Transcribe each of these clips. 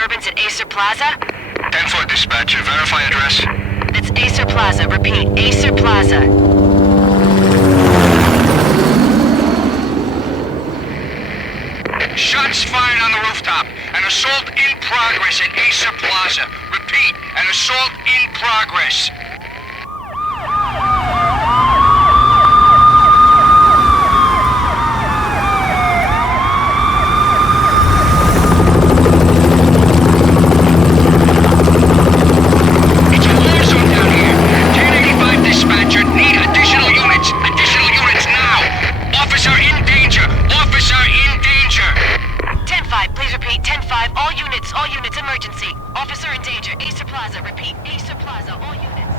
disturbance at Acer Plaza? 10-4 dispatcher, verify address. It's Acer Plaza. Repeat, Acer Plaza. Shots fired on the rooftop. An assault in progress at Acer Plaza. Repeat, an assault in progress. It's a war zone down here. 1085 dispatcher, need additional units. Additional units now. Officer in danger. Officer in danger. 10-5, please repeat. 10-5, all units, emergency. Officer in danger, Acer Plaza. Repeat, Acer Plaza, all units.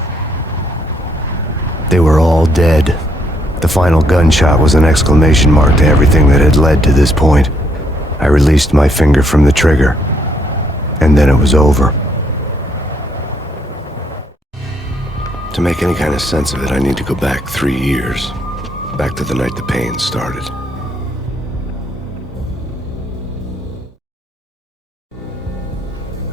They were all dead. The final gunshot was an exclamation mark to everything that had led to this point. I released my finger from the trigger, and then it was over. To make any kind of sense of it, I need to go back 3 years. Back to the night the pain started.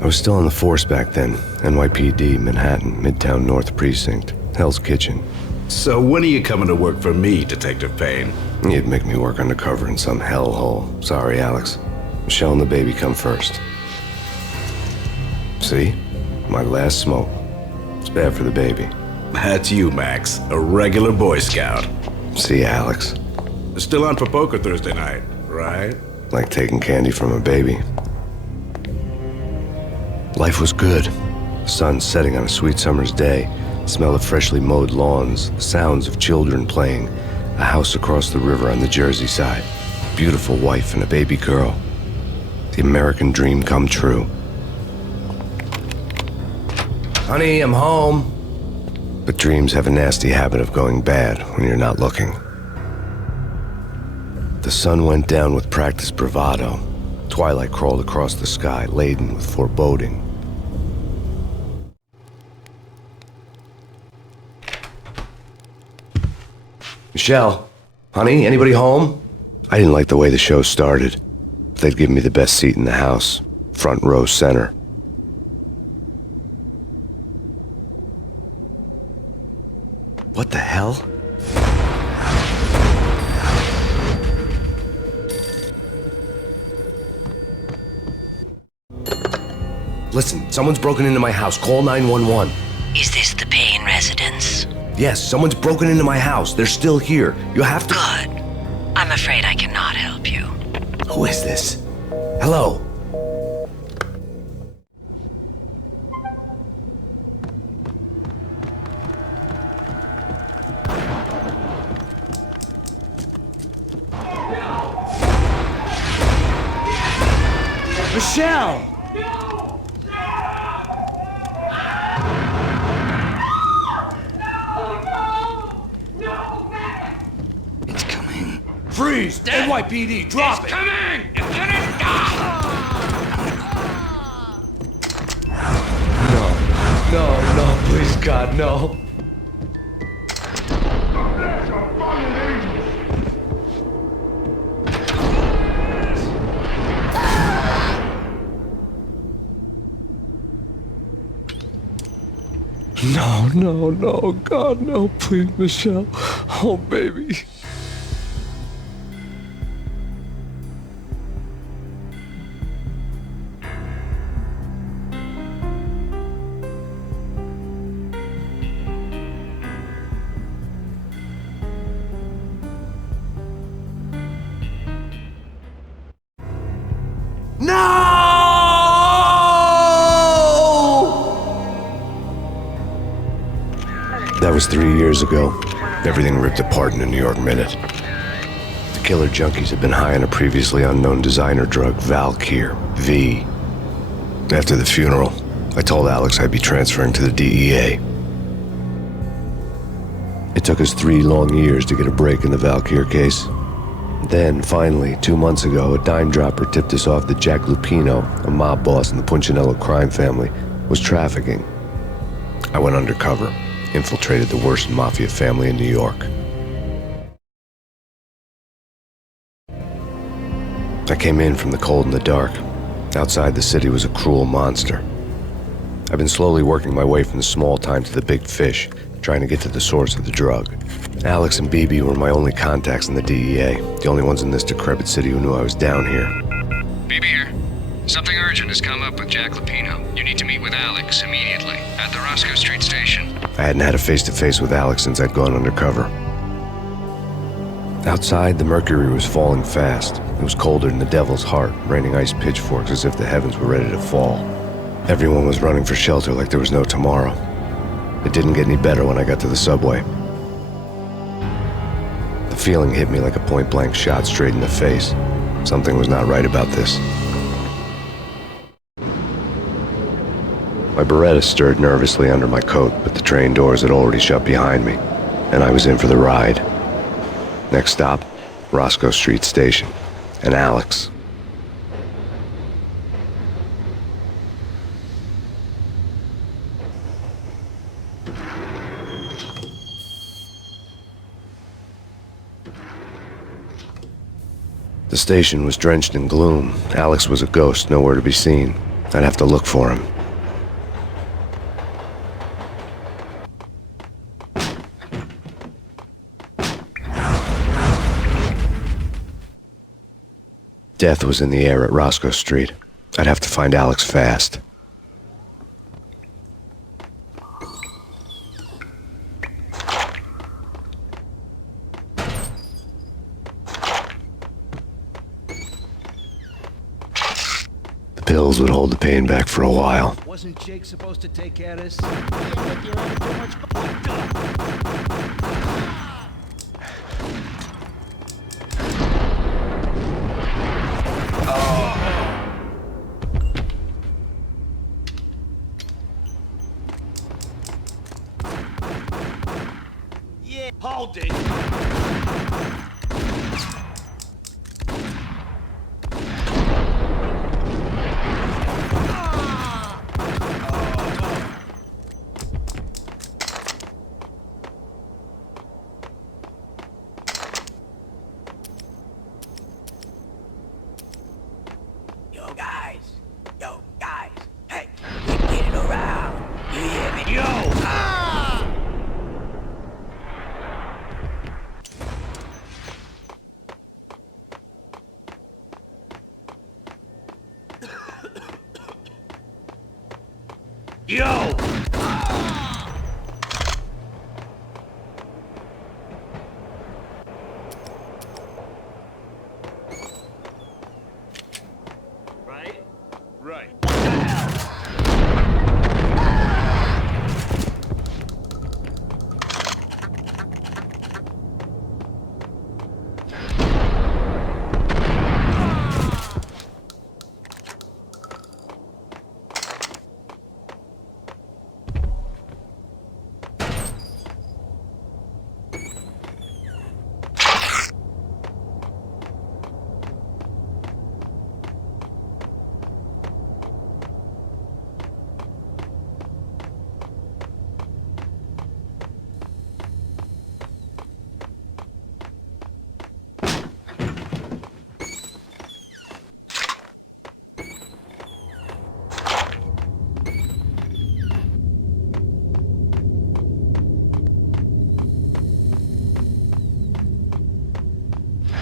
I was still on the force back then. NYPD, Manhattan, Midtown North Precinct, Hell's Kitchen. So when are you coming to work for me, Detective Payne? You'd make me work undercover in some hellhole. Sorry, Alex. Michelle and the baby come first. See? My last smoke. It's bad for the baby. That's you, Max. A regular Boy Scout. See, Alex. Still on for poker Thursday night, right? Like taking candy from a baby. Life was good. The sun setting on a sweet summer's day. The smell of freshly mowed lawns. The sounds of children playing. A house across the river on the Jersey side. Beautiful wife and a baby girl. The American dream come true. Honey, I'm home. But dreams have a nasty habit of going bad when you're not looking. The sun went down with practiced bravado. Twilight crawled across the sky, laden with foreboding. Michelle, honey, anybody home? I didn't like the way the show started. They'd give me the best seat in the house, front row center. What the hell? Listen, someone's broken into my house. Call 911. Is this the Payne residence? Yes, someone's broken into my house. They're still here. You have to... Good. I'm afraid I cannot help you. Who is this? Hello? Michelle! It's coming. Freeze! NYPD, drop it! Coming! You're gonna die! No, please, God, no. No, God, no, please, Michelle. Oh, baby. That was 3 years ago. Everything ripped apart in a New York minute. The killer junkies had been high on a previously unknown designer drug, Valkyr, V. After the funeral, I told Alex I'd be transferring to the DEA. It took us 3 long years to get a break in the Valkyr case. Then, finally, 2 months ago, a dime dropper tipped us off that Jack Lupino, a mob boss in the Punchinello crime family, was trafficking. I went undercover, infiltrated the worst mafia family in New York. I came in from the cold and the dark. Outside the city was a cruel monster. I've been slowly working my way from the small time to the big fish, trying to get to the source of the drug. Alex and BB were my only contacts in the DEA, the only ones in this decrepit city who knew I was down here. BB here. Something urgent has come up with Jack Lupino. You need to meet with Alex immediately at the Roscoe Street station. I hadn't had a face-to-face with Alex since I'd gone undercover. Outside, the mercury was falling fast. It was colder than the devil's heart, raining ice pitchforks as if the heavens were ready to fall. Everyone was running for shelter like there was no tomorrow. It didn't get any better when I got to the subway. The feeling hit me like a point-blank shot straight in the face. Something was not right about this. My Beretta stirred nervously under my coat, but the train doors had already shut behind me, and I was in for the ride. Next stop, Roscoe Street Station, and Alex. The station was drenched in gloom. Alex was a ghost, nowhere to be seen. I'd have to look for him. Death was in the air at Roscoe Street. I'd have to find Alex fast. The pills would hold the pain back for a while. Wasn't Jake supposed to take care of this? Yeah, hold it. Yo, guys, hey, we're getting around. You hear me? Yo! Yo! Right? Right.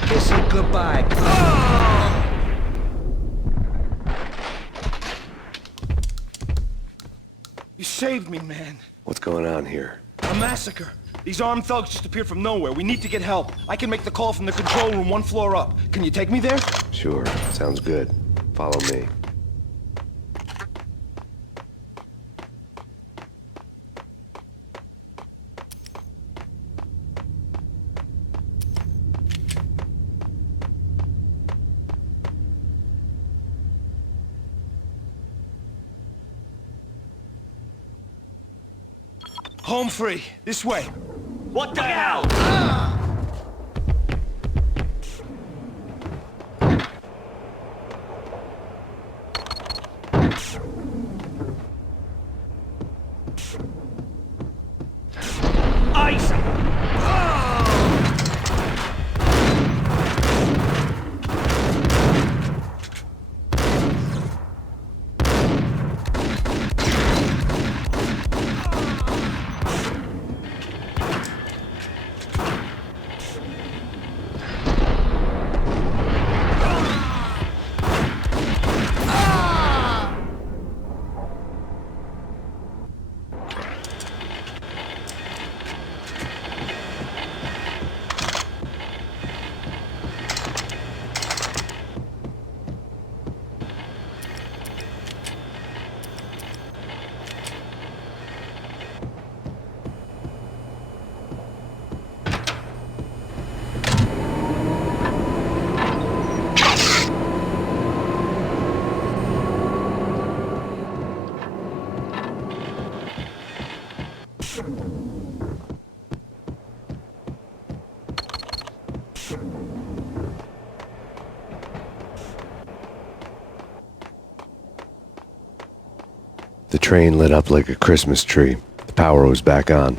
Kiss it goodbye. You saved me, man. What's going on here? A massacre. These armed thugs just appeared from nowhere. We need to get help. I can make the call from the control room 1 floor up. Can you take me there? Sure, sounds good. Follow me. Home free. This way. What the hell? Ice! The train lit up like a Christmas tree. The power was back on.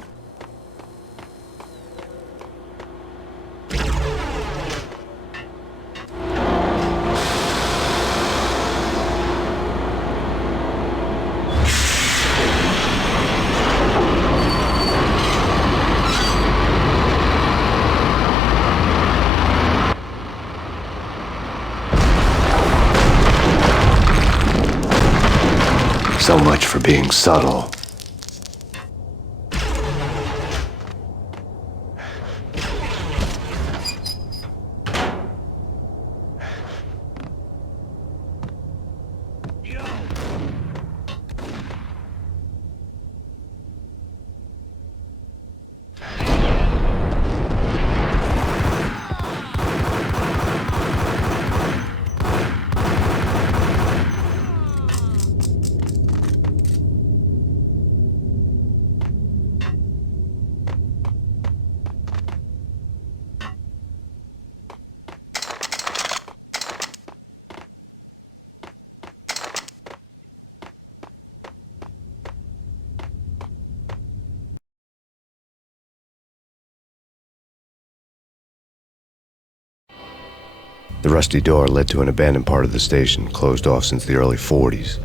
So much for being subtle. The rusty door led to an abandoned part of the station, closed off since the early 40s.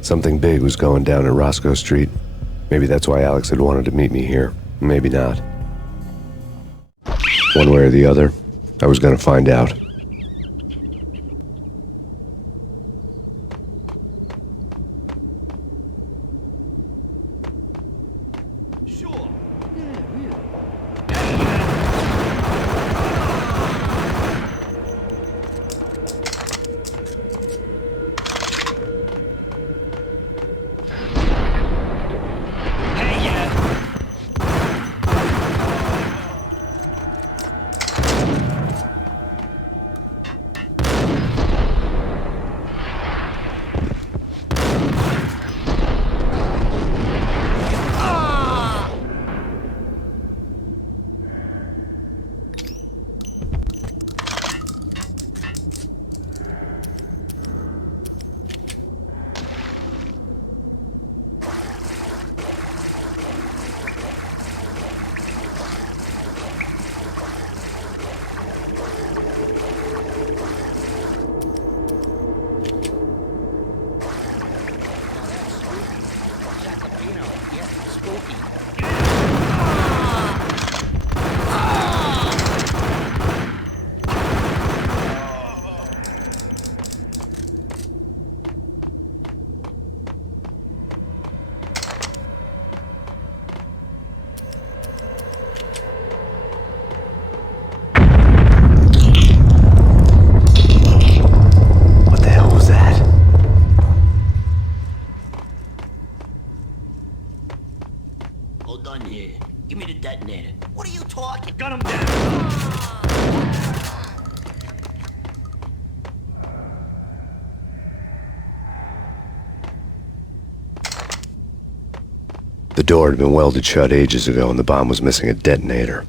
Something big was going down at Roscoe Street. Maybe that's why Alex had wanted to meet me here. Maybe not. One way or the other, I was going to find out. Give me the detonator. What are you talking? Gun him down! The door had been welded shut ages ago and the bomb was missing a detonator.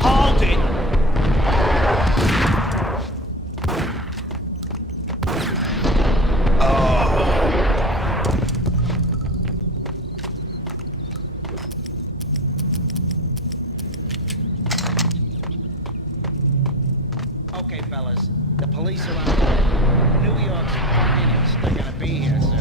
Hold it! Okay, fellas, the police are on the way. New York's finest. They're gonna be here soon.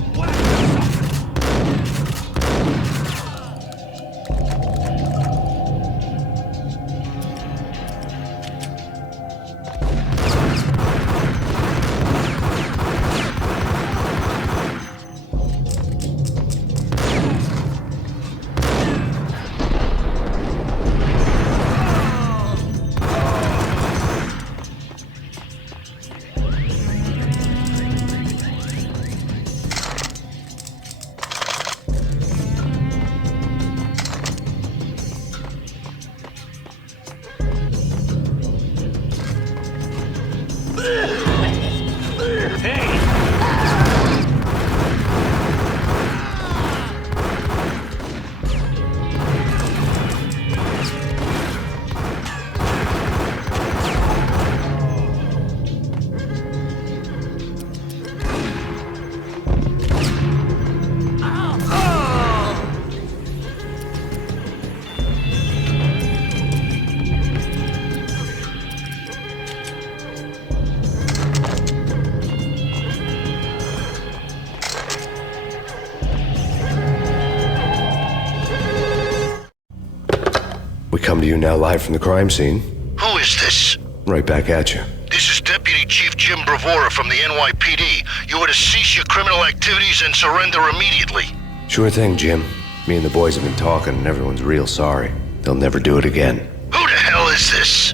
come to you now live from the crime scene. Who is this? Right back at you. This is Deputy Chief Jim Bravura from the NYPD. You are to cease your criminal activities and surrender immediately. Sure thing, Jim. Me and the boys have been talking and everyone's real sorry. They'll never do it again. Who the hell is this?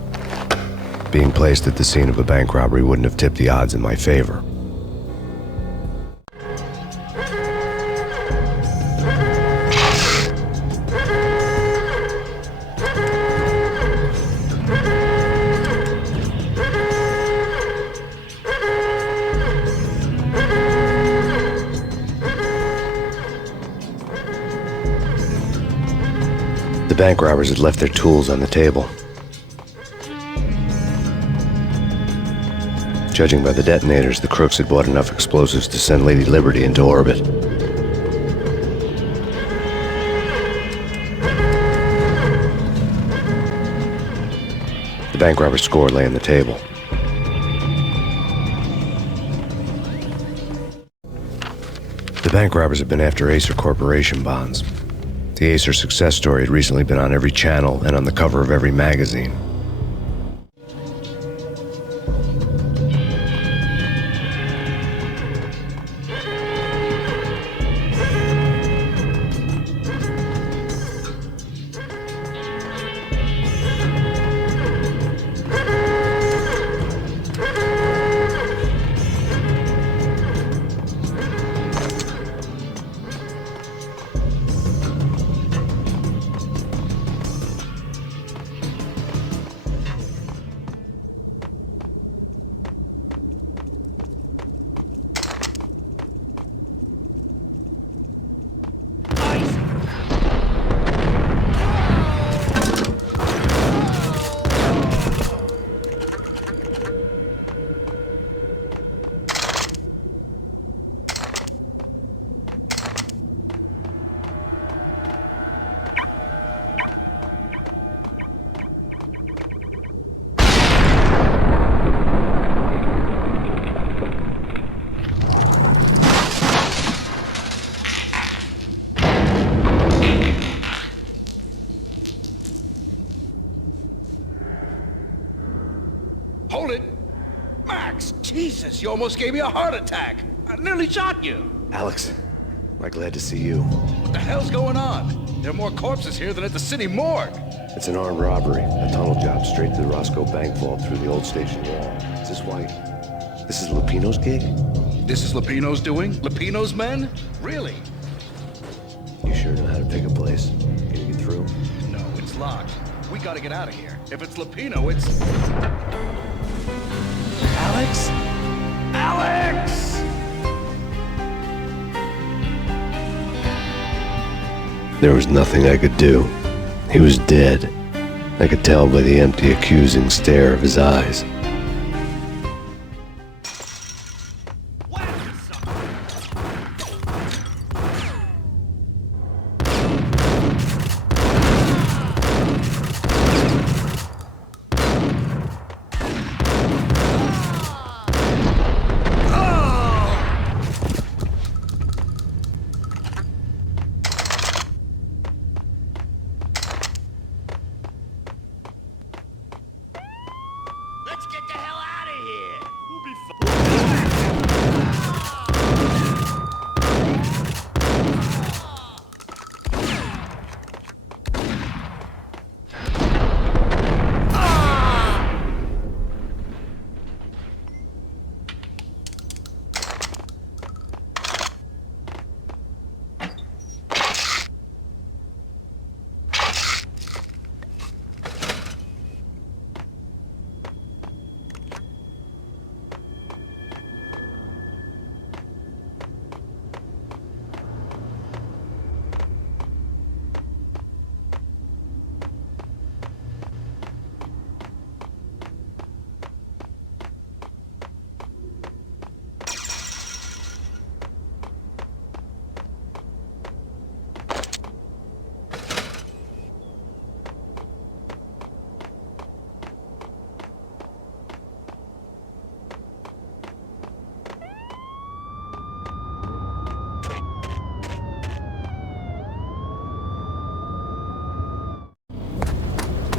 Being placed at the scene of a bank robbery wouldn't have tipped the odds in my favor. The bank robbers had left their tools on the table. Judging by the detonators, the crooks had bought enough explosives to send Lady Liberty into orbit. The bank robber's score lay on the table. The bank robbers had been after Acer Corporation bonds. The Acer success story had recently been on every channel and on the cover of every magazine. Hold it! Max! Jesus, you almost gave me a heart attack! I nearly shot you! Alex, am I glad to see you. What the hell's going on? There are more corpses here than at the city morgue! It's an armed robbery, a tunnel job straight to the Roscoe Bank vault through the old station wall. Is this why? This is Lupino's gig? This is Lupino's doing? Lupino's men? Really? You sure know how to pick a place? Can you get through? No, it's locked. We gotta get out of here. If it's Lupino, it's... Alex? Alex! There was nothing I could do. He was dead. I could tell by the empty, accusing stare of his eyes. Let's get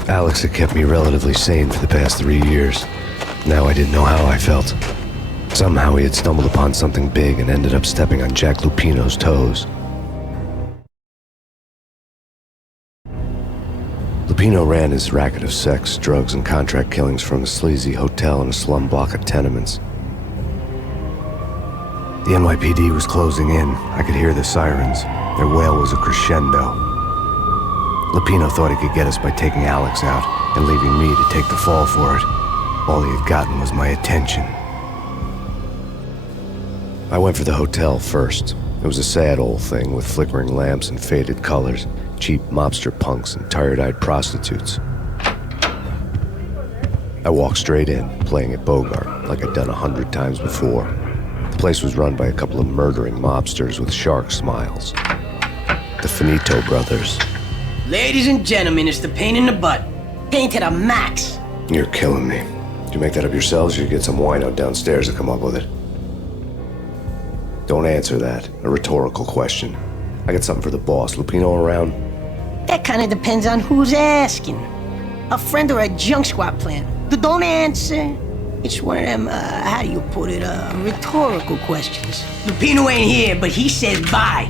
Alex had kept me relatively sane for the past 3 years. Now I didn't know how I felt. Somehow he had stumbled upon something big and ended up stepping on Jack Lupino's toes. Lupino ran his racket of sex, drugs, and contract killings from a sleazy hotel in a slum block of tenements. The NYPD was closing in. I could hear the sirens. Their wail was a crescendo. Lupino thought he could get us by taking Alex out and leaving me to take the fall for it. All he had gotten was my attention. I went for the hotel first. It was a sad old thing with flickering lamps and faded colors, cheap mobster punks and tired-eyed prostitutes. I walked straight in, playing at Bogart, like I'd done 100 times before. The place was run by a couple of murdering mobsters with shark smiles. The Finito brothers. Ladies and gentlemen, it's the pain in the butt. Pain to the max. You're killing me. Did you make that up yourselves, or you get some wino downstairs to come up with it? Don't answer that. A rhetorical question. I got something for the boss. Lupino around? That kind of depends on who's asking. A friend or a junk squad plan. Don't answer. It's one of them, how do you put it, rhetorical questions. Lupino ain't here, but he said bye.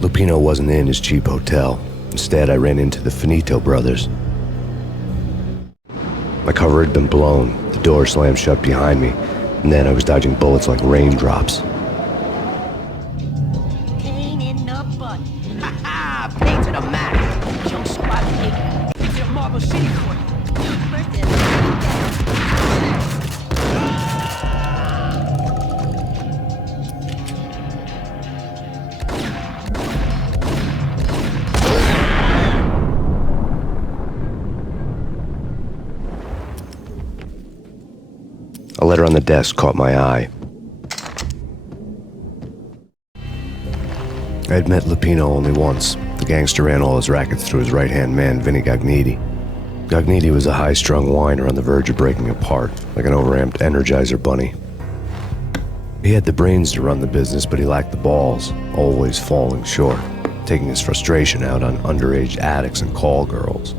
Lupino wasn't in his cheap hotel. Instead, I ran into the Finito brothers. My cover had been blown. The door slammed shut behind me, and then I was dodging bullets like raindrops. Pain in the butt. Ha ha! Pain to the max. Junk squad pig. Fix it at Marble City for you. A letter on the desk caught my eye. I had met Lupino only once. The gangster ran all his rackets through his right-hand man, Vinny Gagniti. Gagniti was a high-strung whiner on the verge of breaking apart, like an overamped Energizer bunny. He had the brains to run the business, but he lacked the balls, always falling short, taking his frustration out on underage addicts and call girls.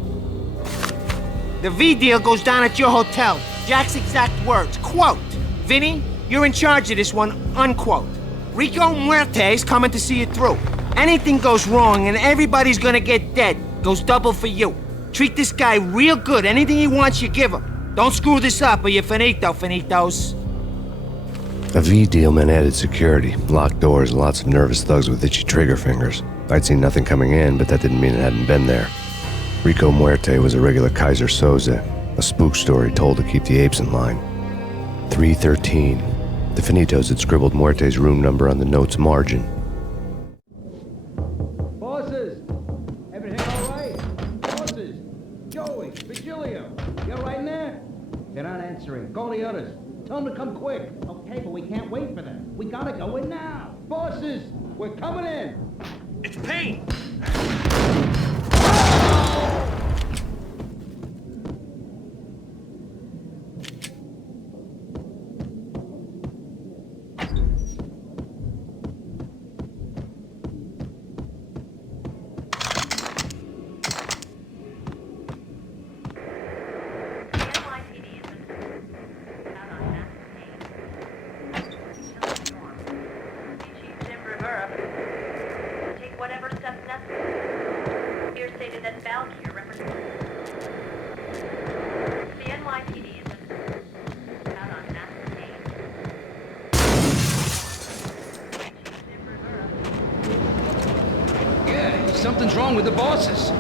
The V deal goes down at your hotel. Jack's exact words, quote, "Vinny, you're in charge of this one," unquote. Rico Muerte's coming to see it through. Anything goes wrong and everybody's gonna get dead, goes double for you. Treat this guy real good. Anything he wants, you give him. Don't screw this up or you're finito, finitos. A V deal meant added security, locked doors, and lots of nervous thugs with itchy trigger fingers. I'd seen nothing coming in, but that didn't mean it hadn't been there. Rico Muerte was a regular Kaiser Soze, a spook story told to keep the apes in line. 313. The Finitos had scribbled Muerte's room number on the note's margin. Bosses! Everything all right? Bosses! Joey, Vigilio, you all right in there? They're not answering. Call the others. Tell them to come quick. Okay, but we can't wait for them. We gotta go in now. Bosses, we're coming in. It's Payne! Whatever steps necessary. Here stated that Valkyr represents the NYPD is out on Max Payne. Yeah, something's wrong with the bosses.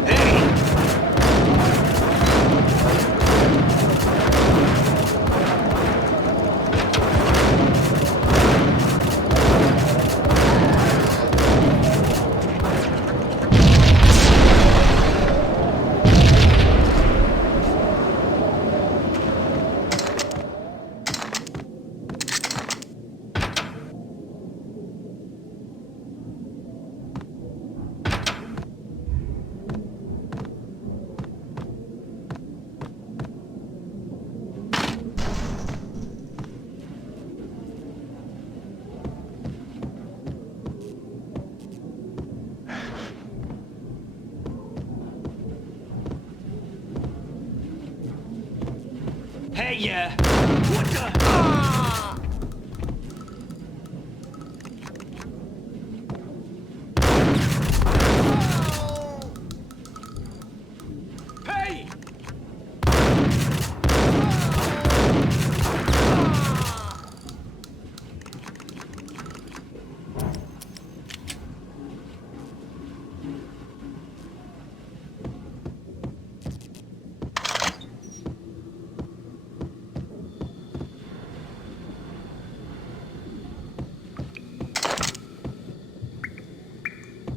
Hey, yeah. What the? Hey!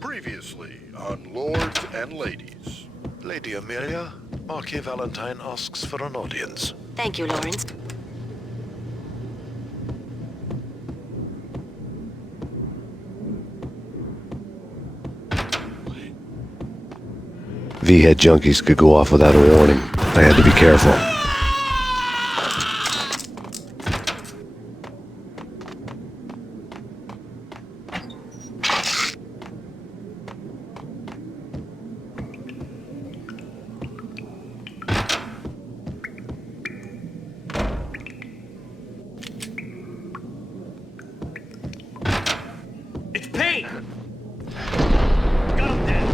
Previously on Lords and Ladies. Lady Amelia, Marquis Valentine asks for an audience. Thank you, Lawrence. V-head junkies could go off without a warning. I had to be careful. It's Payne! Got him dead.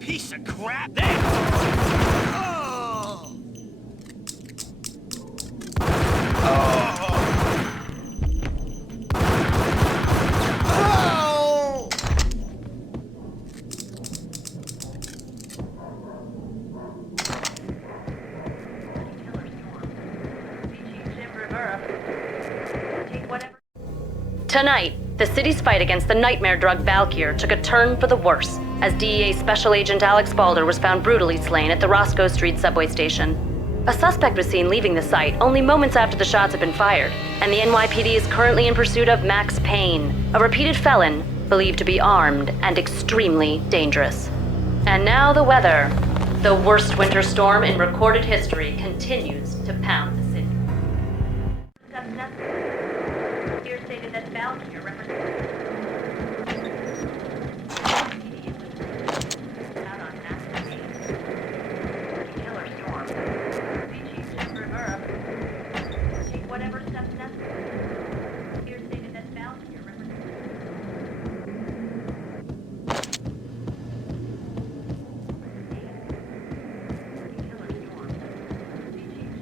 Piece of crap! There! Oh! Oh! Tonight, the city's fight against the nightmare drug Valkyr took a turn for the worse, as DEA Special Agent Alex Balder was found brutally slain at the Roscoe Street subway station. A suspect was seen leaving the site only moments after the shots had been fired, and the NYPD is currently in pursuit of Max Payne, a repeated felon believed to be armed and extremely dangerous. And now the weather. The worst winter storm in recorded history continues to pound the city. Here stated that Valkyr represents out on Max Payne. Killer storm. Chief Rivera. Take whatever steps necessary. Here stated that Valkyr represents killer storm.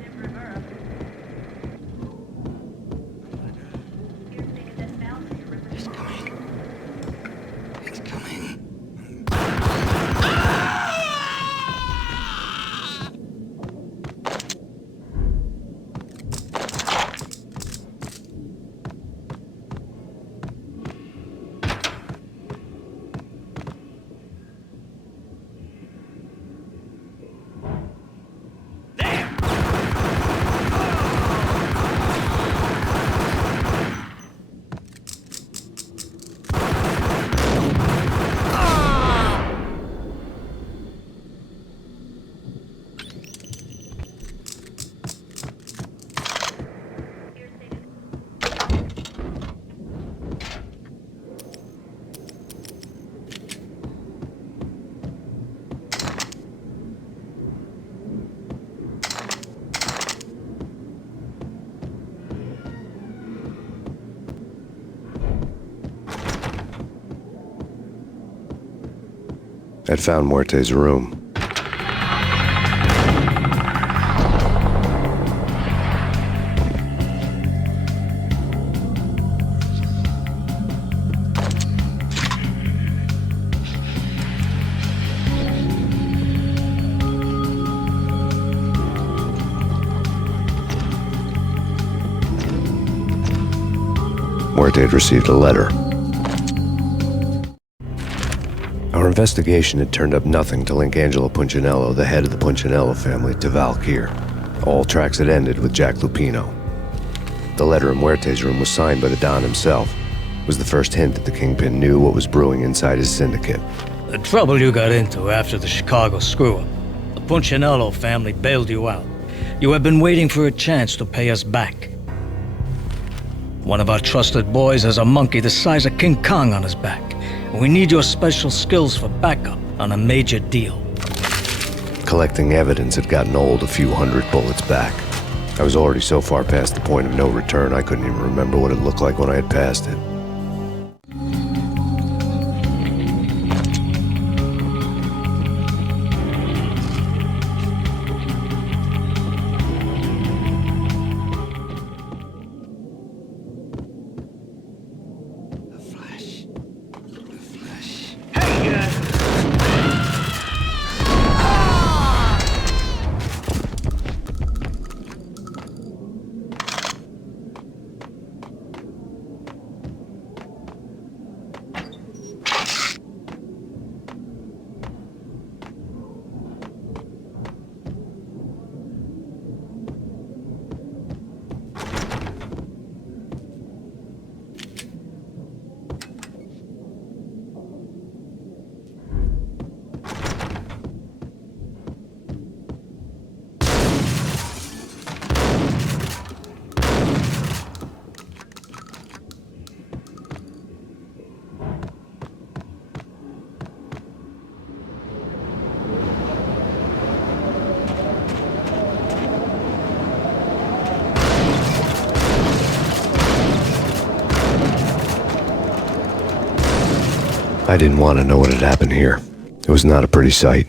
Chief Rivera. It's coming. I'd found Muerte's room. Muerte had received a letter. Our investigation had turned up nothing to link Angelo Punchinello, the head of the Punchinello family, to Valkyr. All tracks had ended with Jack Lupino. The letter in Muerte's room was signed by the Don himself. It was the first hint that the Kingpin knew what was brewing inside his syndicate. The trouble you got into after the Chicago screw-up. The Punchinello family bailed you out. You have been waiting for a chance to pay us back. One of our trusted boys has a monkey the size of King Kong on his back. We need your special skills for backup on a major deal. Collecting evidence had gotten old a few hundred bullets back. I was already so far past the point of no return, I couldn't even remember what it looked like when I had passed it. I didn't want to know what had happened here. It was not a pretty sight.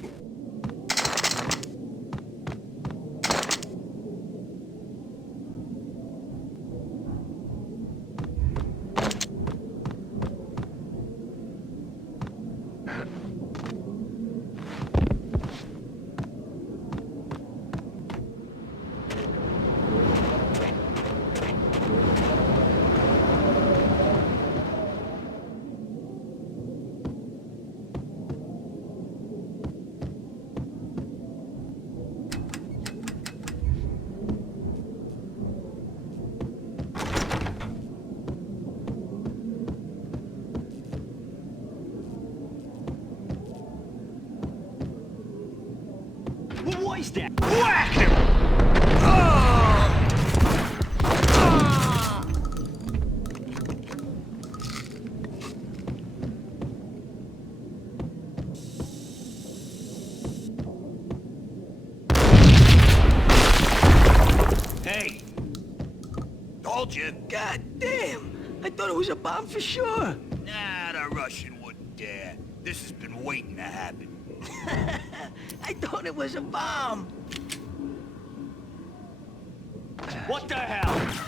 What was that? Whack him! Hey! Told you. God damn! I thought it was a bomb for sure. Nah, the Russian wouldn't dare. This has been waiting to happen. I thought it was a bomb. What the hell?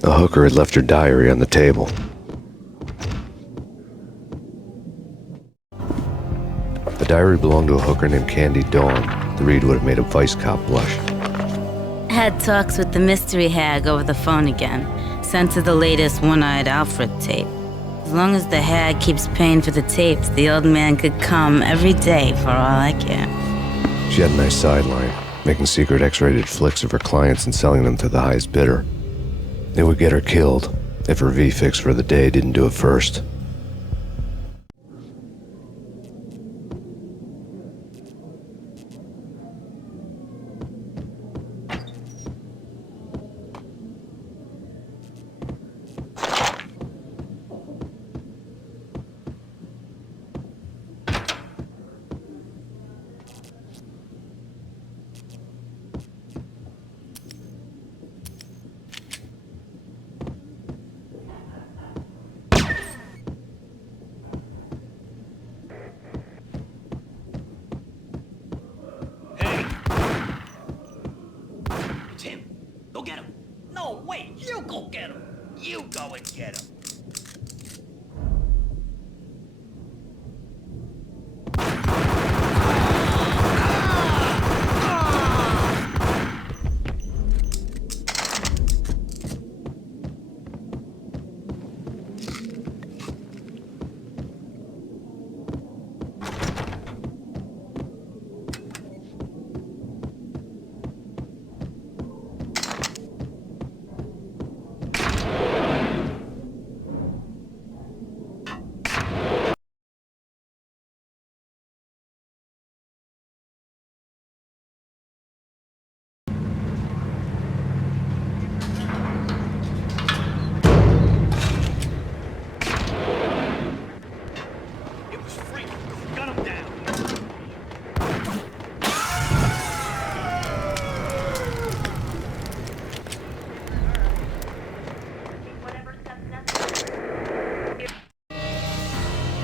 The hooker had left her diary on the table. The diary belonged to a hooker named Candy Dawn. The read would have made a vice cop blush. Had talks with the mystery hag over the phone again. Sent her the latest One-Eyed Alfred tape. As long as the hag keeps paying for the tapes, the old man could come every day for all I care. She had a nice sideline, making secret X-rated flicks of her clients and selling them to the highest bidder. It would get her killed if her V-fix for the day didn't do it first. Don't get him. You go and get him.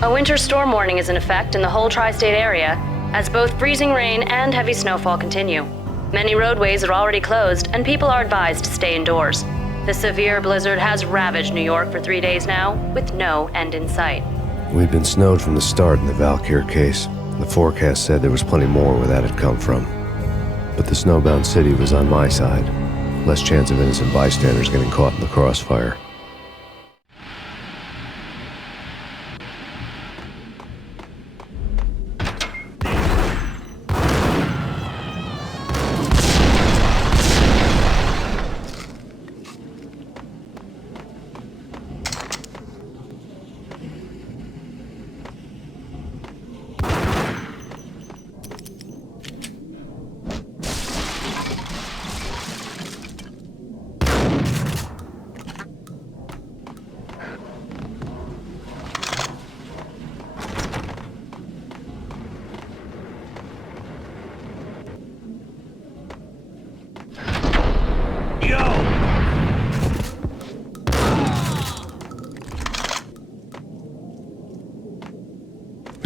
A winter storm warning is in effect in the whole tri-state area, as both freezing rain and heavy snowfall continue. Many roadways are already closed, and people are advised to stay indoors. The severe blizzard has ravaged New York for 3 days now, with no end in sight. We'd been snowed from the start in the Valkyr case. The forecast said there was plenty more where that had come from. But the snowbound city was on my side. Less chance of innocent bystanders getting caught in the crossfire.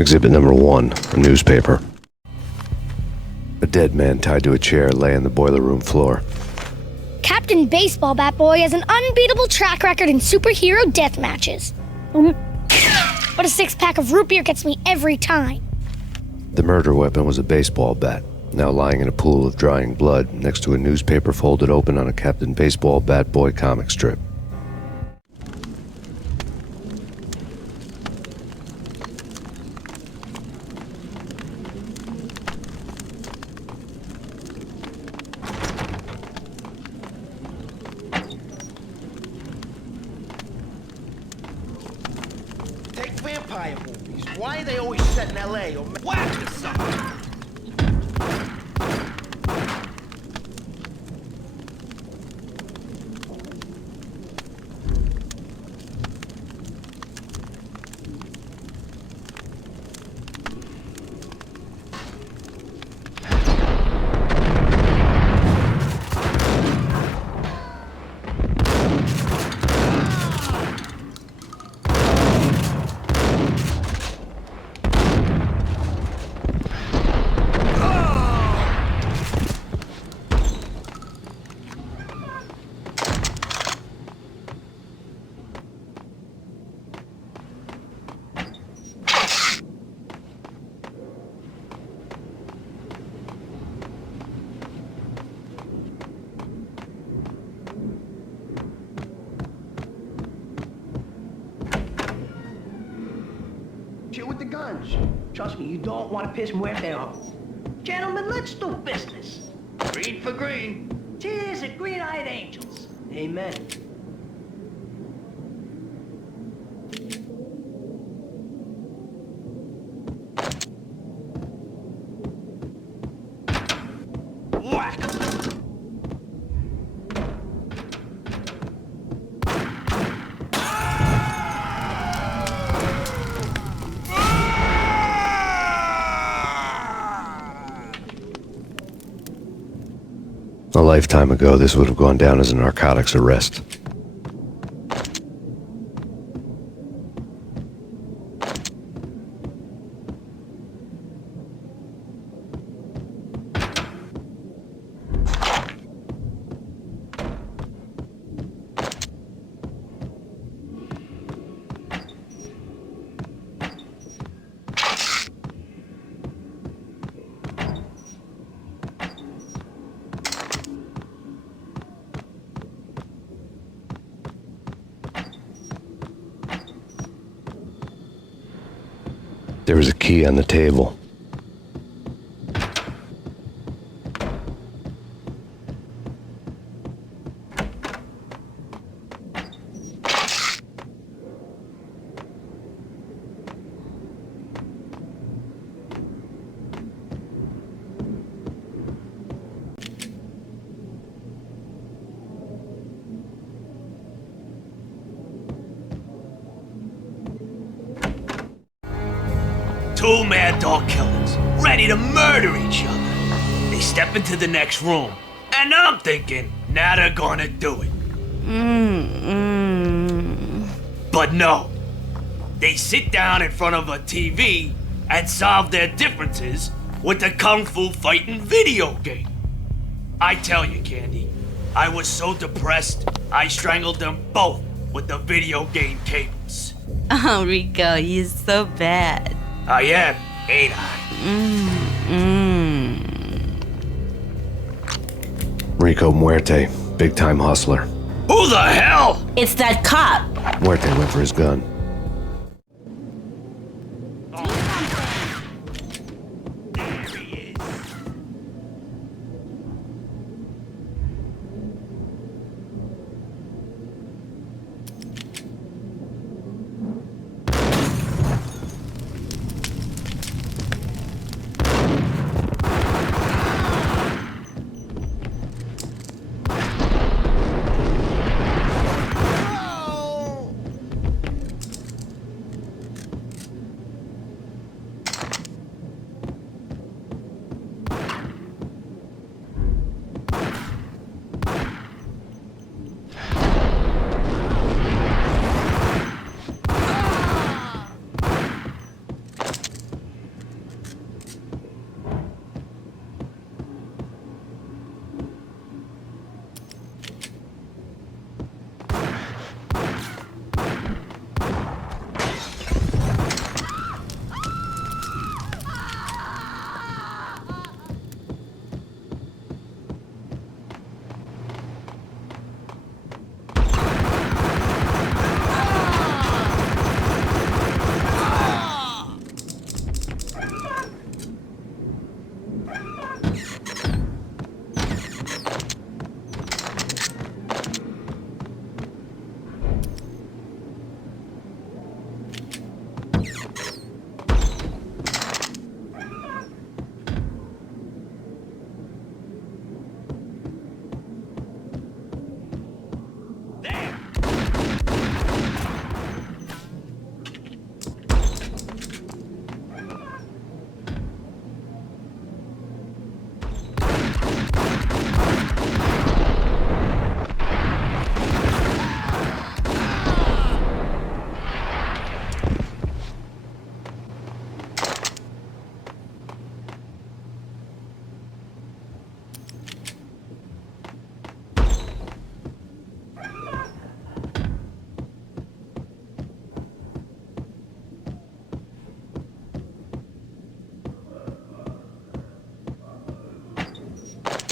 Exhibit number 1, a newspaper. A dead man tied to a chair lay on the boiler room floor. Captain Baseball Bat Boy has an unbeatable track record in superhero death matches. But a 6-pack of root beer gets me every time. The murder weapon was a baseball bat, now lying in a pool of drying blood next to a newspaper folded open on a Captain Baseball Bat Boy comic strip. Vampire movies. Why are they always set in LA or whack or something? With the guns. Trust me, you don't want to piss Muerte off. Gentlemen, let's do business. Green for green. Cheers at green-eyed angels. Amen. Whack! A lifetime ago, this would have gone down as a narcotics arrest. There was a key on the table. Two mad dog killers, ready to murder each other. They step into the next room, and I'm thinking, now they're gonna do it. But no. They sit down in front of a TV and solve their differences with a kung fu fighting video game. I tell you, Candy, I was so depressed, I strangled them both with the video game cables. Oh, Rico, you're so bad. I am, ain't I? Rico Muerte, big-time hustler. Who the hell? It's that cop. Muerte went for his gun.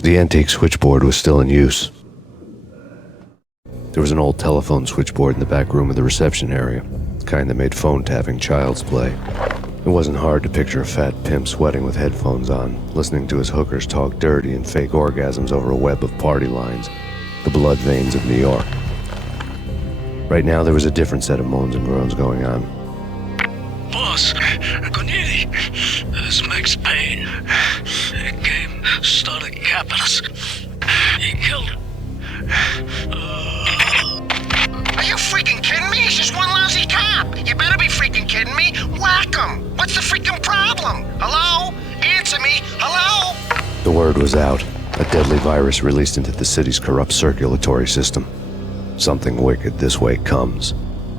The antique switchboard was still in use. There was an old telephone switchboard in the back room of the reception area, the kind that made phone tapping child's play. It wasn't hard to picture a fat pimp sweating with headphones on, listening to his hookers talk dirty and fake orgasms over a web of party lines, the blood veins of New York. Right now there was a different set of moans and groans going on. Boss, Corneli, this is Max Payne. He came, started capping us. He killed him. Are you freaking kidding me? He's just one lousy cop. You better be freaking kidding me. Whack him. What's the freaking problem? Hello? Answer me. Hello? The word was out. A deadly virus released into the city's corrupt circulatory system. Something wicked this way comes.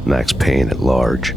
Max Payne at large.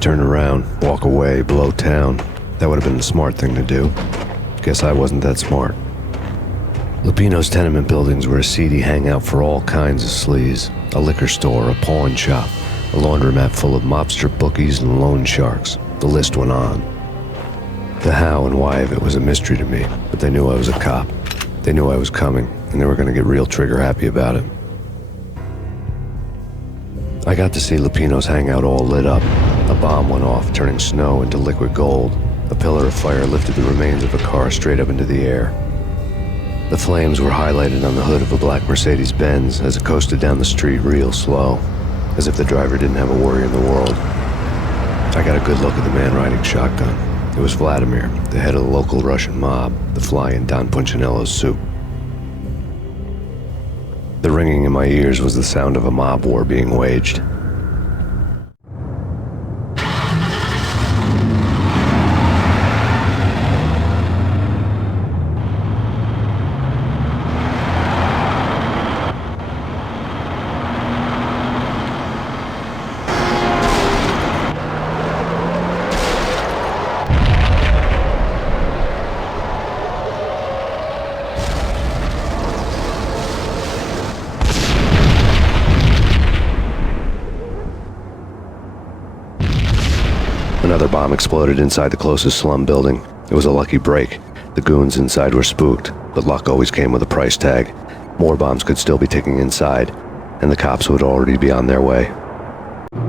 Turn around, walk away, blow town. That would have been the smart thing to do. Guess I wasn't that smart. Lupino's tenement buildings were a seedy hangout for all kinds of sleaze. A liquor store, a pawn shop, a laundromat full of mobster bookies and loan sharks. The list went on. The how and why of it was a mystery to me, but they knew I was a cop. They knew I was coming, and they were going to get real trigger happy about it. I got to see Lupino's hangout all lit up. A bomb went off, turning snow into liquid gold. A pillar of fire lifted the remains of a car straight up into the air. The flames were highlighted on the hood of a black Mercedes-Benz as it coasted down the street real slow, as if the driver didn't have a worry in the world. I got a good look at the man riding shotgun. It was Vladimir, the head of the local Russian mob, the fly in Don Punchinello's soup. The ringing in my ears was the sound of a mob war being waged. Another bomb exploded inside the closest slum building. It was a lucky break. The goons inside were spooked, but luck always came with a price tag. More bombs could still be ticking inside, and the cops would already be on their way.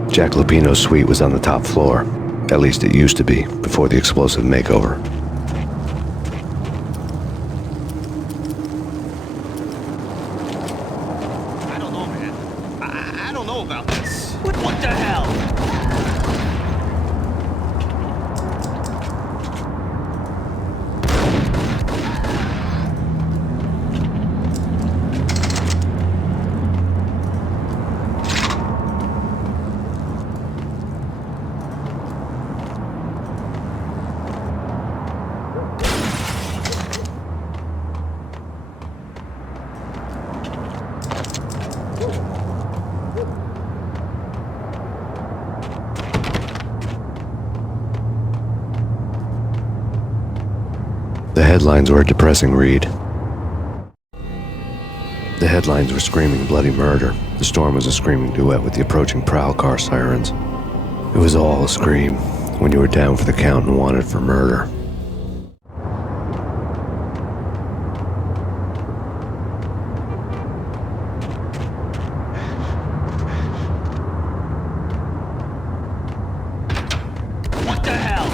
Jack Lupino's suite was on the top floor. At least it used to be, before the explosive makeover. I don't know, man. I don't know about this. What the hell? The headlines were a depressing read. The headlines were screaming bloody murder. The storm was a screaming duet with the approaching prowl car sirens. It was all a scream when you were down for the count and wanted for murder. What the hell?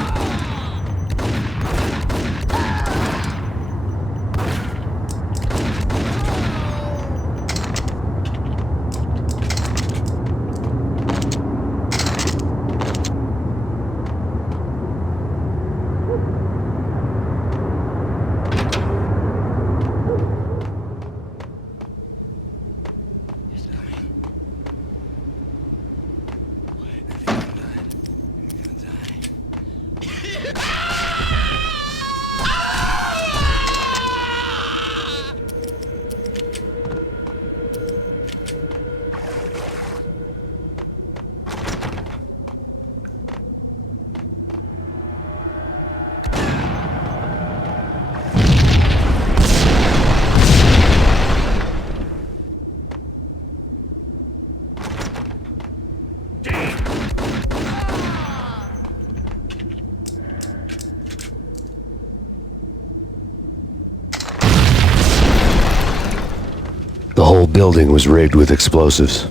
The whole building was rigged with explosives.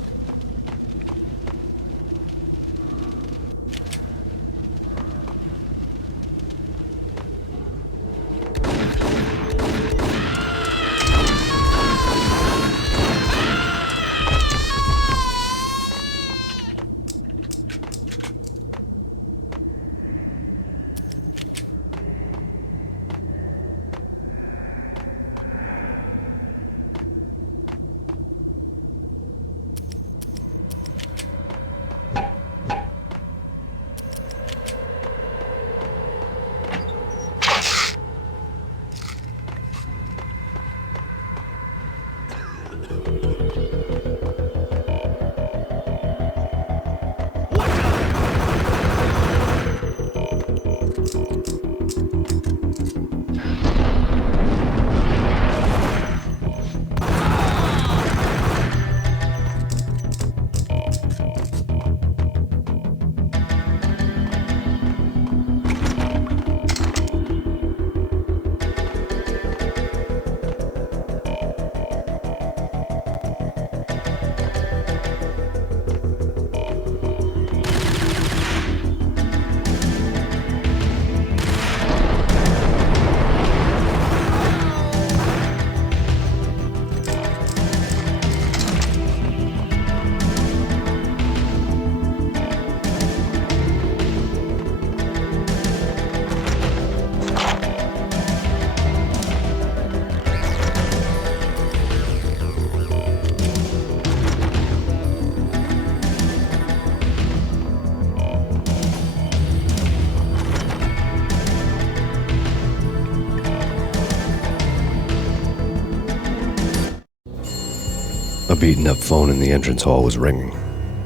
A beaten-up phone in the entrance hall was ringing.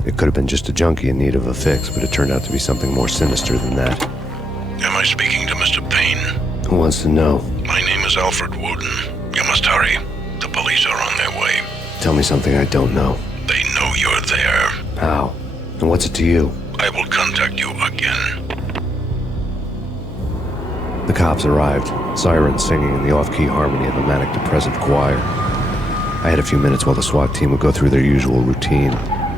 It could have been just a junkie in need of a fix, but it turned out to be something more sinister than that. Am I speaking to Mr. Payne? Who wants to know? My name is Alfred Woden. You must hurry. The police are on their way. Tell me something I don't know. They know you're there. How? And what's it to you? I will contact you again. The cops arrived, sirens singing in the off-key harmony of a manic-depressive choir. I had a few minutes while the SWAT team would go through their usual routine.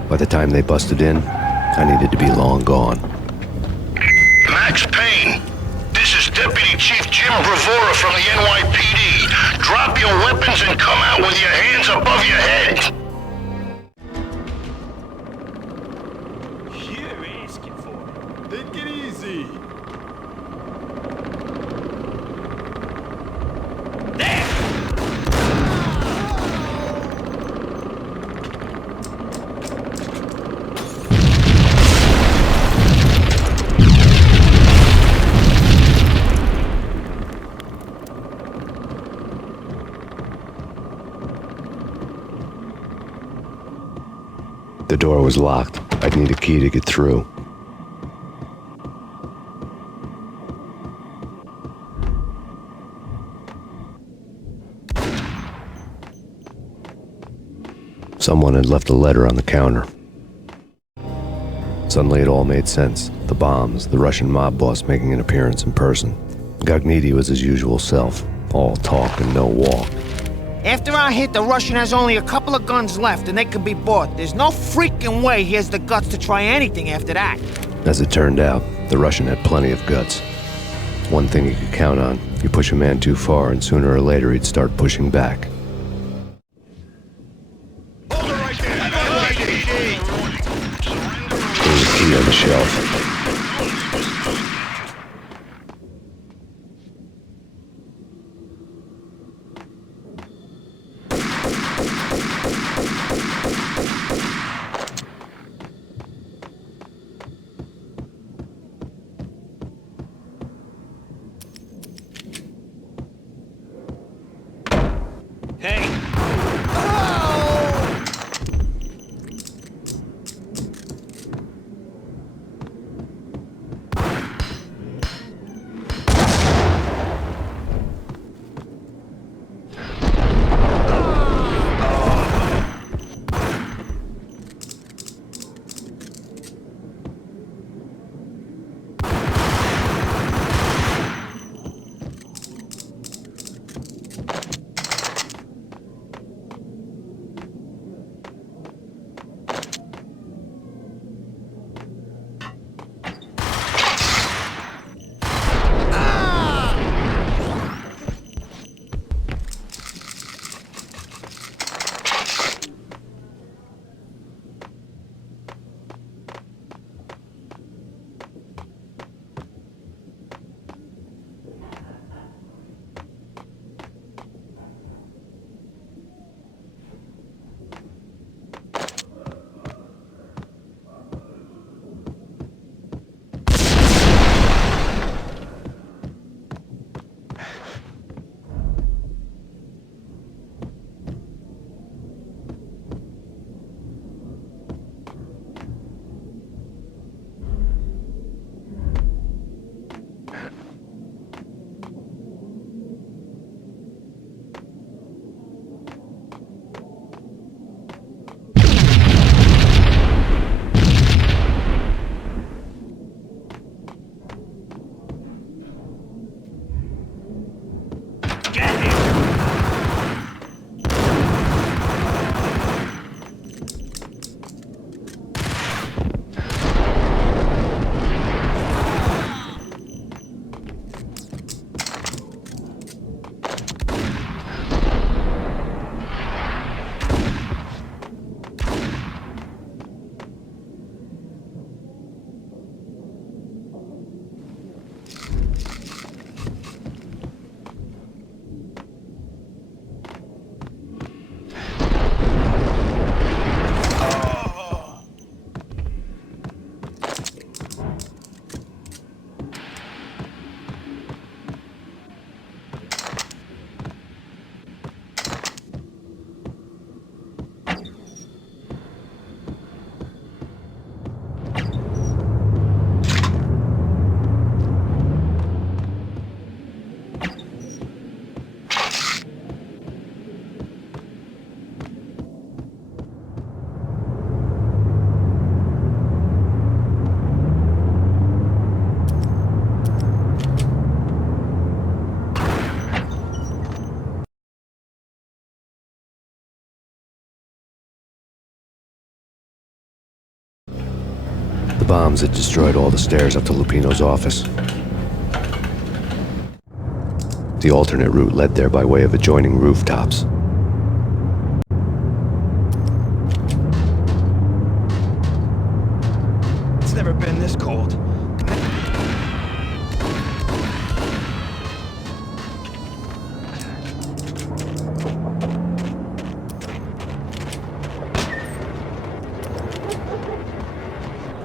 By the time they busted in, I needed to be long gone. Max Payne, this is Deputy Chief Jim Bravura from the NYPD. Drop your weapons and come out with your hands above your head. You're asking for it. Take it easy. The door was locked. I'd need a key to get through. Someone had left a letter on the counter. Suddenly it all made sense. The bombs, the Russian mob boss making an appearance in person. Gognitti was his usual self, all talk and no walk. After our hit, the Russian has only a couple of guns left and they can be bought. There's no freaking way he has the guts to try anything after that. As it turned out, the Russian had plenty of guts. One thing you could count on, you push a man too far and sooner or later he'd start pushing back. There was a key on the shelf. bombs that destroyed all the stairs up to Lupino's office. The alternate route led there by way of adjoining rooftops. It's never been this cold.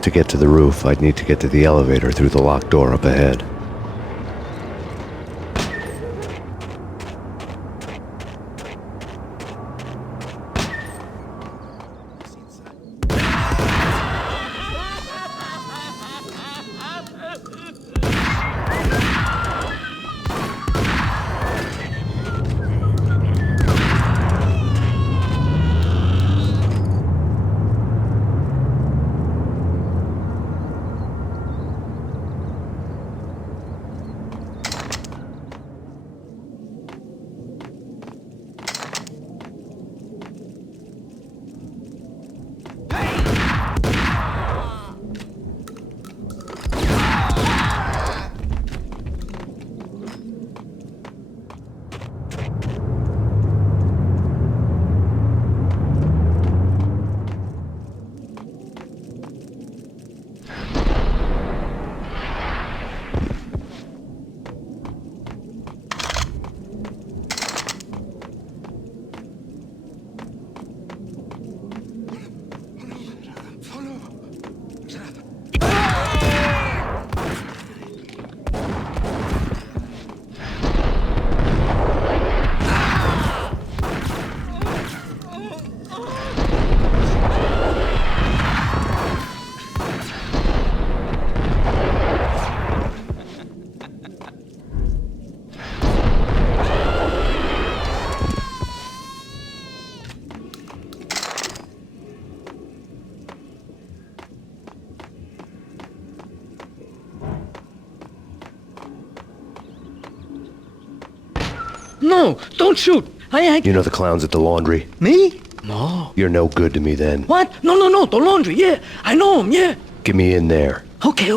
To get to the roof, I'd need to get to the elevator through the locked door up ahead. No, don't shoot. You know the clowns at the laundry? Me? No. You're no good to me then. What? No, the laundry, yeah. I know him, yeah. Get me in there. Okay.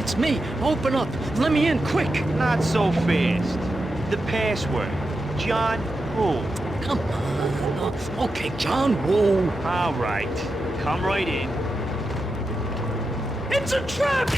It's me. Open up. Let me in, quick. Not so fast. The password. John Woo. Come on. Okay, John Woo. All right. Come right in. It's a trap!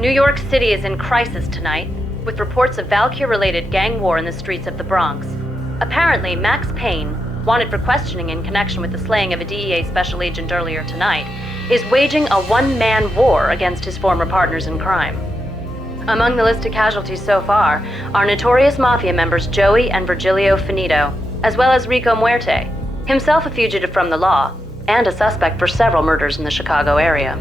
New York City is in crisis tonight, with reports of Valkyr-related gang war in the streets of the Bronx. Apparently, Max Payne, wanted for questioning in connection with the slaying of a DEA special agent earlier tonight, is waging a one-man war against his former partners in crime. Among the listed casualties so far are notorious mafia members Joey and Virgilio Finito, as well as Rico Muerte, himself a fugitive from the law, and a suspect for several murders in the Chicago area.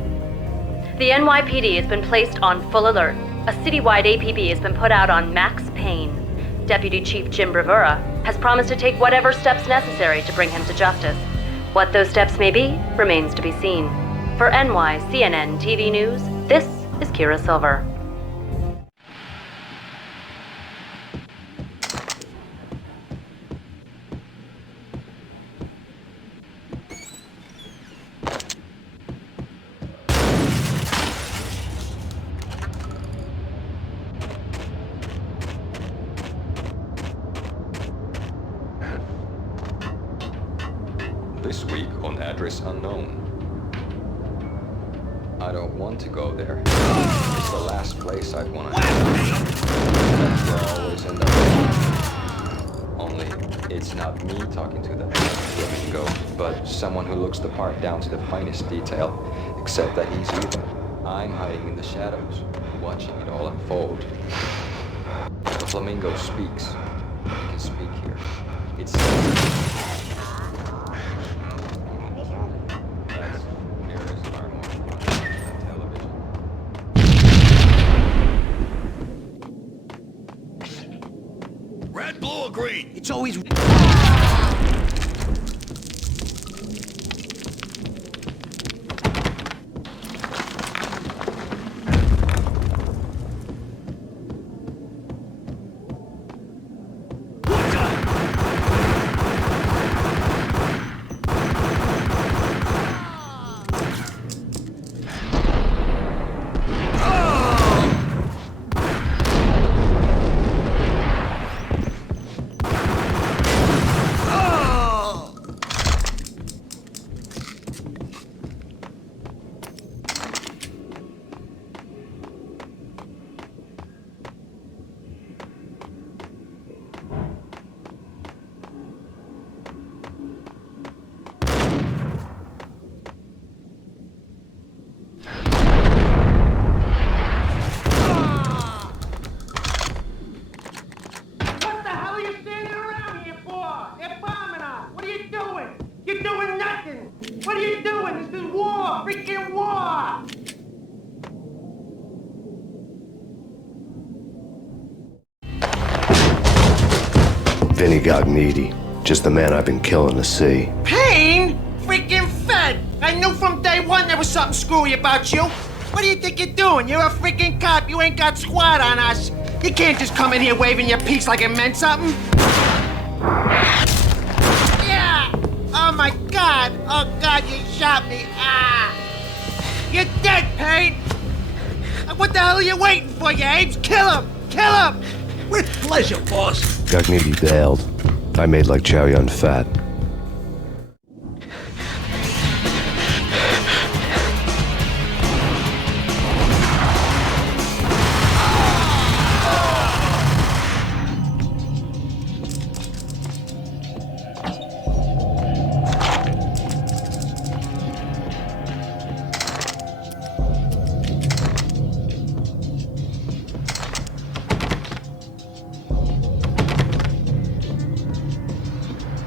The NYPD has been placed on full alert. A citywide APB has been put out on Max Payne. Deputy Chief Jim Bravura has promised to take whatever steps necessary to bring him to justice. What those steps may be remains to be seen. For CNN TV News, this is Kira Silver. This week on Address Unknown. I don't want to go there. It's the last place I'd want to go. That's where I always end up. Only, it's not me talking to the flamingo, but someone who looks the part down to the finest detail, except that he's evil. I'm hiding in the shadows, watching it all unfold. The flamingo speaks. He can speak here. It's... Red, blue, or green? It's always... Vinny Gognitti, just the man I've been killing to see. Payne? Freaking fed! I knew from day one there was something screwy about you. What do you think you're doing? You're a freaking cop. You ain't got squad on us. You can't just come in here waving your piece like it meant something. Yeah! Oh my God! Oh God, you shot me! Ah! You're dead, Payne! What the hell are you waiting for, you apes? Kill him! Kill him! With pleasure, boss. Gognitti bailed. I made like Chow Yun Fat.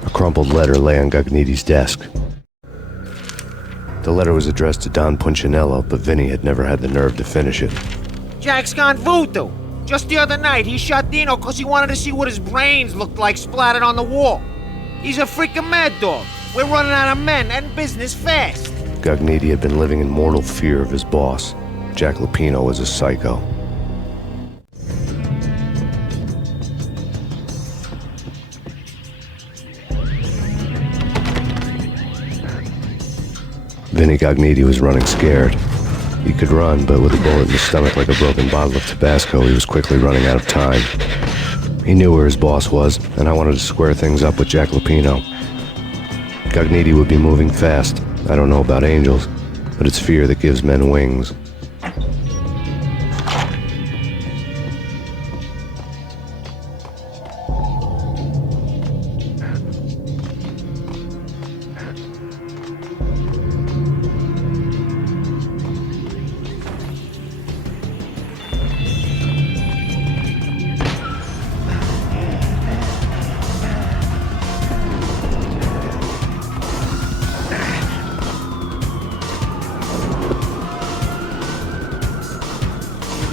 A crumpled letter lay on Gognitti's desk. The letter was addressed to Don Punchinello, but Vinny had never had the nerve to finish it. Jack's gone voodoo. Just the other night, he shot Dino because he wanted to see what his brains looked like splattered on the wall. He's a freaking mad dog. We're running out of men and business fast. Gognitti had been living in mortal fear of his boss. Jack Lupino was a psycho. Vinny Gognitti was running scared. He could run, but with a bullet in his stomach like a broken bottle of Tabasco, he was quickly running out of time. He knew where his boss was, and I wanted to square things up with Jack Lupino. Gognitti would be moving fast. I don't know about angels, but it's fear that gives men wings.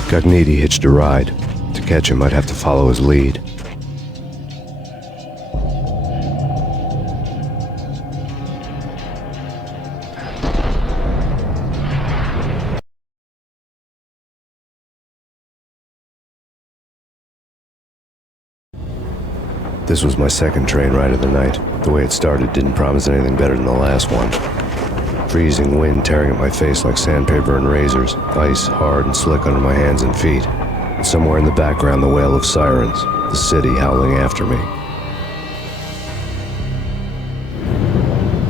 Gognitti hitched a ride. To catch him, I'd have to follow his lead. This was my second train ride of the night. The way it started didn't promise anything better than the last one. Freezing wind tearing at my face like sandpaper and razors, ice hard and slick under my hands and feet. And somewhere in the background, the wail of sirens, the city howling after me.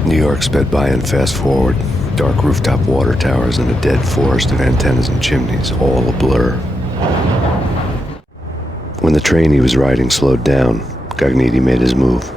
New York sped by in fast forward. Dark rooftop water towers and a dead forest of antennas and chimneys, all a blur. When the train he was riding slowed down, Gognitti made his move.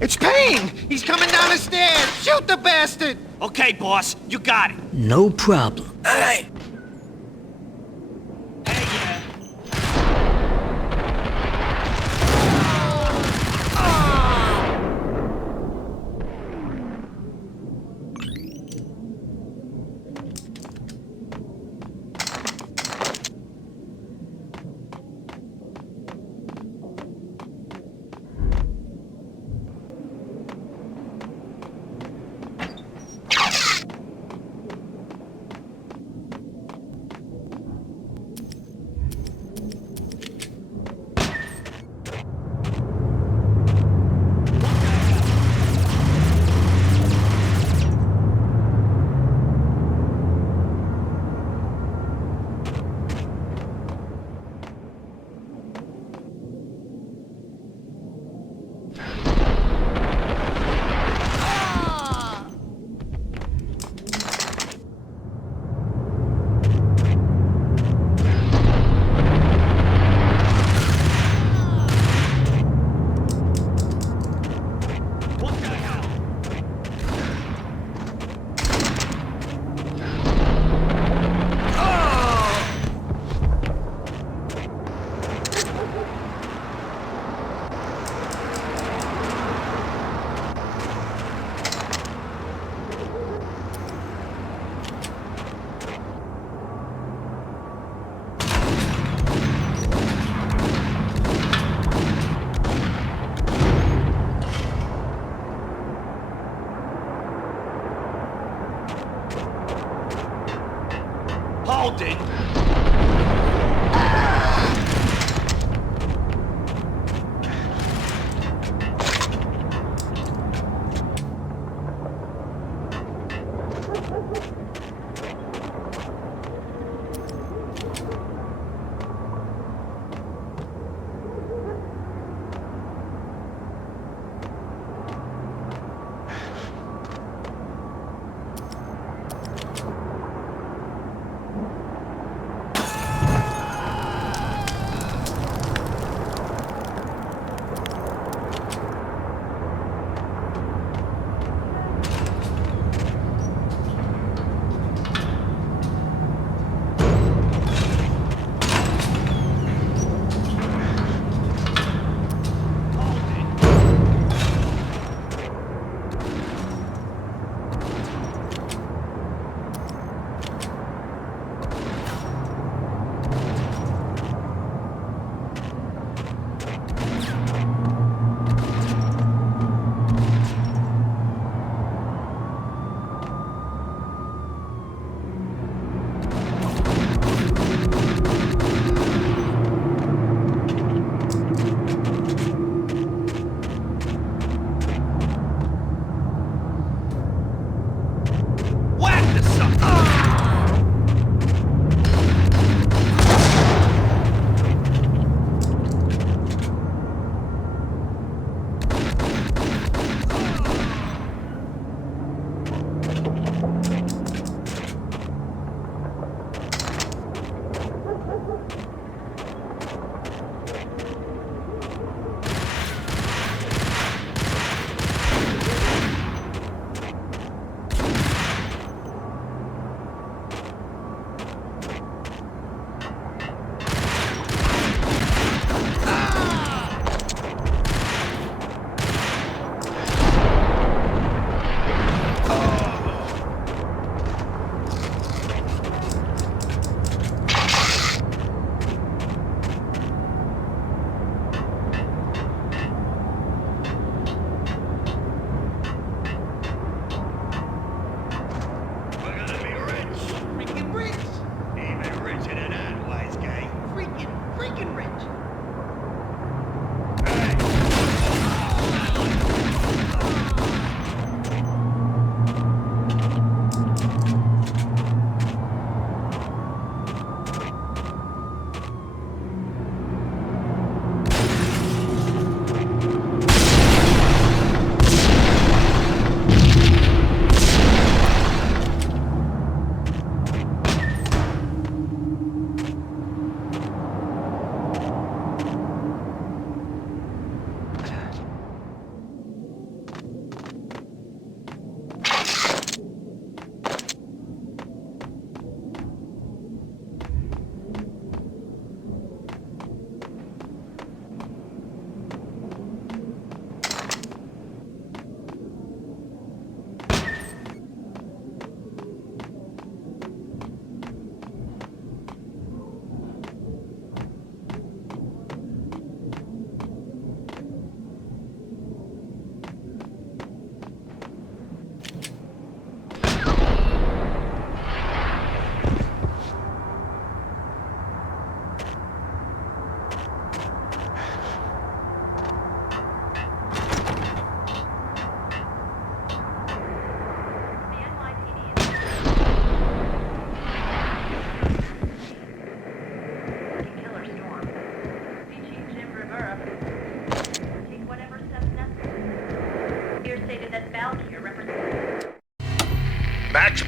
It's Payne! He's coming down the stairs! Shoot the bastard! Okay, boss, you got it. No problem. Hey!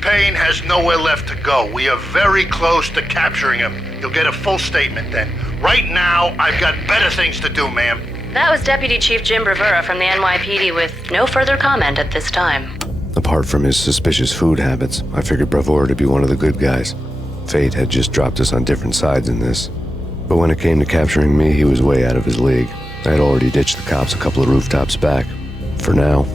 Payne has nowhere left to go. We are very close to capturing him. You'll get a full statement then. Right now, I've got better things to do, ma'am. That was Deputy Chief Jim Bravura from the NYPD with no further comment at this time. Apart from his suspicious food habits, I figured Bravura to be one of the good guys. Fate had just dropped us on different sides in this. But when it came to capturing me, he was way out of his league. I had already ditched the cops a couple of rooftops back. For now.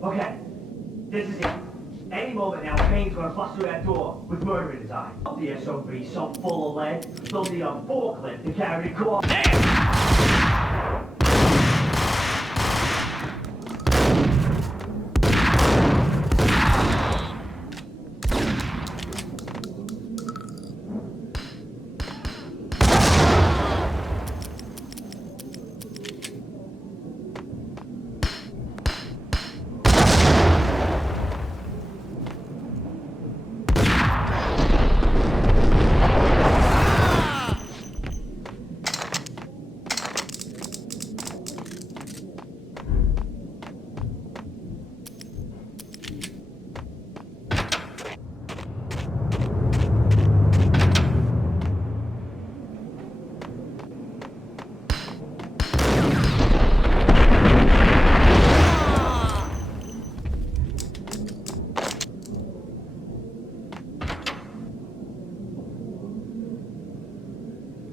Okay, this is it. Any moment now, Payne's gonna bust through that door with murder in his eye. The SOB so full of lead, they'll need a forklift to carry the car.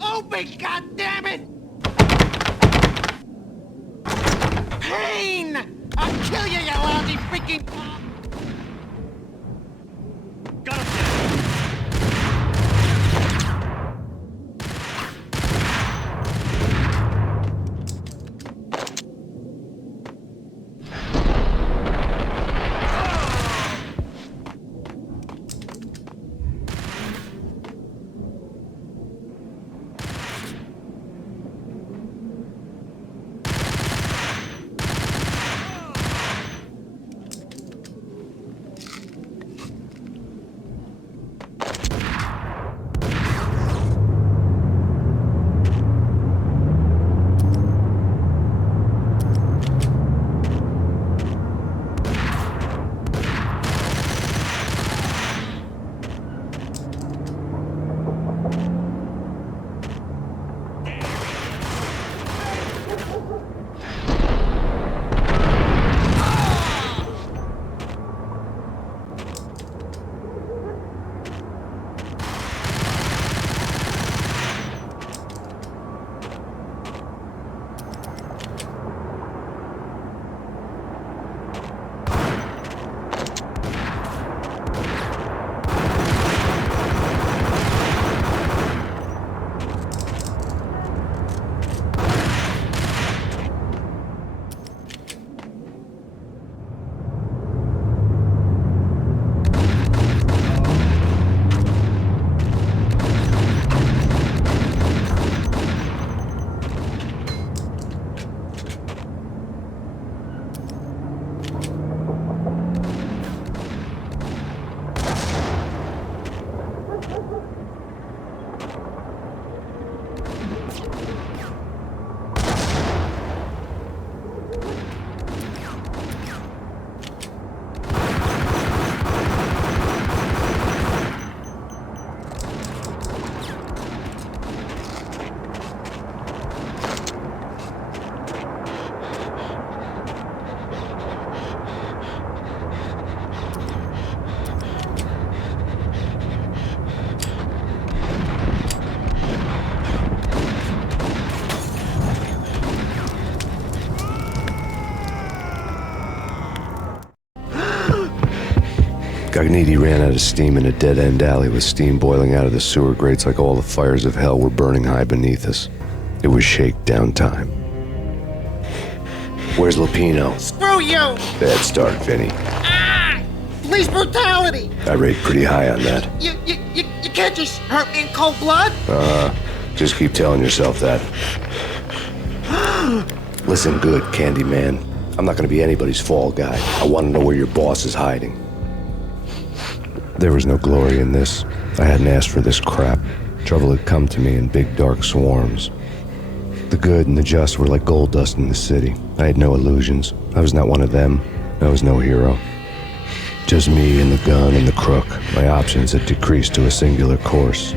Open, goddammit! Payne! I'll kill you, you lousy freaking... Got him. Gagniti ran out of steam in a dead-end alley with steam boiling out of the sewer grates like all the fires of hell were burning high beneath us. It was shakedown time. Where's Lupino? Screw you! Bad start, Vinny. Ah! Police brutality! I rate pretty high on that. You can't just hurt me in cold blood? Just keep telling yourself that. Listen good, Candyman. I'm not gonna be anybody's fall guy. I want to know where your boss is hiding. There was no glory in this. I hadn't asked for this crap. Trouble had come to me in big dark swarms. The good and the just were like gold dust in the city. I had no illusions. I was not one of them. I was no hero. Just me and the gun and the crook. My options had decreased to a singular course.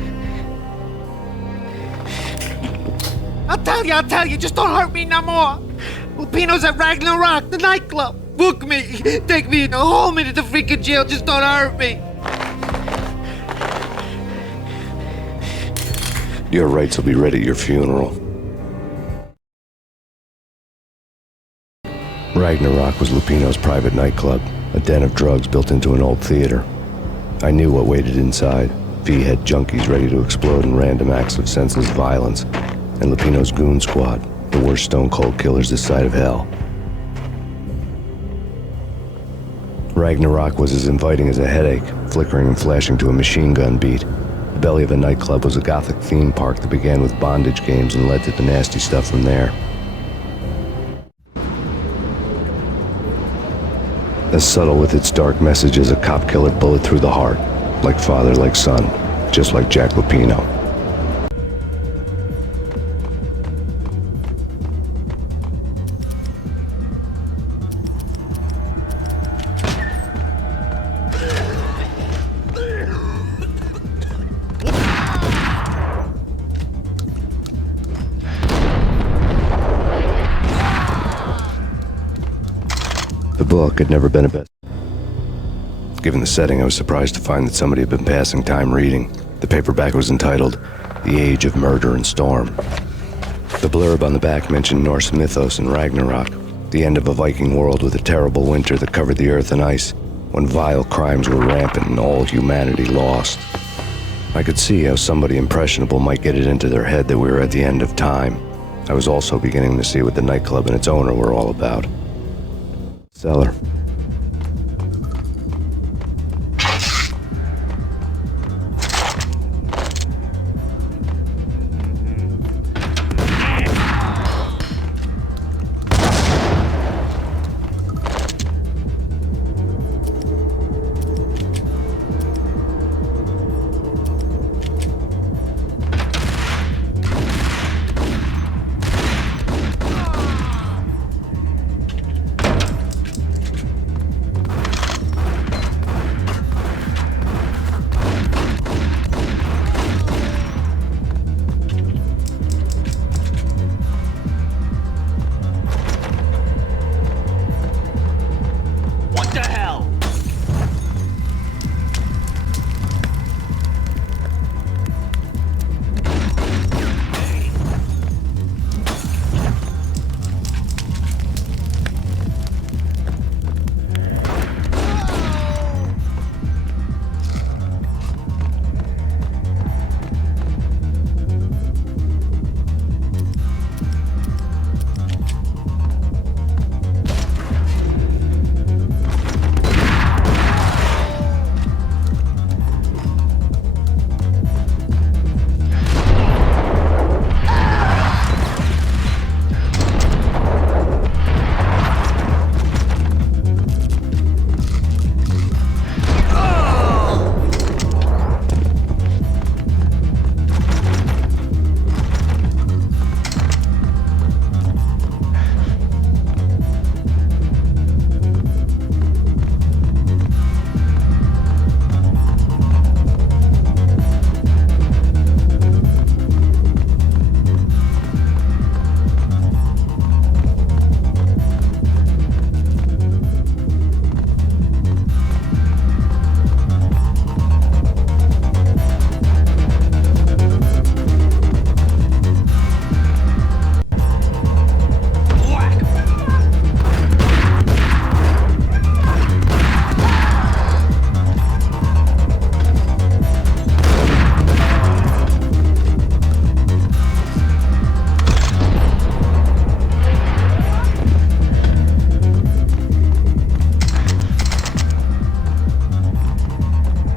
I'll tell you, just don't hurt me no more. Lupino's at Ragnarok, the nightclub. Book me, take me in the whole minute to freaking jail, just don't hurt me. Your rights will be ready at your funeral. Ragnarok was Lupino's private nightclub, a den of drugs built into an old theater. I knew what waited inside. V-head junkies ready to explode in random acts of senseless violence, and Lupino's goon squad, the worst stone-cold killers this side of hell. Ragnarok was as inviting as a headache, flickering and flashing to a machine gun beat. The belly of the nightclub was a gothic theme park that began with bondage games and led to the nasty stuff from there. As subtle with its dark message as a cop-killer bullet through the heart. Like father, like son. Just like Jack Lupino. The book had never been a best. Given the setting, I was surprised to find that somebody had been passing time reading. The paperback was entitled, The Age of Murder and Storm. The blurb on the back mentioned Norse mythos and Ragnarok, the end of a Viking world with a terrible winter that covered the earth in ice, when vile crimes were rampant and all humanity lost. I could see how somebody impressionable might get it into their head that we were at the end of time. I was also beginning to see what the nightclub and its owner were all about. Cellar.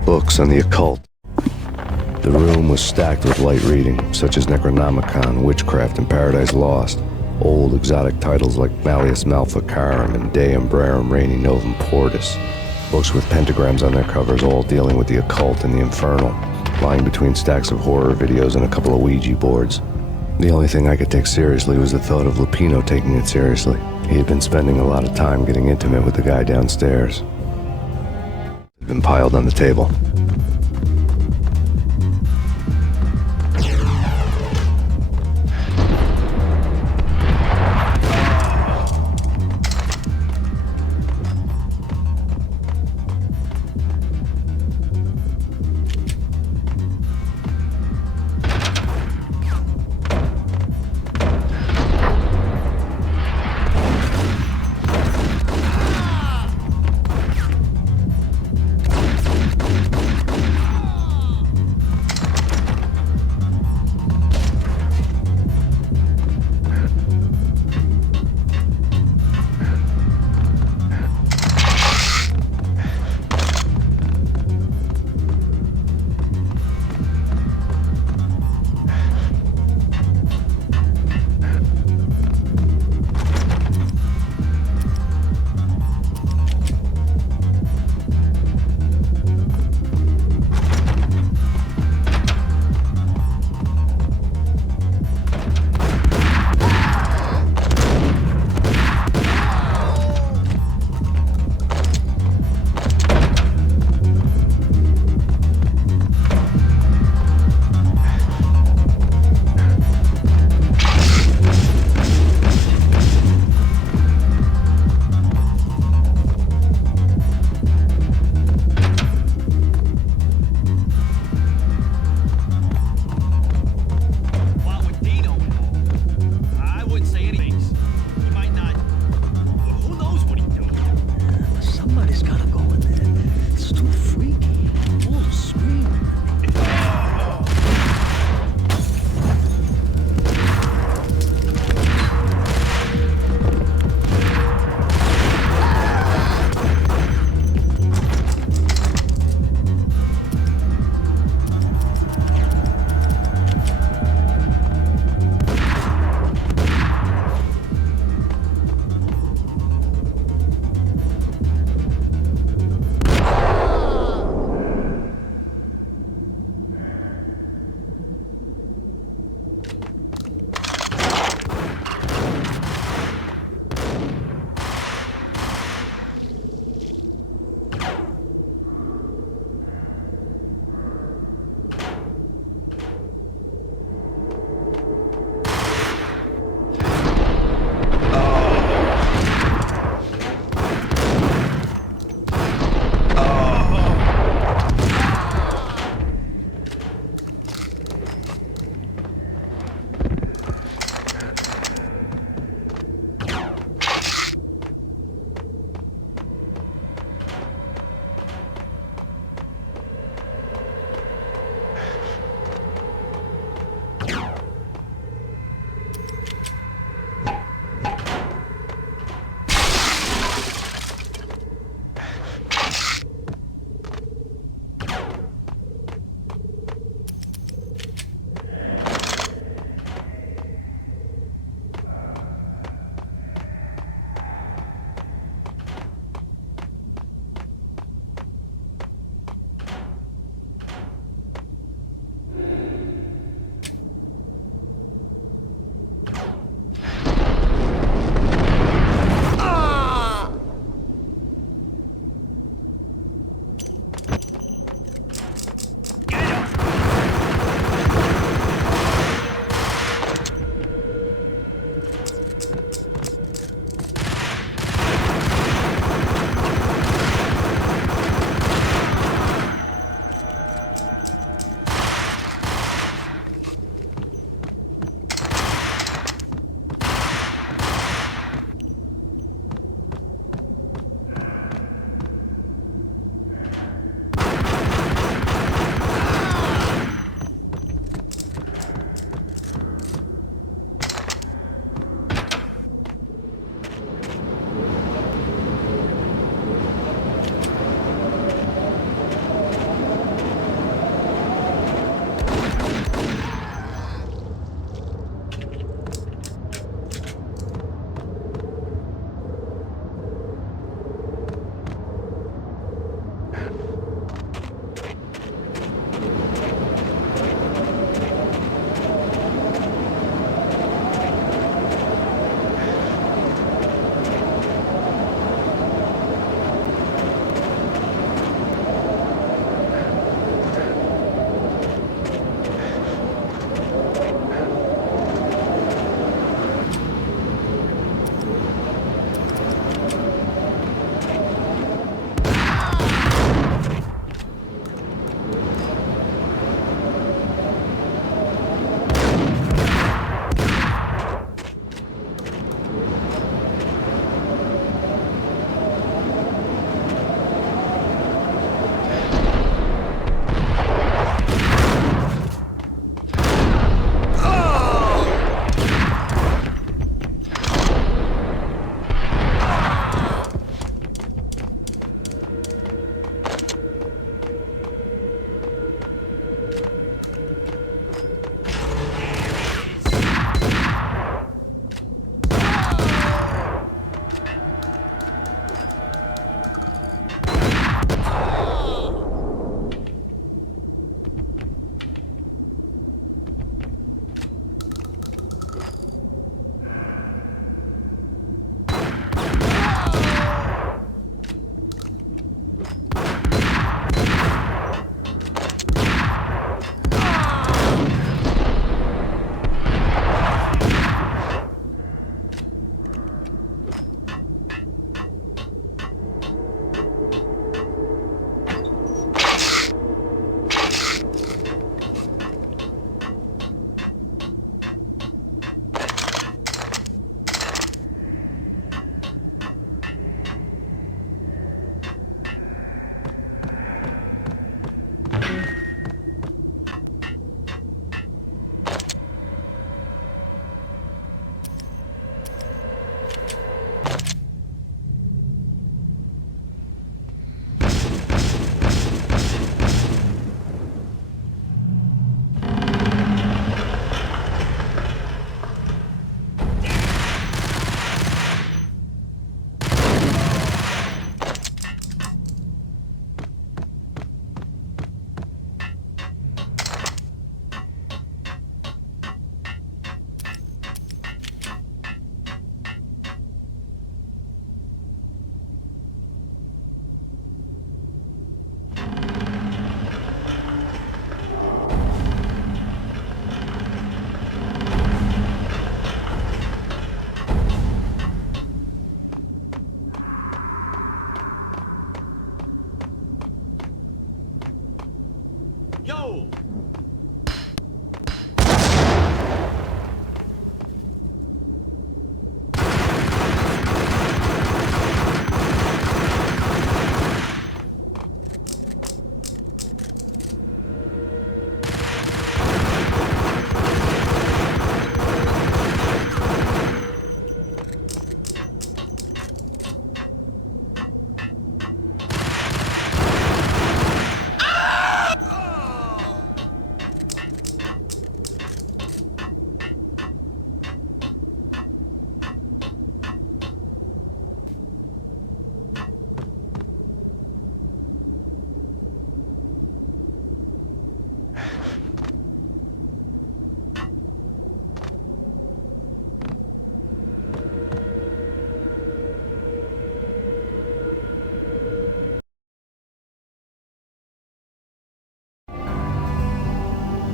Books on the occult. The room was stacked with light reading, such as Necronomicon, Witchcraft, and Paradise Lost. Old exotic titles like Malleus Maleficarum and De Umbrarum Reini Novum Portus. Books with pentagrams on their covers, all dealing with the occult and the infernal, lying between stacks of horror videos and a couple of Ouija boards. The only thing I could take seriously was the thought of Lupino taking it seriously. He had been spending a lot of time getting intimate with the guy downstairs. It had been piled on the table.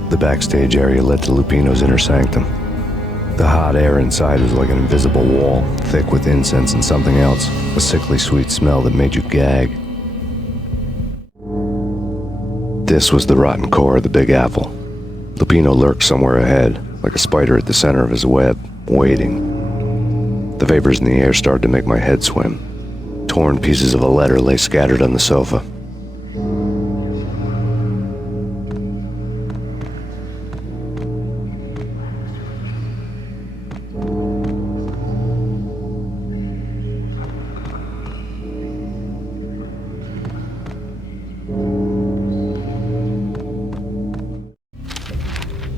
The backstage area led to Lupino's inner sanctum. The hot air inside was like an invisible wall, thick with incense and something else, a sickly sweet smell that made you gag. This was the rotten core of the Big Apple. Lupino lurked somewhere ahead, like a spider at the center of his web, waiting. The vapors in the air started to make my head swim. Torn pieces of a letter lay scattered on the sofa.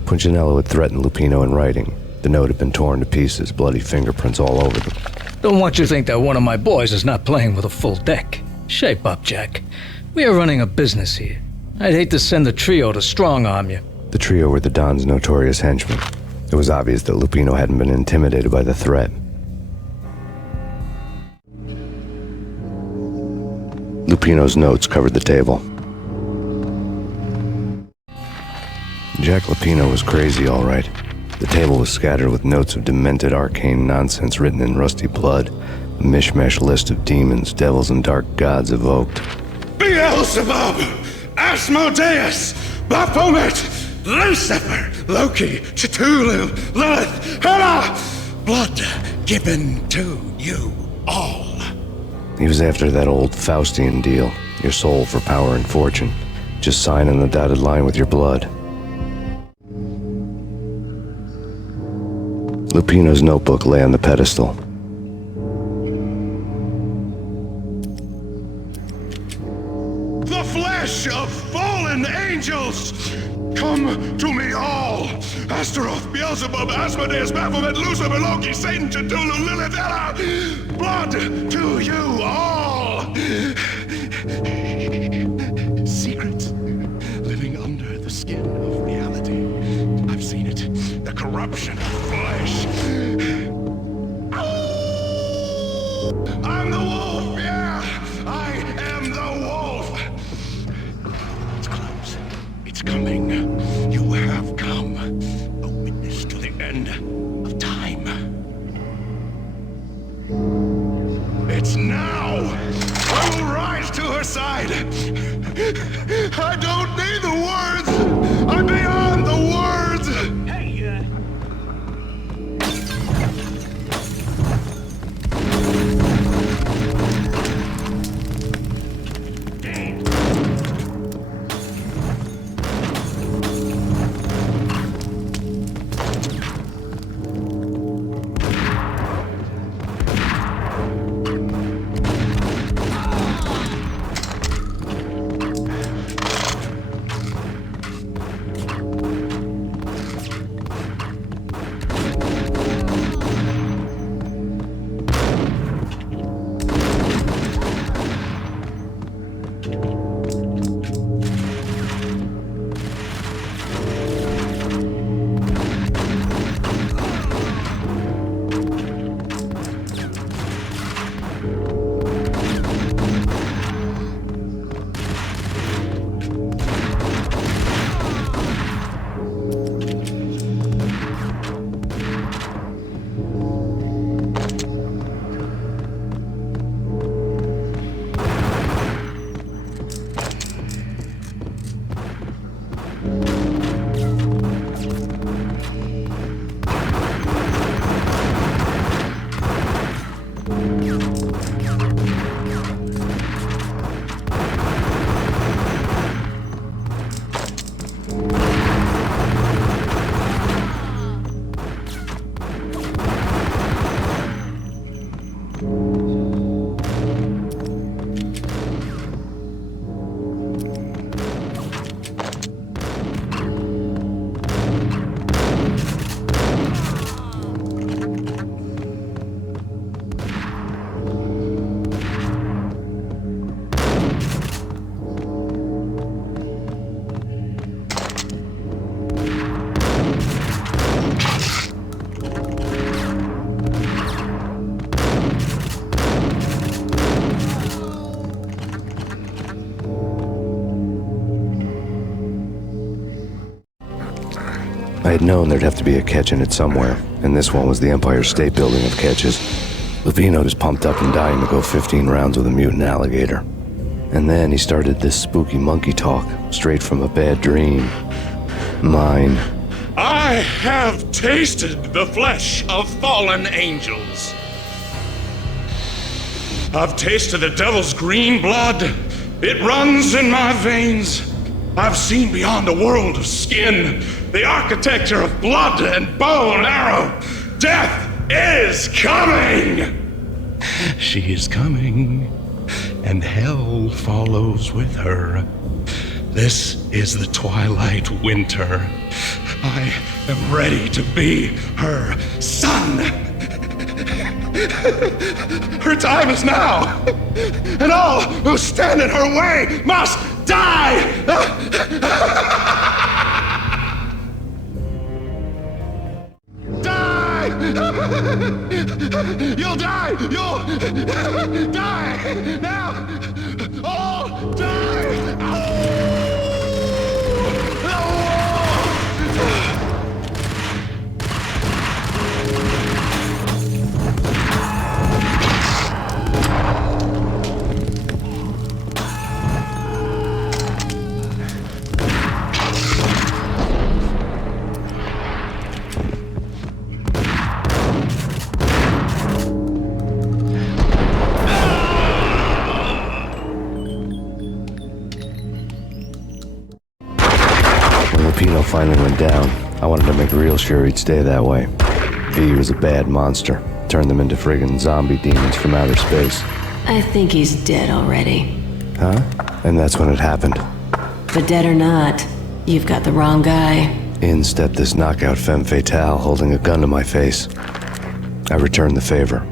Punchinello had threatened Lupino in writing. The note had been torn to pieces, bloody fingerprints all over them. Don't want you to think that one of my boys is not playing with a full deck. Shape up, Jack. We are running a business here. I'd hate to send the trio to strong-arm you. The trio were the Don's notorious henchmen. It was obvious that Lupino hadn't been intimidated by the threat. Lupino's notes covered the table. Jack Lupino was crazy, all right. The table was scattered with notes of demented arcane nonsense written in rusty blood, a mishmash list of demons, devils, and dark gods evoked. Beelzebub, Asmodeus, Baphomet, Lucifer, Loki, Cthulhu, Lilith, Hela, blood given to you all. He was after that old Faustian deal, your soul for power and fortune. Just sign on the dotted line with your blood. Lupino's notebook lay on the pedestal. The flesh of fallen angels! Come to me all! Astaroth, Beelzebub, Asmodeus, Baphomet, Lucifer, Loki, Satan, Cthulhu, Lilith, Hela! Blood to you all! Secrets living under the skin of reality. I've seen it. The corruption of flesh. I'm the wolf, yeah! I am the wolf! It's close. It's coming. You have come. A witness to the end of time. It's now! I will rise to her side! I don't need the words! I'm beyond the words! Hey, I had known there'd have to be a catch in it somewhere, and this one was the Empire State Building of catches. Lupino was pumped up and dying to go 15 rounds with a mutant alligator. And then he started this spooky monkey talk, straight from a bad dream. Mine. I have tasted the flesh of fallen angels. I've tasted the devil's green blood. It runs in my veins. I've seen beyond a world of skin, the architecture of blood and bow and arrow. Death is coming! She is coming, and hell follows with her. This is the twilight winter. I am ready to be her son. Her time is now, and all who stand in her way must die! Die! You'll die! You'll die! Now! All die! Pino finally went down. I wanted to make real sure he'd stay that way. V was a bad monster. Turned them into friggin' zombie demons from outer space. I think he's dead already. Huh? And that's when it happened. But dead or not, you've got the wrong guy. In stepped this knockout femme fatale holding a gun to my face. I returned the favor.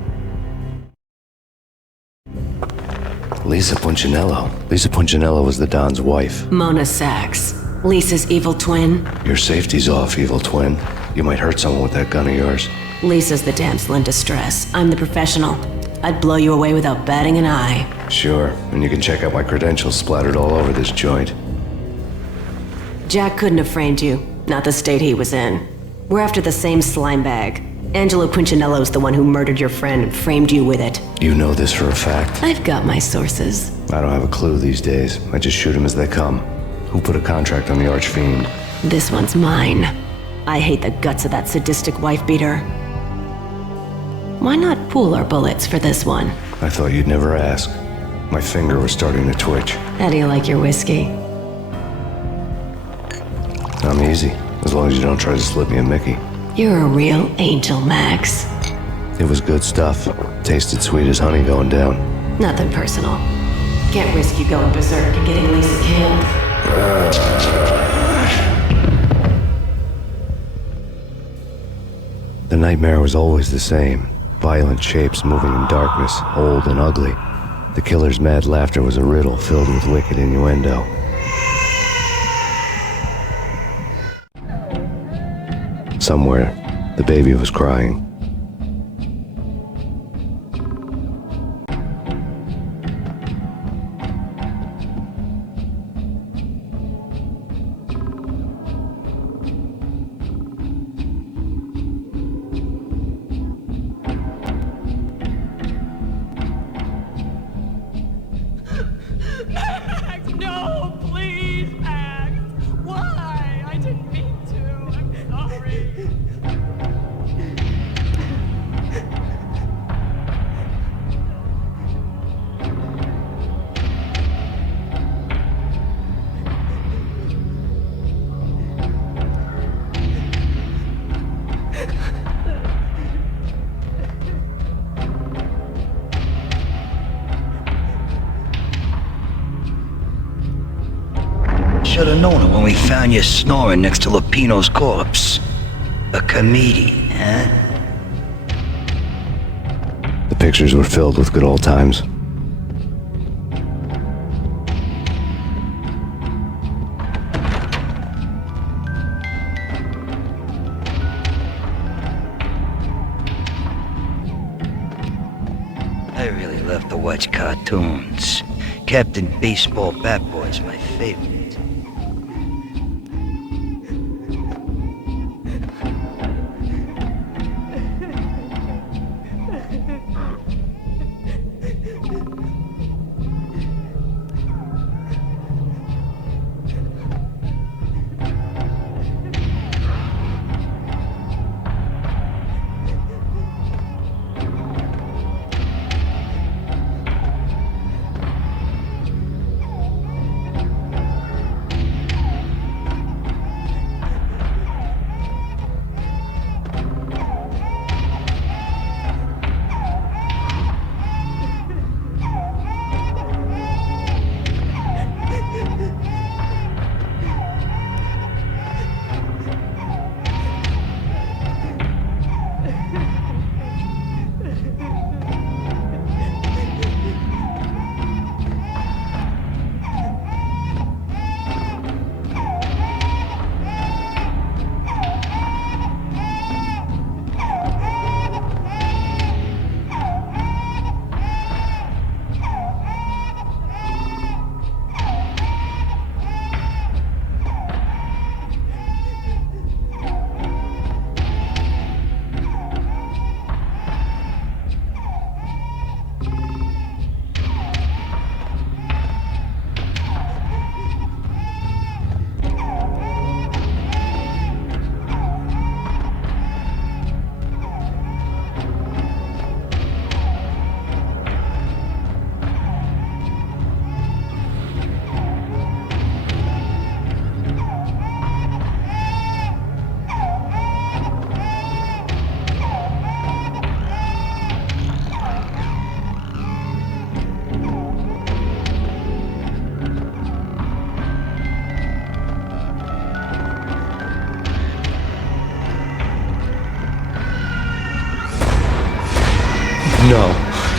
Lisa Punchinello. Lisa Punchinello was the Don's wife. Mona Sax. Lisa's evil twin. Your safety's off, evil twin. You might hurt someone with that gun of yours. Lisa's the damsel in distress. I'm the professional. I'd blow you away without batting an eye. Sure, and you can check out my credentials splattered all over this joint. Jack couldn't have framed you. Not the state he was in. We're after the same slime bag. Angelo Punchinello's the one who murdered your friend and framed you with it. You know this for a fact. I've got my sources. I don't have a clue these days. I just shoot them as they come. Who put a contract on the archfiend? This one's mine. I hate the guts of that sadistic wife-beater. Why not pool our bullets for this one? I thought you'd never ask. My finger was starting to twitch. How do you like your whiskey? I'm easy, as long as you don't try to slip me a Mickey. You're a real angel, Max. It was good stuff. Tasted sweet as honey going down. Nothing personal. Can't risk you going berserk and getting Lisa killed. The nightmare was always the same. Violent shapes moving in darkness, old and ugly. The killer's mad laughter was a riddle filled with wicked innuendo. Somewhere, the baby was crying. Max, no, please, Max. Why? I didn't mean to. I'm sorry. Should have known it when we found you snoring next to Lupino's corpse. A comedian, huh? The pictures were filled with good old times. I really love to watch cartoons. Captain Baseball Bat Boy's my favorite.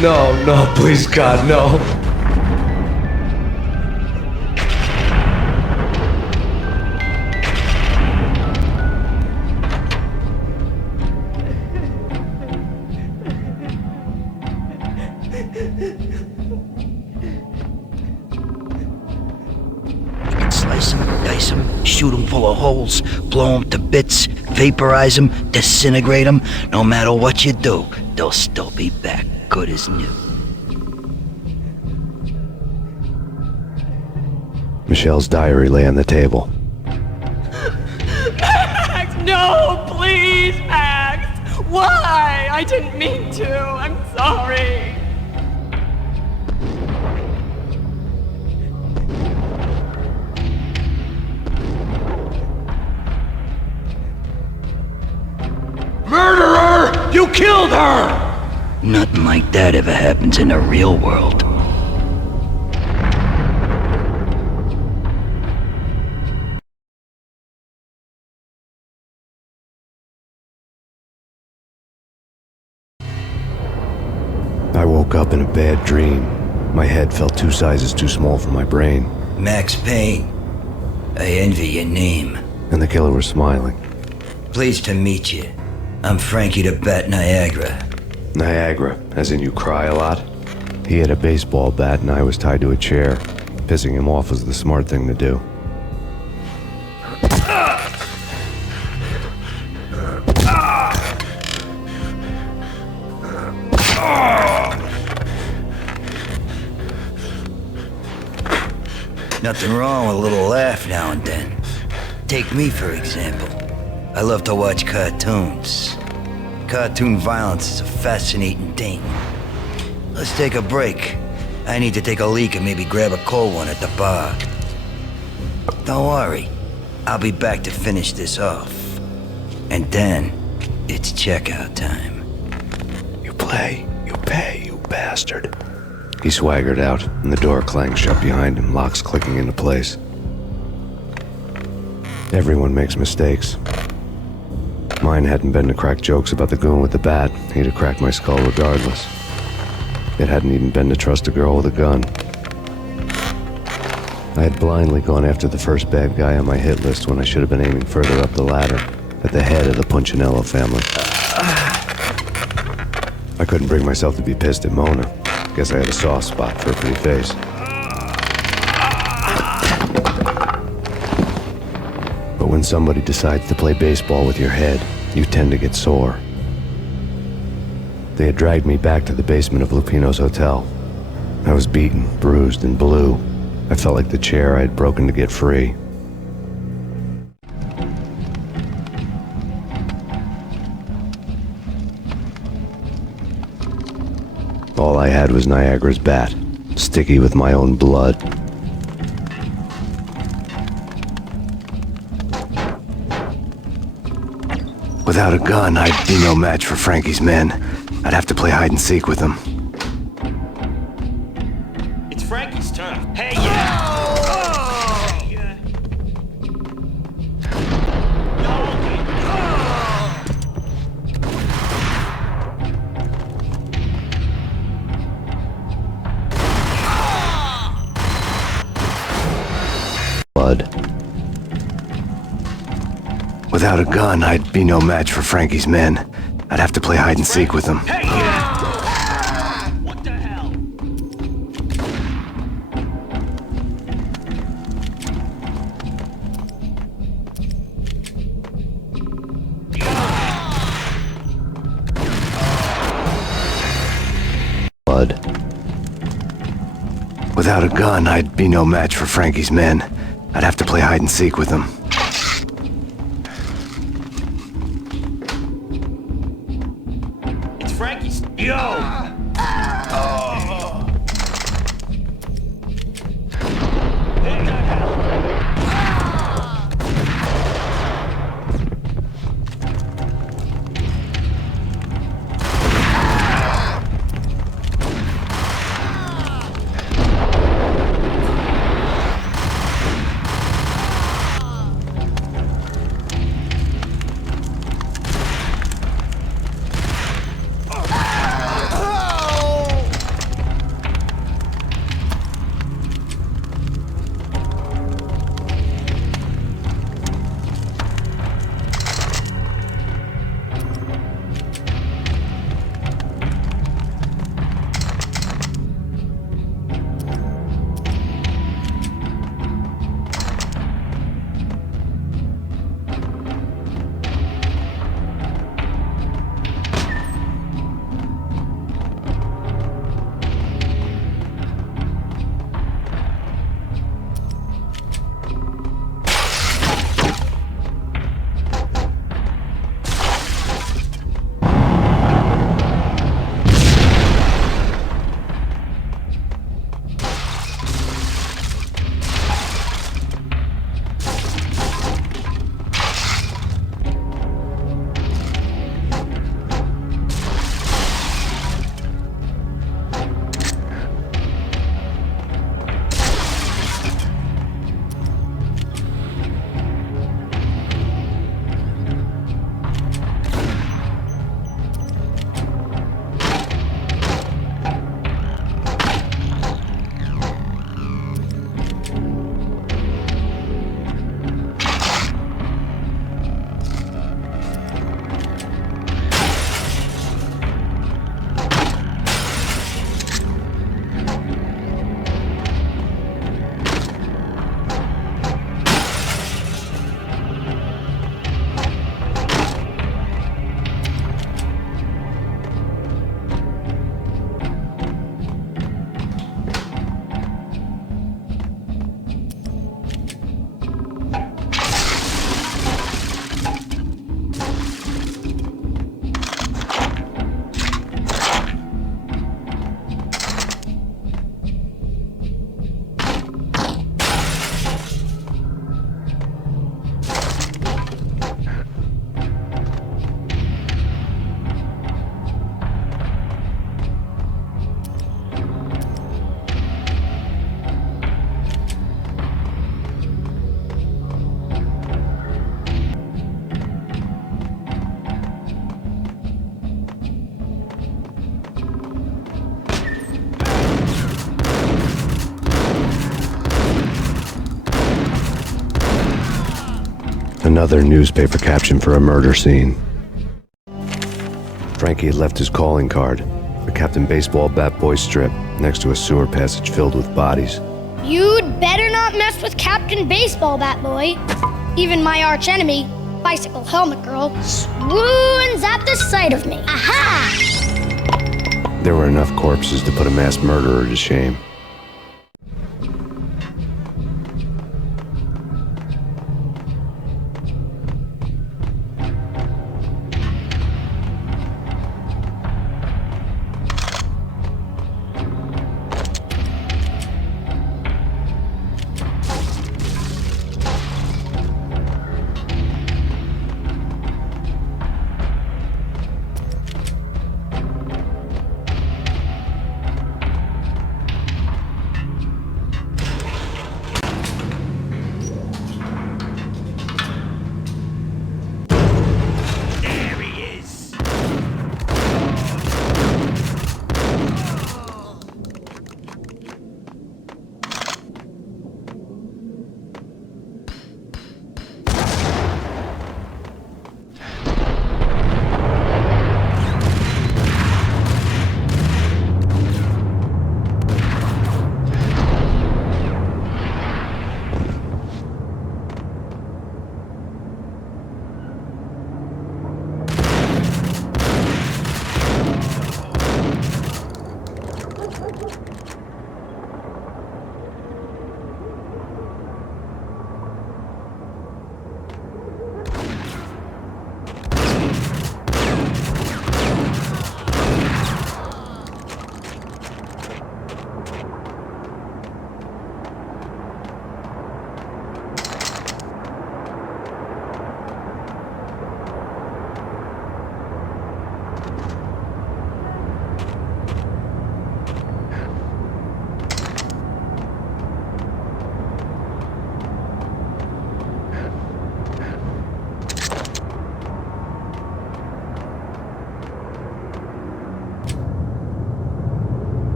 No, please, God, no. Slice them, dice them, shoot them full of holes, blow them to bits, vaporize them, disintegrate them. No matter what you do, they'll still be back, good as new. Michelle's diary lay on the table. Max, no, please, Max. Why? I didn't mean to. I'm sorry. Murderer! You killed her! Nothing like that ever happens in the real world. I woke up in a bad dream. My head felt 2 sizes too small for my brain. Max Payne. I envy your name. And the killer was smiling. Pleased to meet you. I'm Frankie the Bat Niagara. Niagara, as in you cry a lot? He had a baseball bat and I was tied to a chair. Pissing him off was the smart thing to do. Nothing wrong with a little laugh now and then. Take me, for example. I love to watch cartoons. Cartoon violence is a fascinating thing. Let's take a break. I need to take a leak and maybe grab a cold one at the bar. Don't worry. I'll be back to finish this off. And then, it's checkout time. You play, you pay, you bastard. He swaggered out, and the door clanged shut behind him, locks clicking into place. Everyone makes mistakes. Mine hadn't been to crack jokes about the goon with the bat. He'd have cracked my skull regardless. It hadn't even been to trust a girl with a gun. I had blindly gone after the first bad guy on my hit list when I should have been aiming further up the ladder, at the head of the Punchinello family. I couldn't bring myself to be pissed at Mona. Guess I had a soft spot for a pretty face. But when somebody decides to play baseball with your head, you tend to get sore. They had dragged me back to the basement of Lupino's hotel. I was beaten, bruised, and blue. I felt like the chair I had broken to get free. All I had was Niagara's bat, sticky with my own blood. Without a gun, I'd be no match for Frankie's men. I'd have to play hide and seek with them. It's Frankie's turn. Hey, yeah! Blood. Without a gun, I'd be no match for Frankie's men. I'd have to play hide and seek with them. Hey, yeah! What the hell? Blood. Without a gun, I'd be no match for Frankie's men. I'd have to play hide and seek with them. It's Frankie's. Yo! Another newspaper caption for a murder scene. Frankie had left his calling card, a Captain Baseball bat boy strip, next to a sewer passage filled with bodies. You'd better not mess with Captain Baseball Bat Boy. Even my arch enemy, Bicycle Helmet Girl, swoons at the sight of me. Aha! There were enough corpses to put a mass murderer to shame.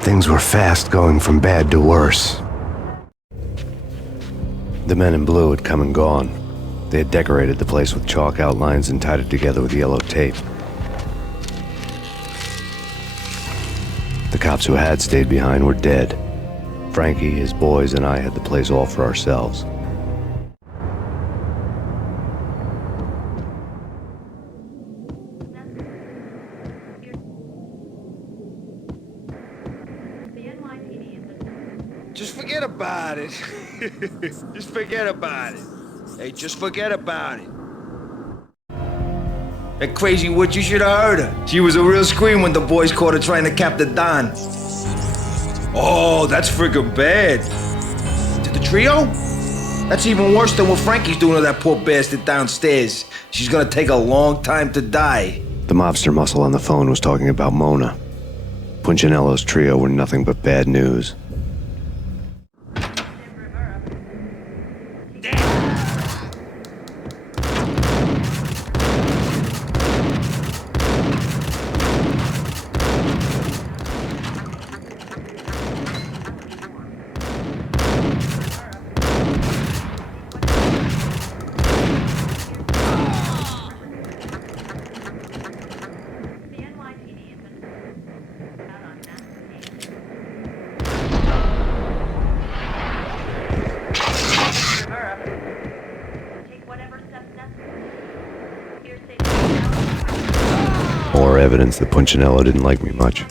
Things were fast going from bad to worse. The men in blue had come and gone. They had decorated the place with chalk outlines and tied it together with yellow tape. The cops who had stayed behind were dead. Frankie, his boys, and I had the place all for ourselves. Just forget about it. Just forget about it. Hey, just forget about it. That crazy witch, you should have heard her. She was a real scream when the boys caught her trying to cap the Don. Oh, that's friggin' bad. To the trio? That's even worse than what Frankie's doing to that poor bastard downstairs. She's gonna take a long time to die. The mobster muscle on the phone was talking about Mona. Punchinello's trio were nothing but bad news. More evidence that Punchinello didn't like me much.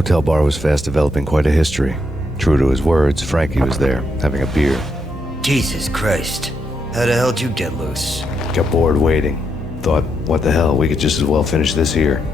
hotel bar was fast developing quite a history. True to his words, Frankie was there, having a beer. Jesus Christ. How the hell did you get loose? Got bored waiting. Thought, what the hell, we could just as well finish this here.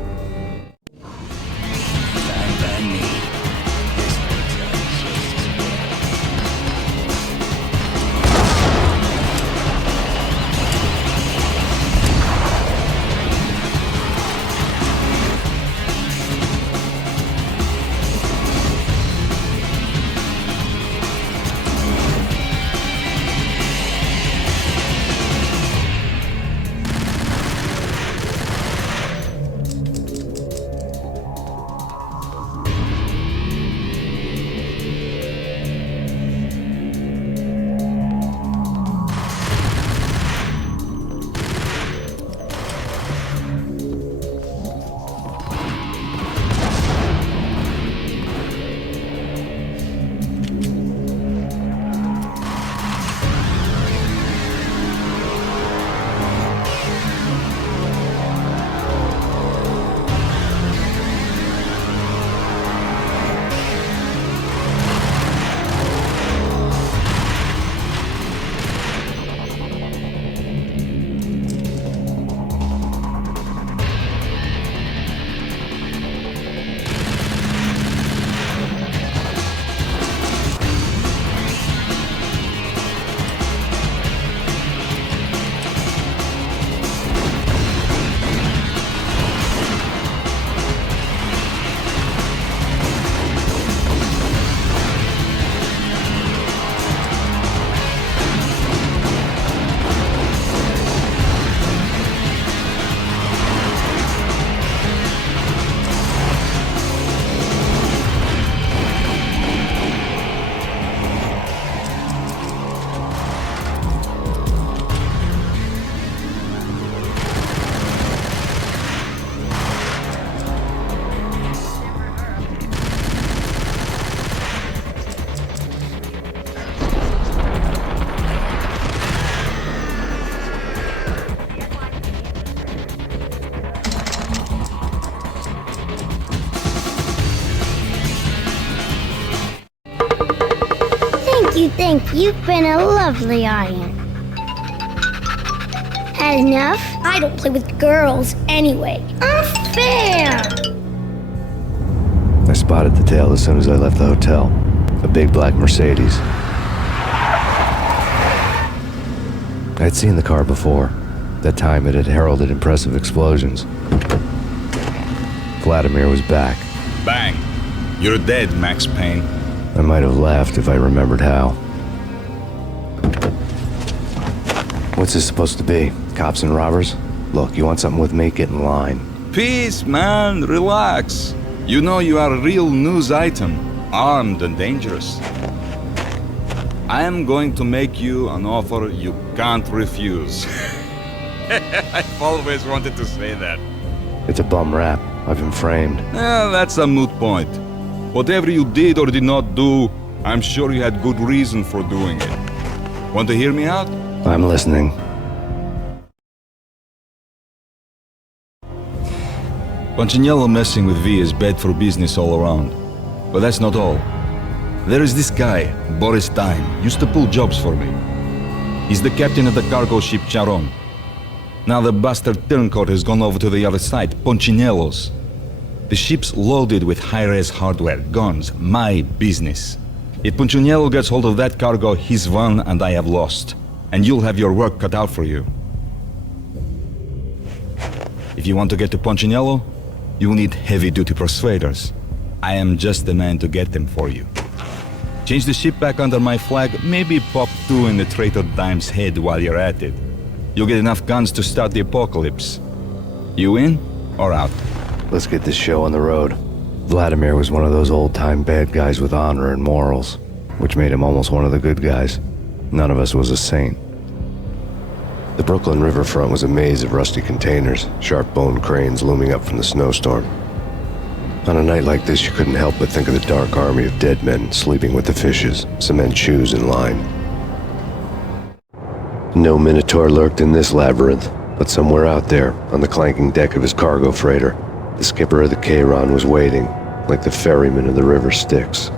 Thank you. You've been a lovely audience. Had enough? I don't play with girls anyway. Unfair! I spotted the tail as soon as I left the hotel. A big black Mercedes. I had seen the car before. That time it had heralded impressive explosions. Vladimir was back. Bang! You're dead, Max Payne. I might have laughed if I remembered how. What's this supposed to be? Cops and robbers? Look, you want something with me? Get in line. Peace, man. Relax. You know you are a real news item. Armed and dangerous. I am going to make you an offer you can't refuse. I've always wanted to say that. It's a bum rap. I've been framed. That's a moot point. Whatever you did or did not do, I'm sure you had good reason for doing it. Want to hear me out? I'm listening. Punchinello messing with V is bad for business all around. But that's not all. There is this guy, Boris Time, used to pull jobs for me. He's the captain of the cargo ship Charon. Now the bastard turncoat has gone over to the other side, Punchinello's. The ship's loaded with high-res hardware, guns, my business. If Punchinello gets hold of that cargo, he's won and I have lost. And you'll have your work cut out for you. If you want to get to Punchinello, you need heavy-duty persuaders. I am just the man to get them for you. Change the ship back under my flag, maybe pop 2 in the traitor Dime's head while you're at it. You'll get enough guns to start the apocalypse. You in or out? Let's get this show on the road. Vladimir was one of those old-time bad guys with honor and morals, which made him almost one of the good guys. None of us was a saint. The Brooklyn riverfront was a maze of rusty containers, sharp-boned cranes looming up from the snowstorm. On a night like this, you couldn't help but think of the dark army of dead men sleeping with the fishes, cement shoes in line. No Minotaur lurked in this labyrinth, but somewhere out there, on the clanking deck of his cargo freighter, the skipper of the Chiron was waiting, like the ferryman of the river Styx.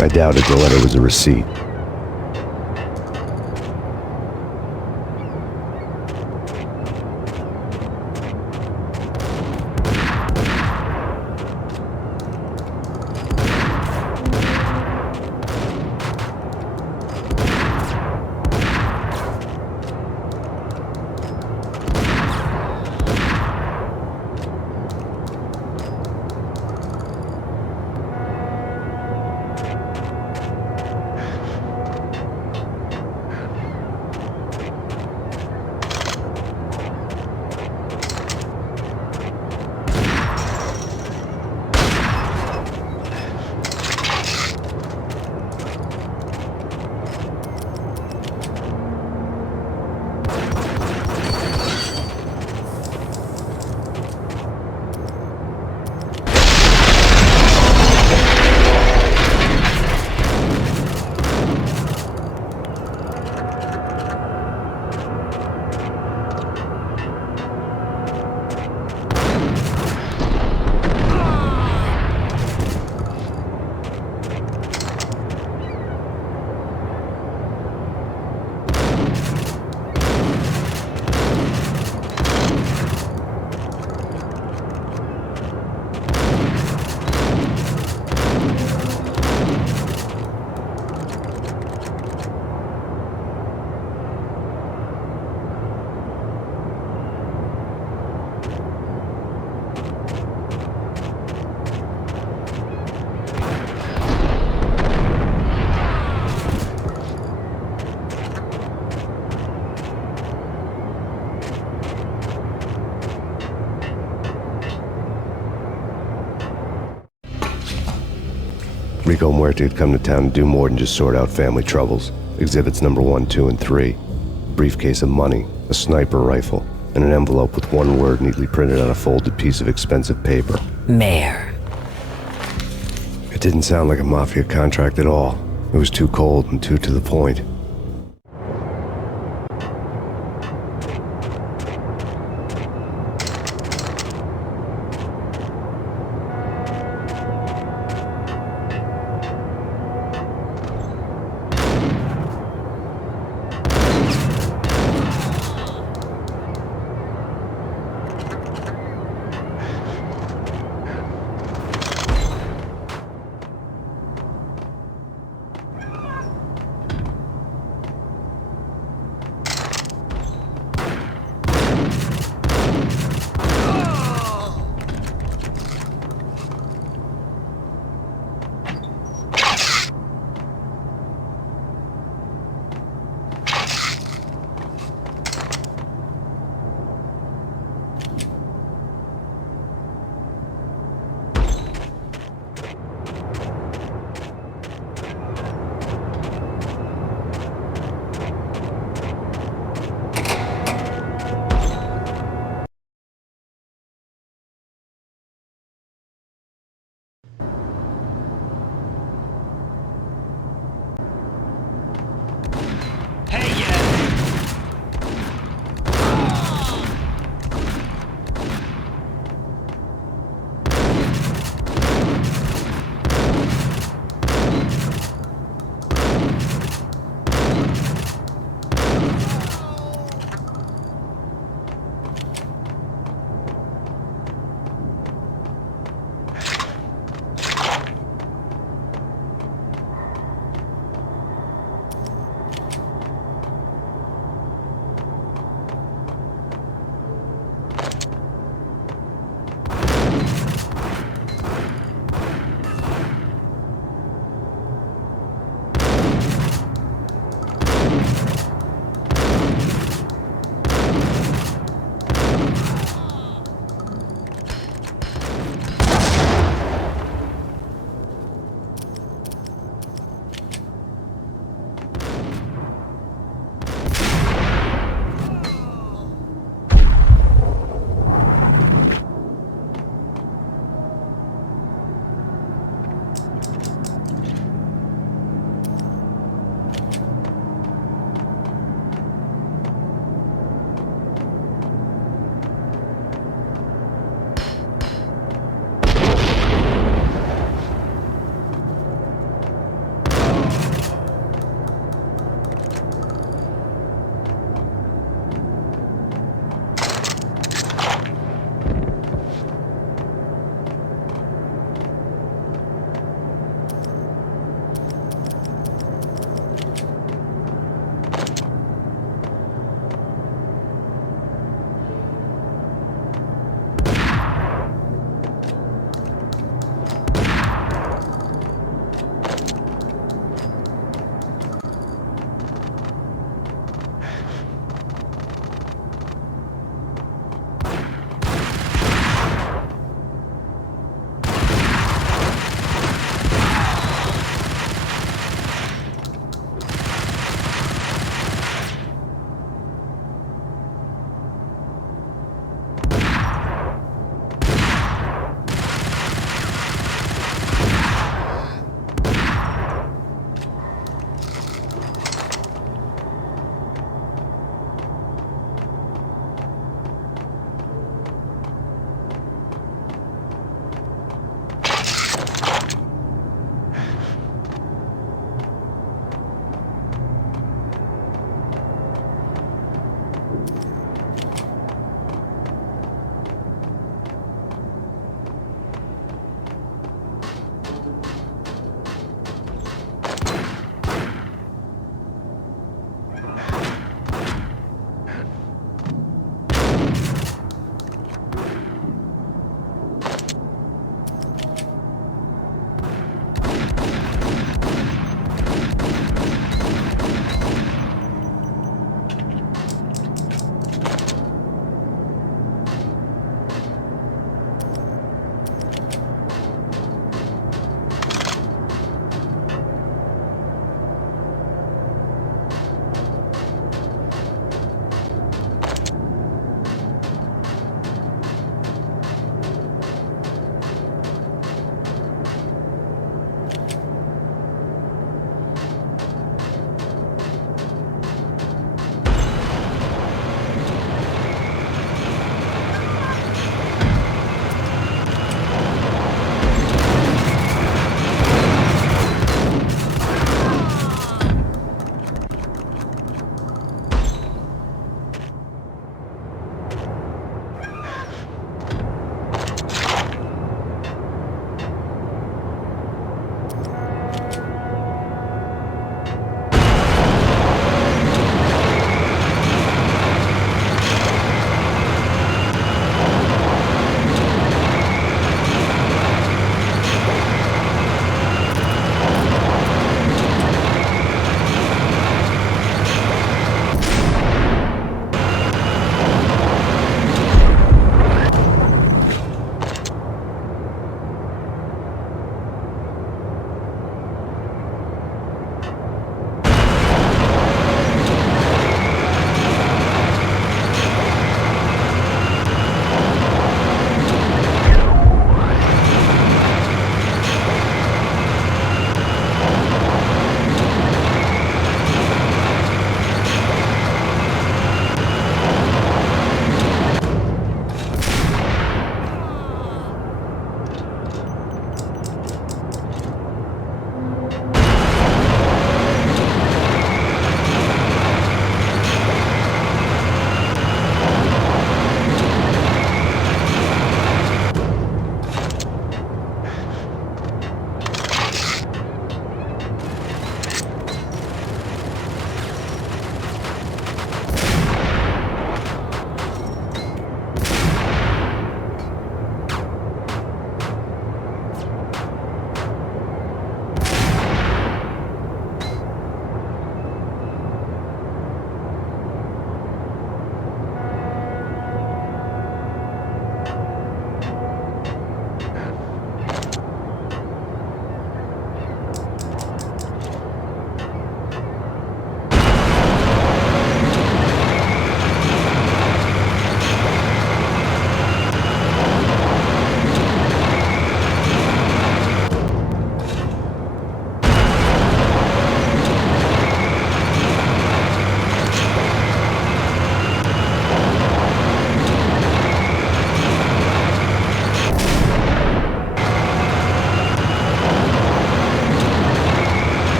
I doubted the letter was a receipt. Rico Muerte had come to town to do more than just sort out family troubles. Exhibits number 1, 2, and 3. A briefcase of money, a sniper rifle, and an envelope with one word neatly printed on a folded piece of expensive paper. Mayor. It didn't sound like a mafia contract at all. It was too cold and too to the point.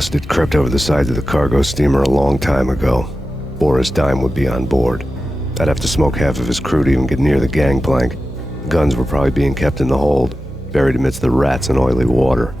rusted crept over the sides of the cargo steamer a long time ago. Boris Dime would be on board. I'd have to smoke half of his crew to even get near the gangplank. Guns were probably being kept in the hold, buried amidst the rats and oily water.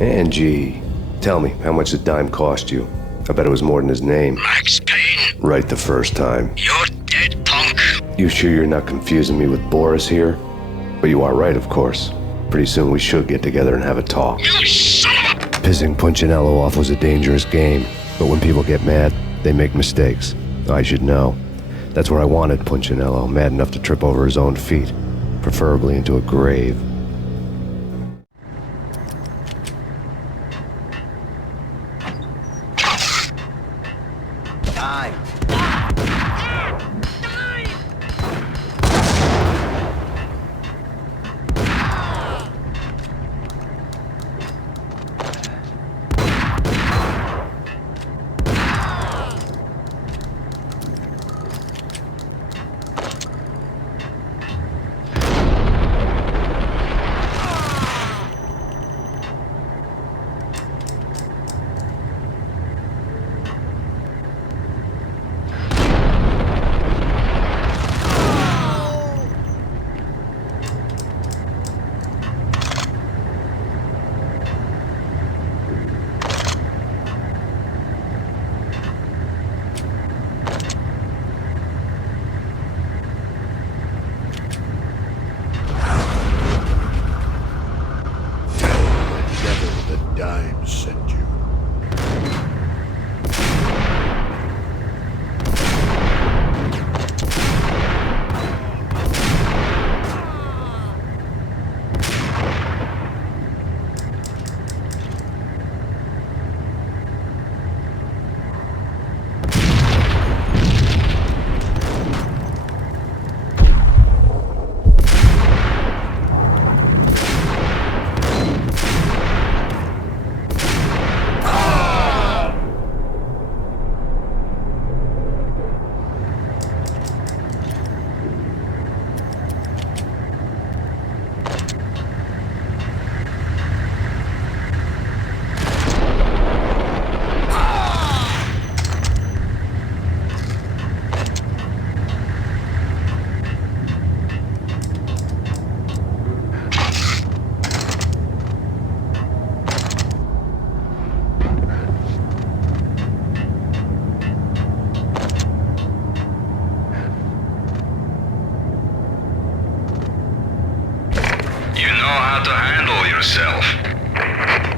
Angie, tell me, how much did Dime cost you? I bet it was more than his name. Max Payne. Right the first time. You're dead, punk. You sure you're not confusing me with Boris here? But you are right, of course. Pretty soon we should get together and have a talk. You son of a... Pissing Punchinello off was a dangerous game, but when people get mad, they make mistakes. I should know. That's where I wanted Punchinello, mad enough to trip over his own feet, preferably into a grave.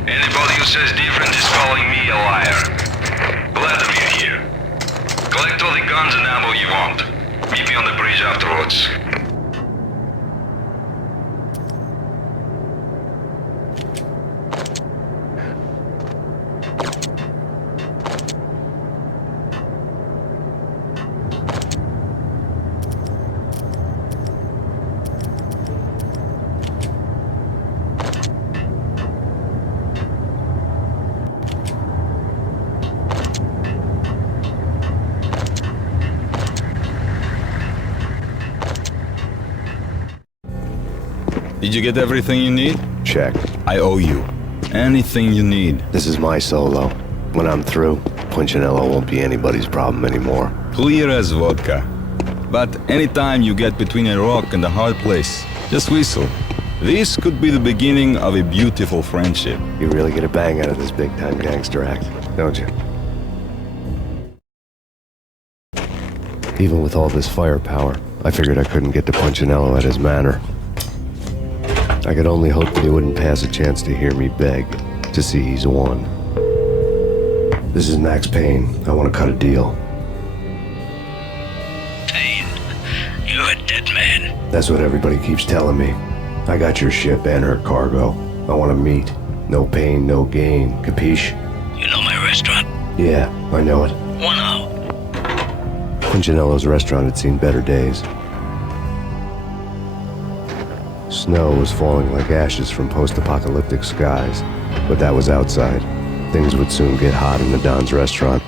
Anybody who says different is calling me a liar. Vladimir here. Collect all the guns and ammo you want. Meet me on the bridge afterwards. Did you get everything you need? Check. I owe you. Anything you need. This is my solo. When I'm through, Punchinello won't be anybody's problem anymore. Clear as vodka. But anytime you get between a rock and a hard place, just whistle. This could be the beginning of a beautiful friendship. You really get a bang out of this big-time gangster act, don't you? Even with all this firepower, I figured I couldn't get to Punchinello at his manor. I could only hope that he wouldn't pass a chance to hear me beg, to see he's won. This is Max Payne. I want to cut a deal. Payne, you're a dead man. That's what everybody keeps telling me. I got your ship and her cargo. I want to meet. No pain, no gain. Capiche? You know my restaurant? Yeah, I know it. 1 hour. Punchinello's restaurant had seen better days. Snow was falling like ashes from post-apocalyptic skies, but that was outside. Things would soon get hot in the Don's restaurant.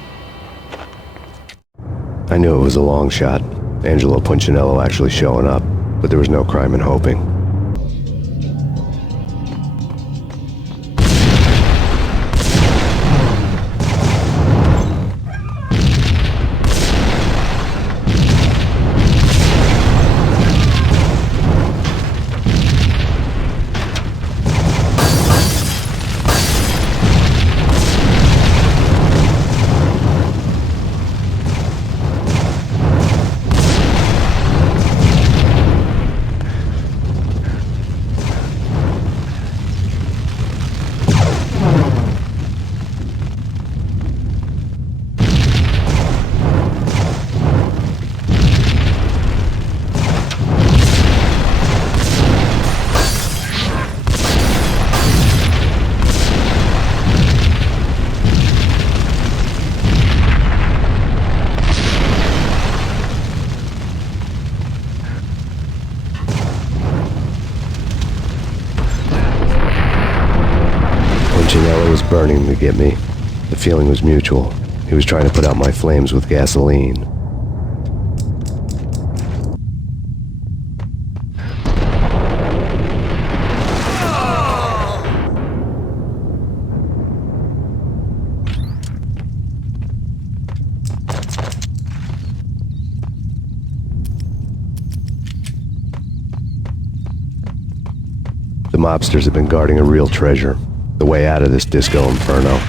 I knew it was a long shot, Angelo Punchinello actually showing up, but there was no crime in hoping. Punchinello was burning to get me. The feeling was mutual. He was trying to put out my flames with gasoline. The mobsters have been guarding a real treasure. The way out of this disco inferno.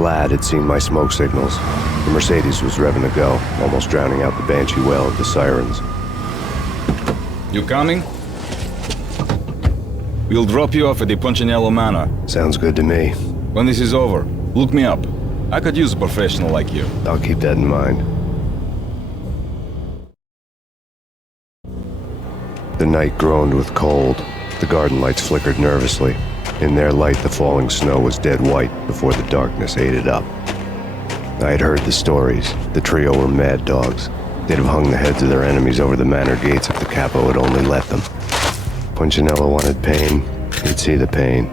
Vlad had seen my smoke signals. The Mercedes was revving to go, almost drowning out the banshee wail of the sirens. You coming? We'll drop you off at the Punchinello Manor. Sounds good to me. When this is over, look me up. I could use a professional like you. I'll keep that in mind. The night groaned with cold. The garden lights flickered nervously. In their light, the falling snow was dead white before the darkness ate it up. I had heard the stories. The trio were mad dogs. They'd have hung the heads of their enemies over the manor gates if the capo had only let them. Punchinello wanted pain. He'd see the pain.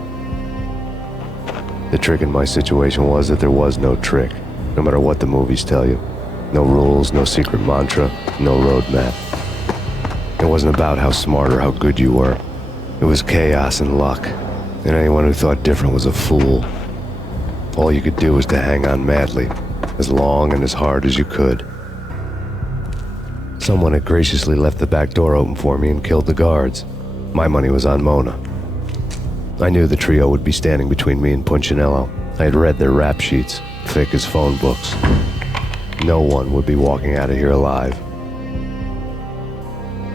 The trick in my situation was that there was no trick, no matter what the movies tell you. No rules, no secret mantra, no roadmap. It wasn't about how smart or how good you were. It was chaos and luck, and anyone who thought different was a fool. All you could do was to hang on madly, as long and as hard as you could. Someone had graciously left the back door open for me and killed the guards. My money was on Mona. I knew the trio would be standing between me and Punchinello. I had read their rap sheets, thick as phone books. No one would be walking out of here alive.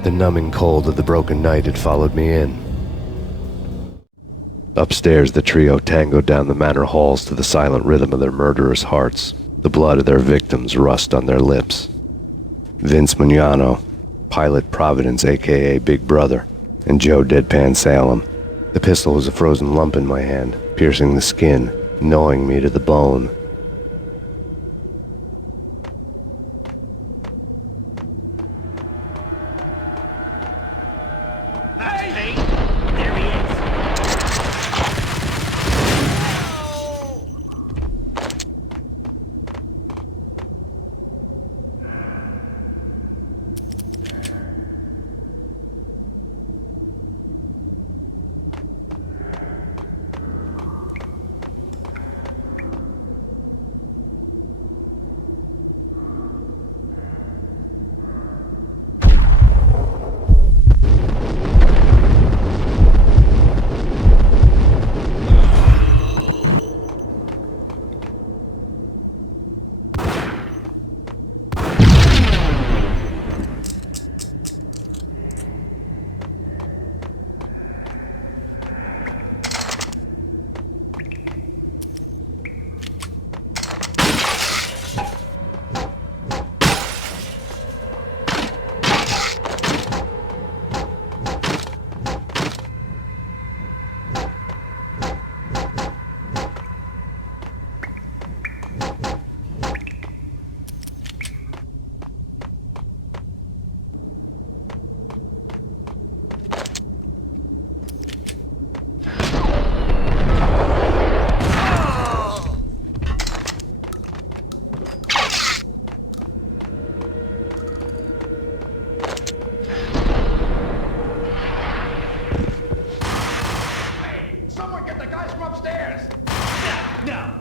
The numbing cold of the broken night had followed me in. Upstairs, the trio tangoed down the manor halls to the silent rhythm of their murderous hearts. The blood of their victims rust on their lips. Vince Mignano, Pilot Providence aka Big Brother, and Joe Deadpan Salem. The pistol was a frozen lump in my hand, piercing the skin, gnawing me to the bone.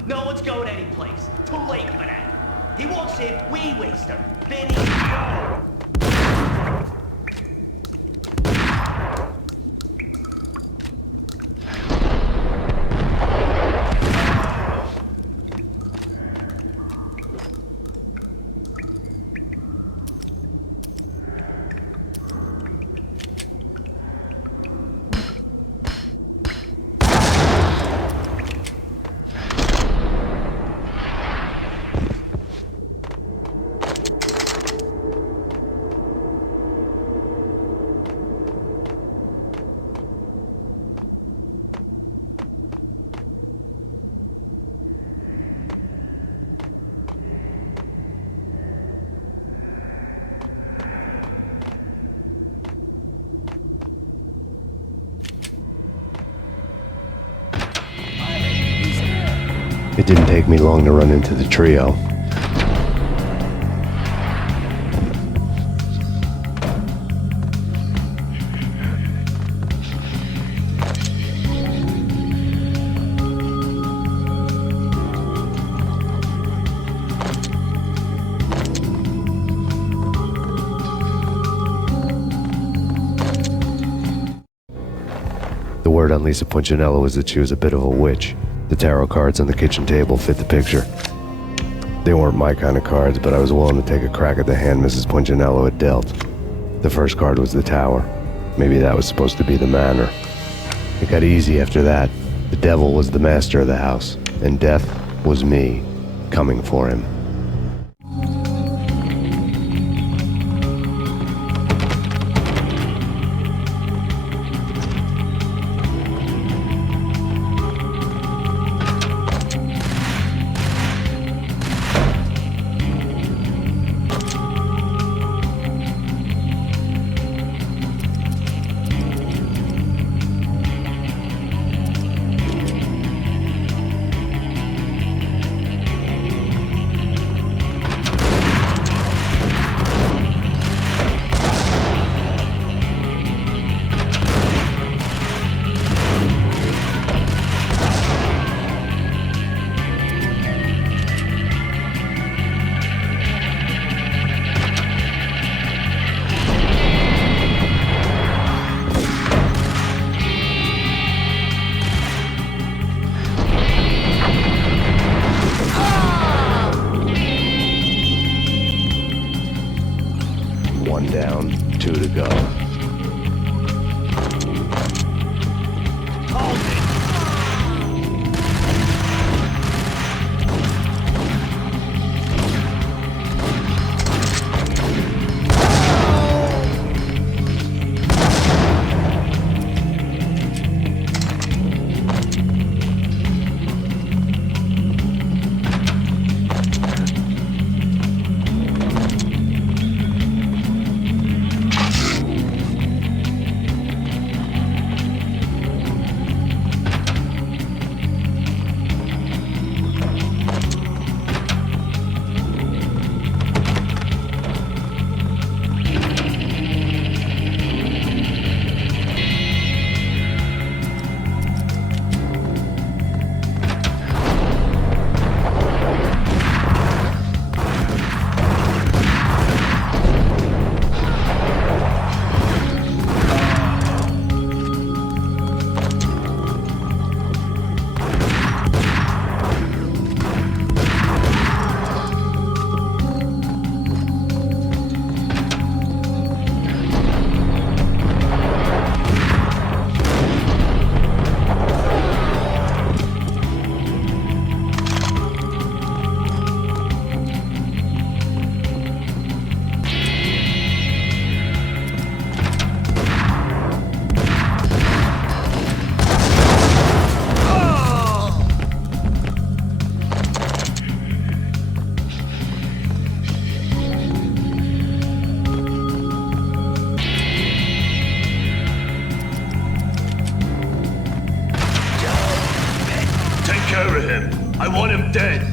No one's going anyplace. Too late for that. He walks in, we waste him. Then he... It didn't take me long to run into the trio. The word on Lisa Punchinello was that she was a bit of a witch. The tarot cards on the kitchen table fit the picture. They weren't my kind of cards, but I was willing to take a crack at the hand Mrs. Punchinello had dealt. The first card was the tower. Maybe that was supposed to be the manor. It got easy after that. The devil was the master of the house, and death was me, coming for him. want him dead.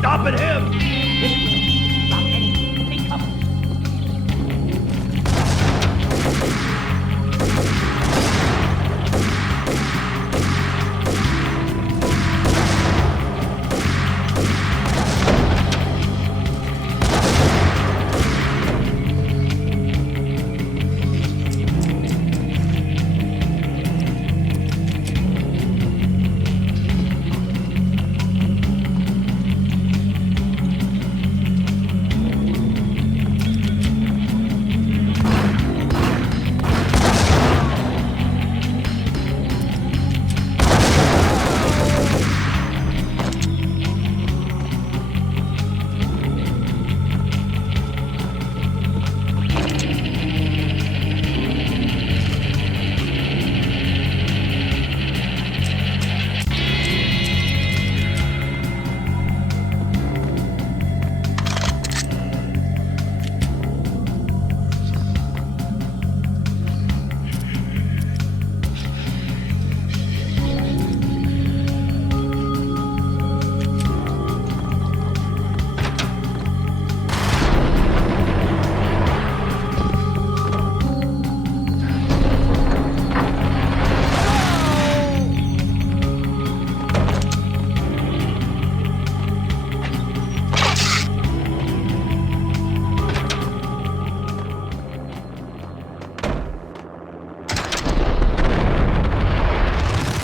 Stopping him!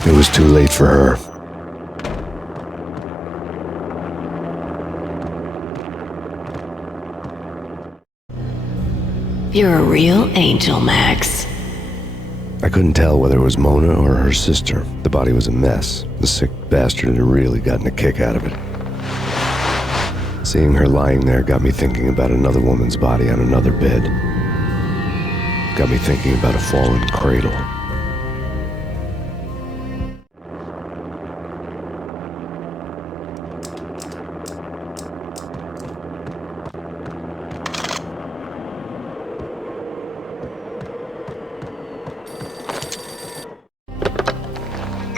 It was too late for her. You're a real angel, Max. I couldn't tell whether it was Mona or her sister. The body was a mess. The sick bastard had really gotten a kick out of it. Seeing her lying there got me thinking about another woman's body on another bed. Got me thinking about a fallen cradle.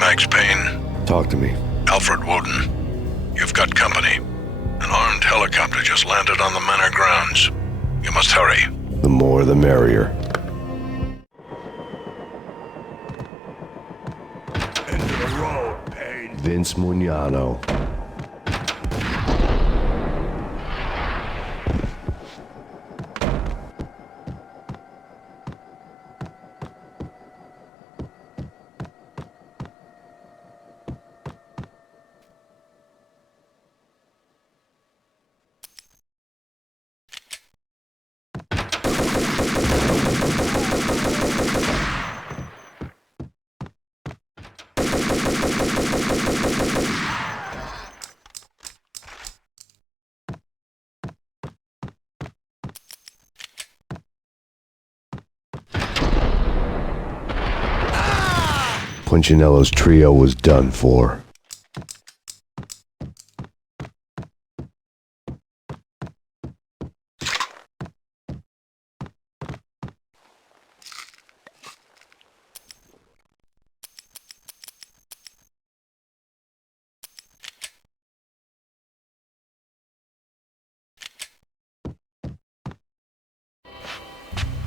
Max Payne. Talk to me. Alfred Woden. You've got company. An armed helicopter just landed on the manor grounds. You must hurry. The more the merrier. End of the road, Payne. Vince Mugnano. Punchinello's trio was done for.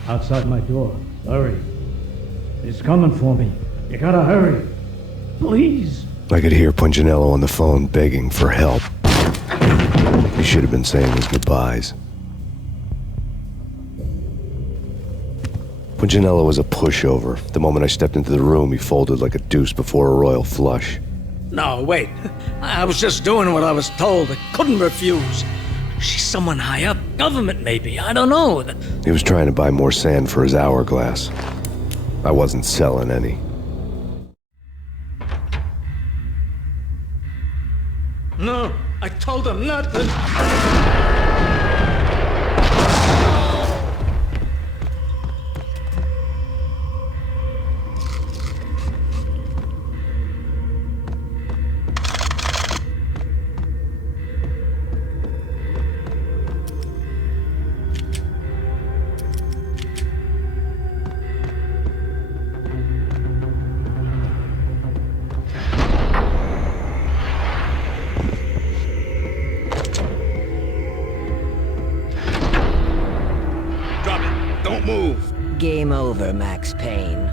Outside my door. Hurry. He's coming for me. You gotta hurry. Please. I could hear Punchinello on the phone begging for help. He should have been saying his goodbyes. Punchinello was a pushover. The moment I stepped into the room, he folded like a deuce before a royal flush. No, wait. I was just doing what I was told. I couldn't refuse. She's someone high up. Government, maybe. I don't know. He was trying to buy more sand for his hourglass. I wasn't selling any. No, I told him not to. Game over, Max Payne.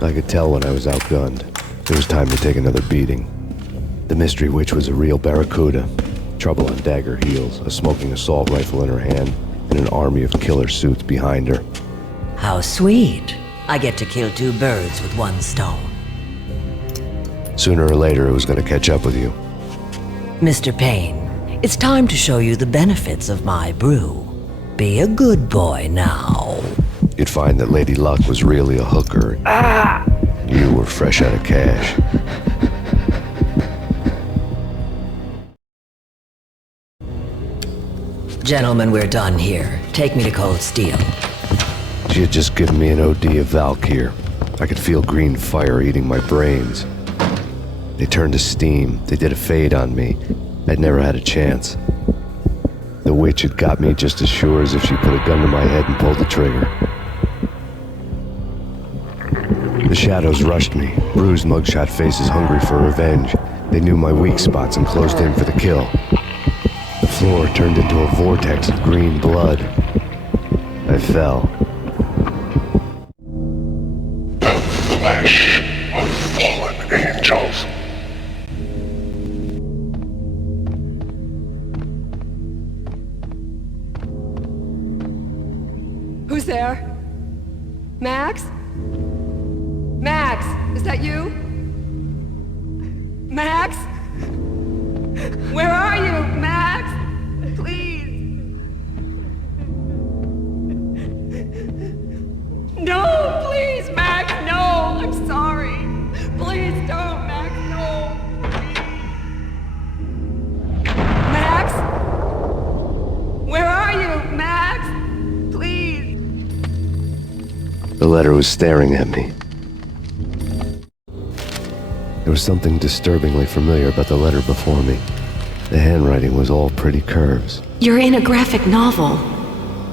I could tell when I was outgunned. It was time to take another beating. The mystery witch was a real barracuda. Trouble on dagger heels, a smoking assault rifle in her hand, and an army of killer suits behind her. How sweet. I get to kill two birds with one stone. Sooner or later, it was going to catch up with you. Mr. Payne, it's time to show you the benefits of my brew. Be a good boy now. You'd find that Lady Luck was really a hooker. You were fresh out of cash. Gentlemen, we're done here. Take me to Cold Steel. She had just given me an OD of Valkyr. I could feel green fire eating my brains. They turned to steam. They did a fade on me. I'd never had a chance. The witch had got me just as sure as if she put a gun to my head and pulled the trigger. The shadows rushed me, bruised mugshot faces hungry for revenge. They knew my weak spots and closed in for the kill. The floor turned into a vortex of green blood. I fell. The flesh of fallen angels. Who's there? Max? Max, is that you? Max? Where are you, Max? Please. No, please, Max, no. I'm sorry. Please don't, Max, no. Max? Where are you, Max? Please. The letter was staring at me. There was something disturbingly familiar about the letter before me. The handwriting was all pretty curves. You're in a graphic novel.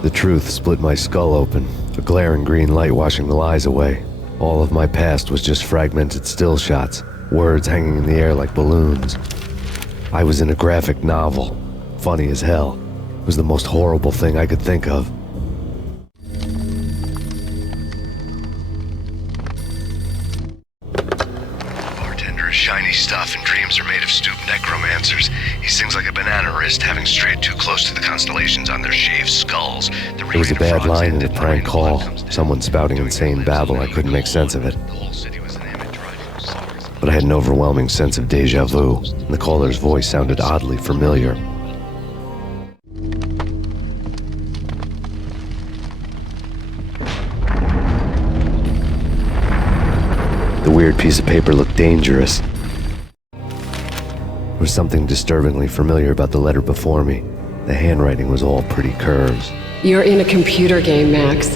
The truth split my skull open, a glaring green light washing the lies away. All of my past was just fragmented still shots, words hanging in the air like balloons. I was in a graphic novel. Funny as hell. It was the most horrible thing I could think of. Shiny stuff and dreams are made of stooped necromancers. He sings like a banana wrist, having strayed too close to the constellations on their shaved skulls. There was a bad line in a prank call. Someone spouting insane babble. I couldn't make sense of it. But I had an overwhelming sense of deja vu, and the caller's voice sounded oddly familiar. The weird piece of paper looked dangerous. There was something disturbingly familiar about the letter before me. The handwriting was all pretty curves. You're in a computer game, Max.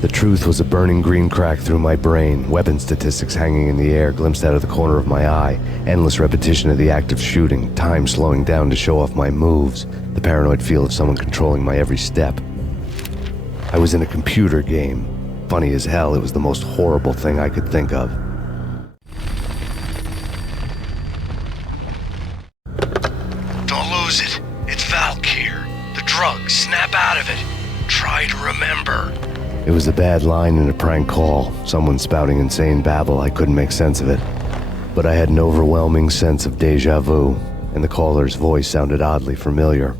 The truth was a burning green crack through my brain, weapon statistics hanging in the air glimpsed out of the corner of my eye, endless repetition of the act of shooting, time slowing down to show off my moves, the paranoid feel of someone controlling my every step. I was in a computer game. Funny as hell, it was the most horrible thing I could think of. Don't lose it. It's Valkyr. drug. Snap out of it. Try to remember. It was a bad line in a prank call, someone spouting insane babble. I couldn't make sense of it. But I had an overwhelming sense of deja vu, and the caller's voice sounded oddly familiar.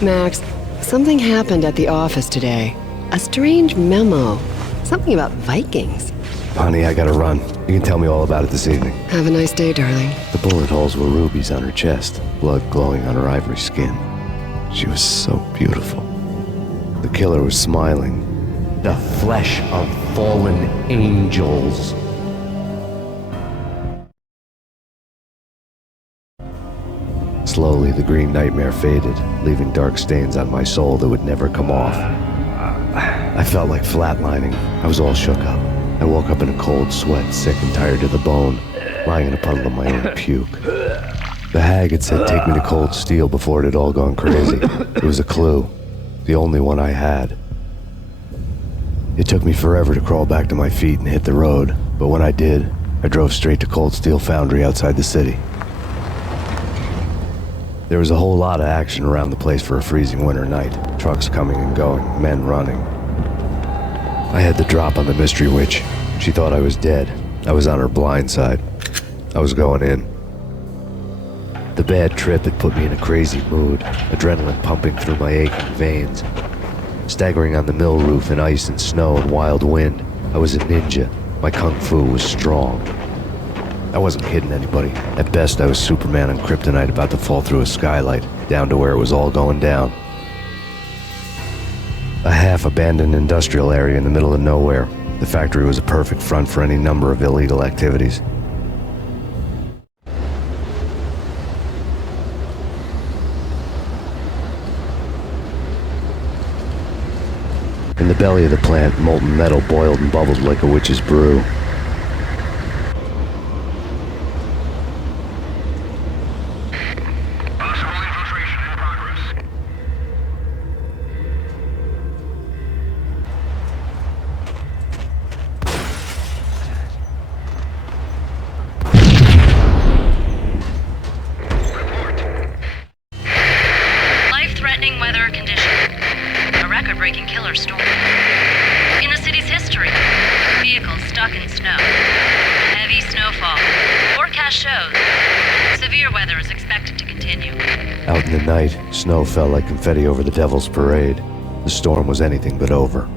Max, something happened at the office today. A strange memo. Something about Vikings. Honey, I gotta run. You can tell me all about it this evening. Have a nice day, darling. The bullet holes were rubies on her chest, blood glowing on her ivory skin. She was so beautiful. The killer was smiling. The flesh of fallen angels. Slowly, the green nightmare faded, leaving dark stains on my soul that would never come off. I felt like flatlining. I was all shook up. I woke up in a cold sweat, sick and tired to the bone, lying in a puddle of my own puke. The hag had said take me to Cold Steel before it had all gone crazy. It was a clue, the only one I had. It took me forever to crawl back to my feet and hit the road, but when I did, I drove straight to Cold Steel Foundry outside the city. There was a whole lot of action around the place for a freezing winter night. Trucks coming and going, men running. I had the drop on the mystery witch. She thought I was dead. I was on her blind side. I was going in. The bad trip had put me in a crazy mood, adrenaline pumping through my aching veins. Staggering on the mill roof in ice and snow and wild wind, I was a ninja. My kung fu was strong. I wasn't kidding anybody. At best, I was Superman on kryptonite about to fall through a skylight, down to where it was all going down. A half-abandoned industrial area in the middle of nowhere. The factory was a perfect front for any number of illegal activities. In the belly of the plant, molten metal boiled and bubbled like a witch's brew. Life-threatening weather conditions. A record-breaking killer storm. In the city's history, vehicles stuck in snow. Heavy snowfall. Forecast shows severe weather is expected to continue. Out in the night, snow fell like confetti over the Devil's Parade. The storm was anything but over.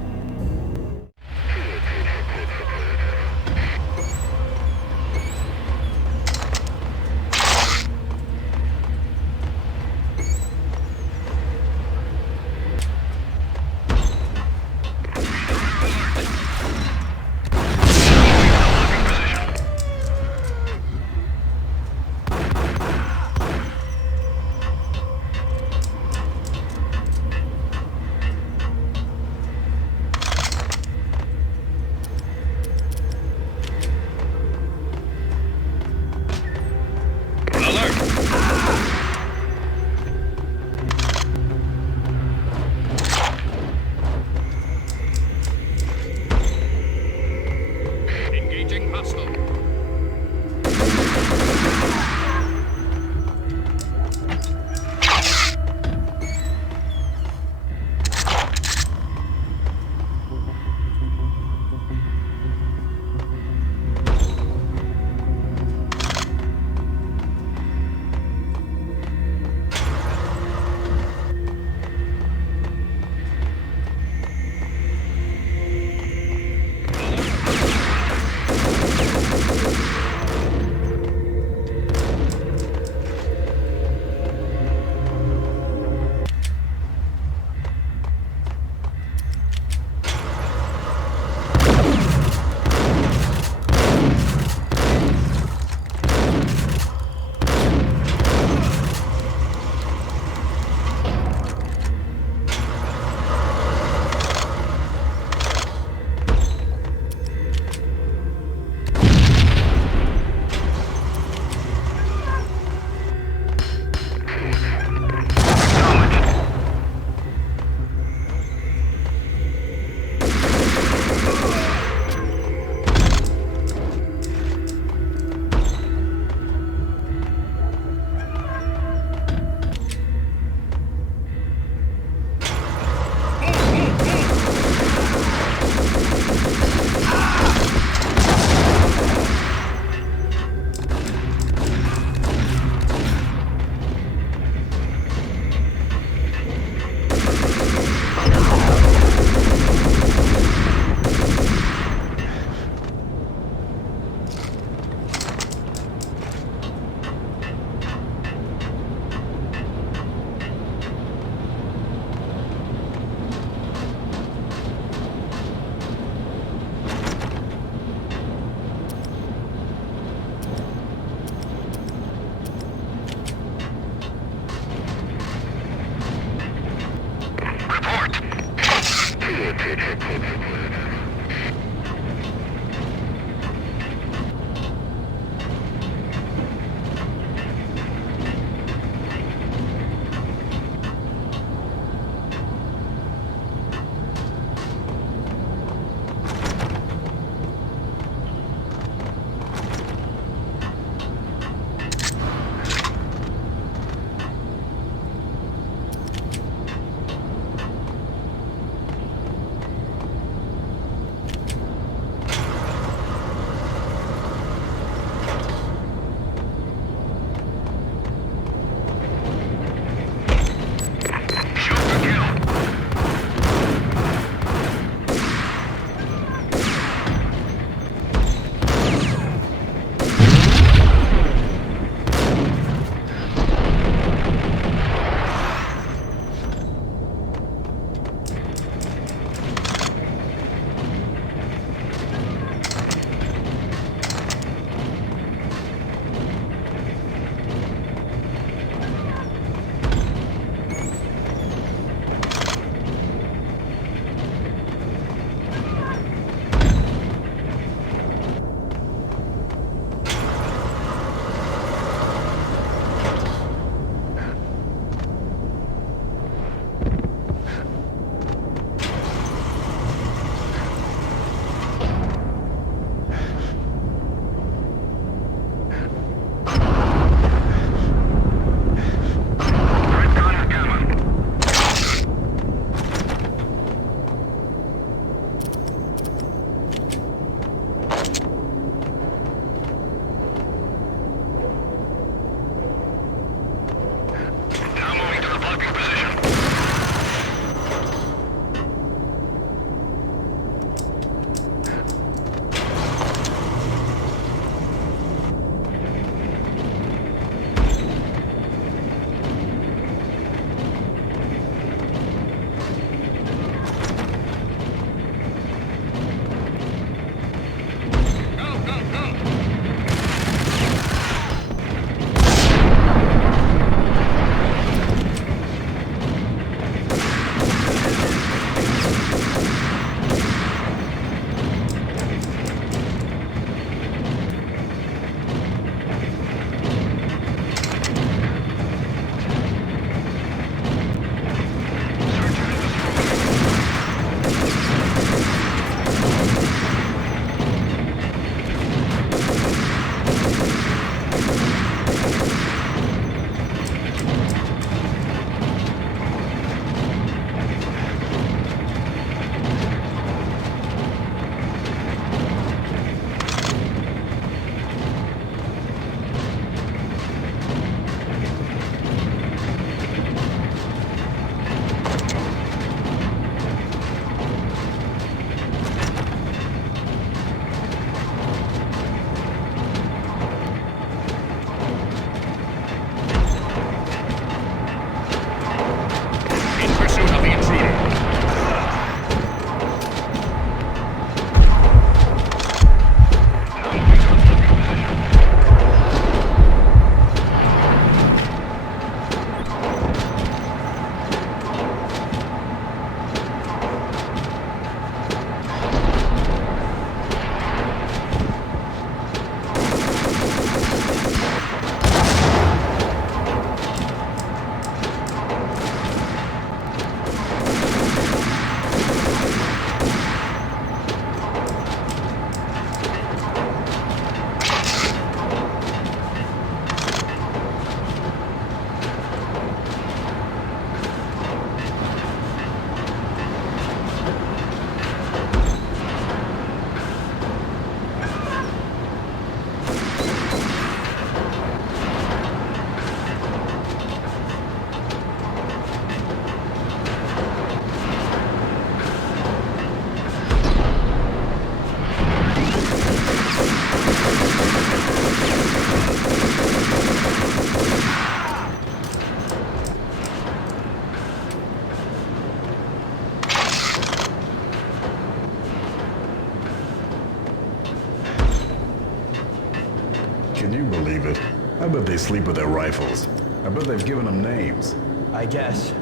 Can you believe it? I bet they sleep with their rifles. I bet they've given them names. I guess.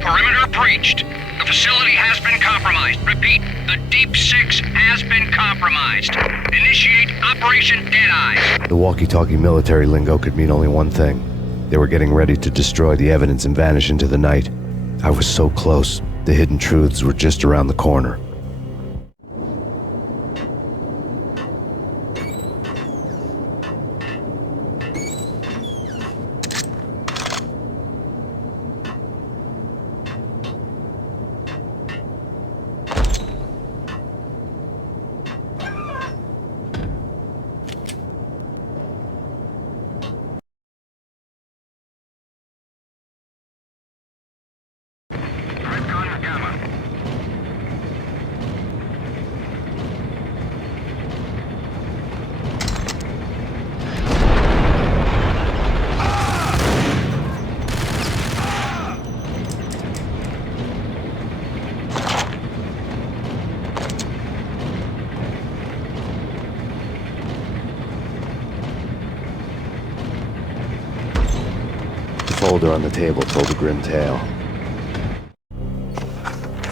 Perimeter breached. The facility has been compromised. Repeat, the Deep Six has been compromised. Initiate Operation Deadeye. The walkie-talkie military lingo could mean only one thing. They were getting ready to destroy the evidence and vanish into the night. I was so close. The hidden truths were just around the corner. The folder on the table told a grim tale.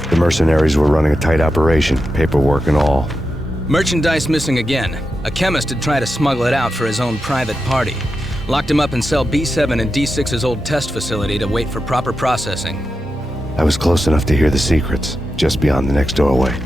The mercenaries were running a tight operation, paperwork and all. Merchandise missing again. A chemist had tried to smuggle it out for his own private party. Locked him up in cell B7 in D6's old test facility to wait for proper processing. I was close enough to hear the secrets, just beyond the next doorway.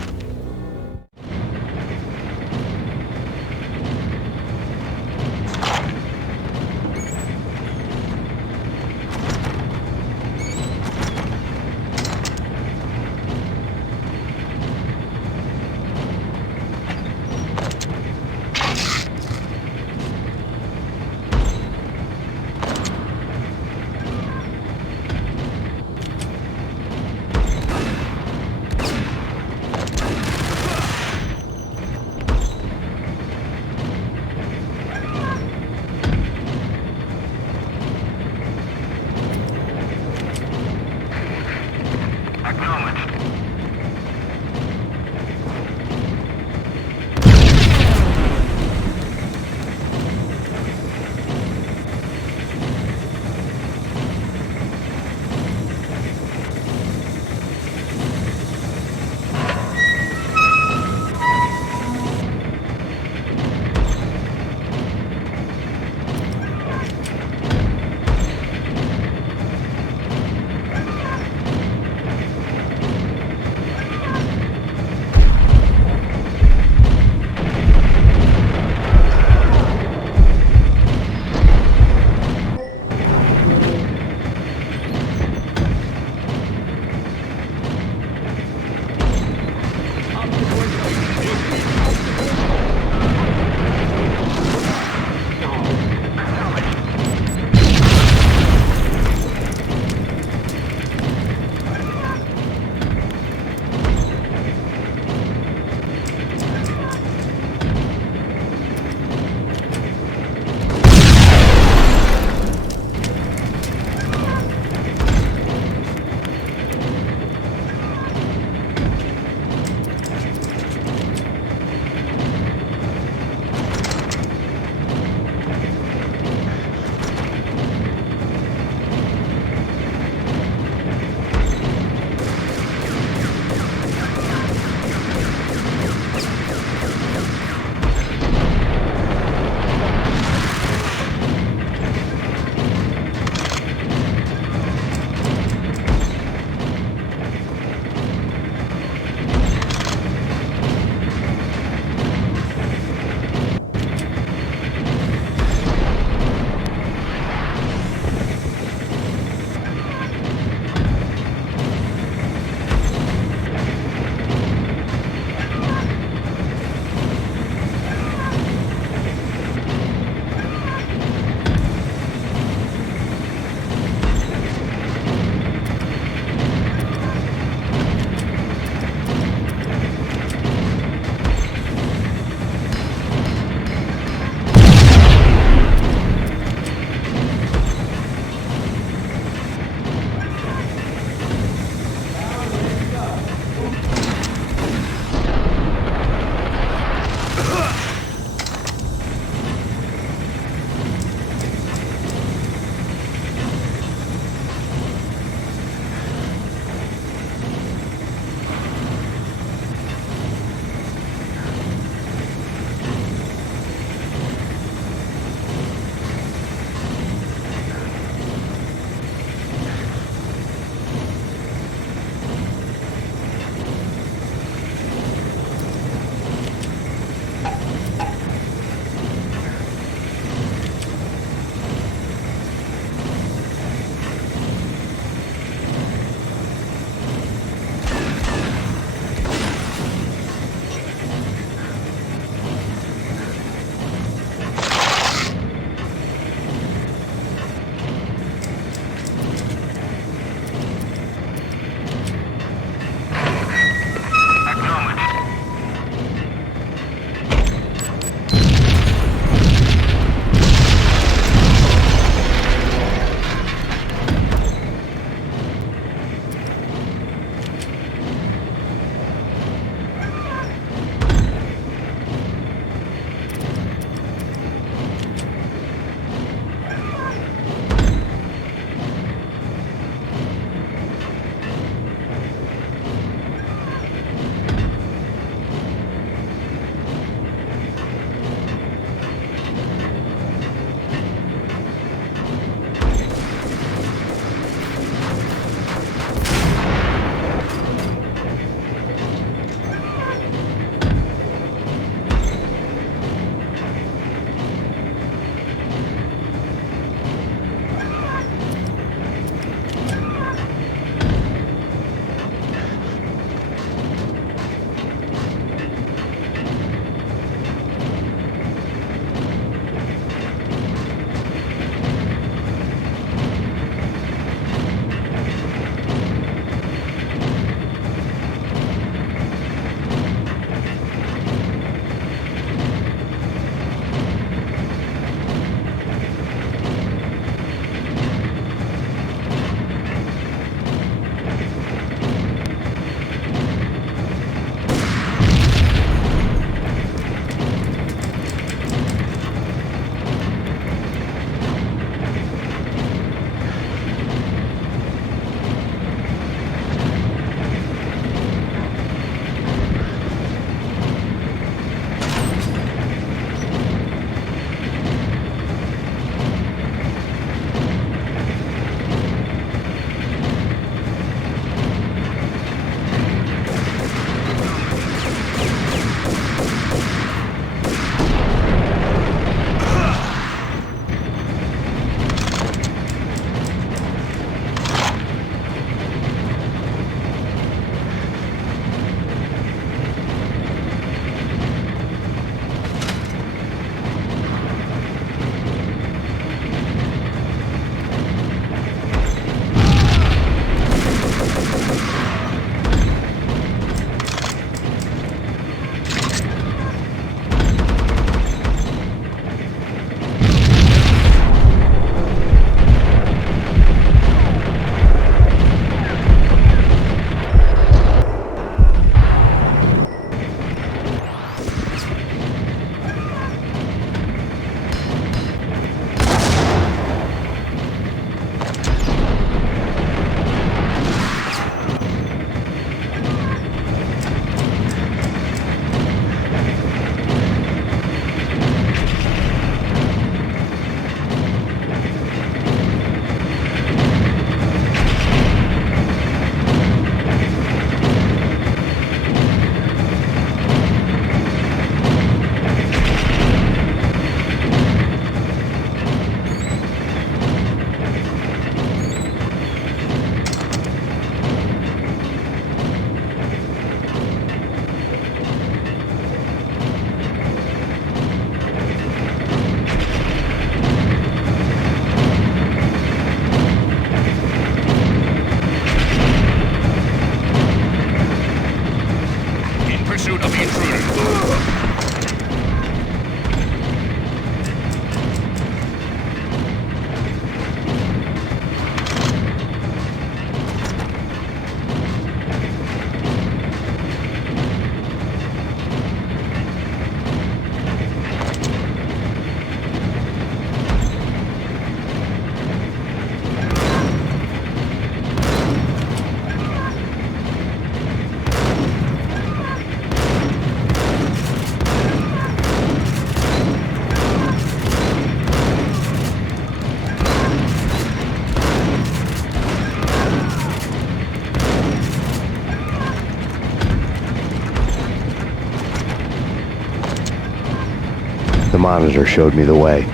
monitor showed me the way.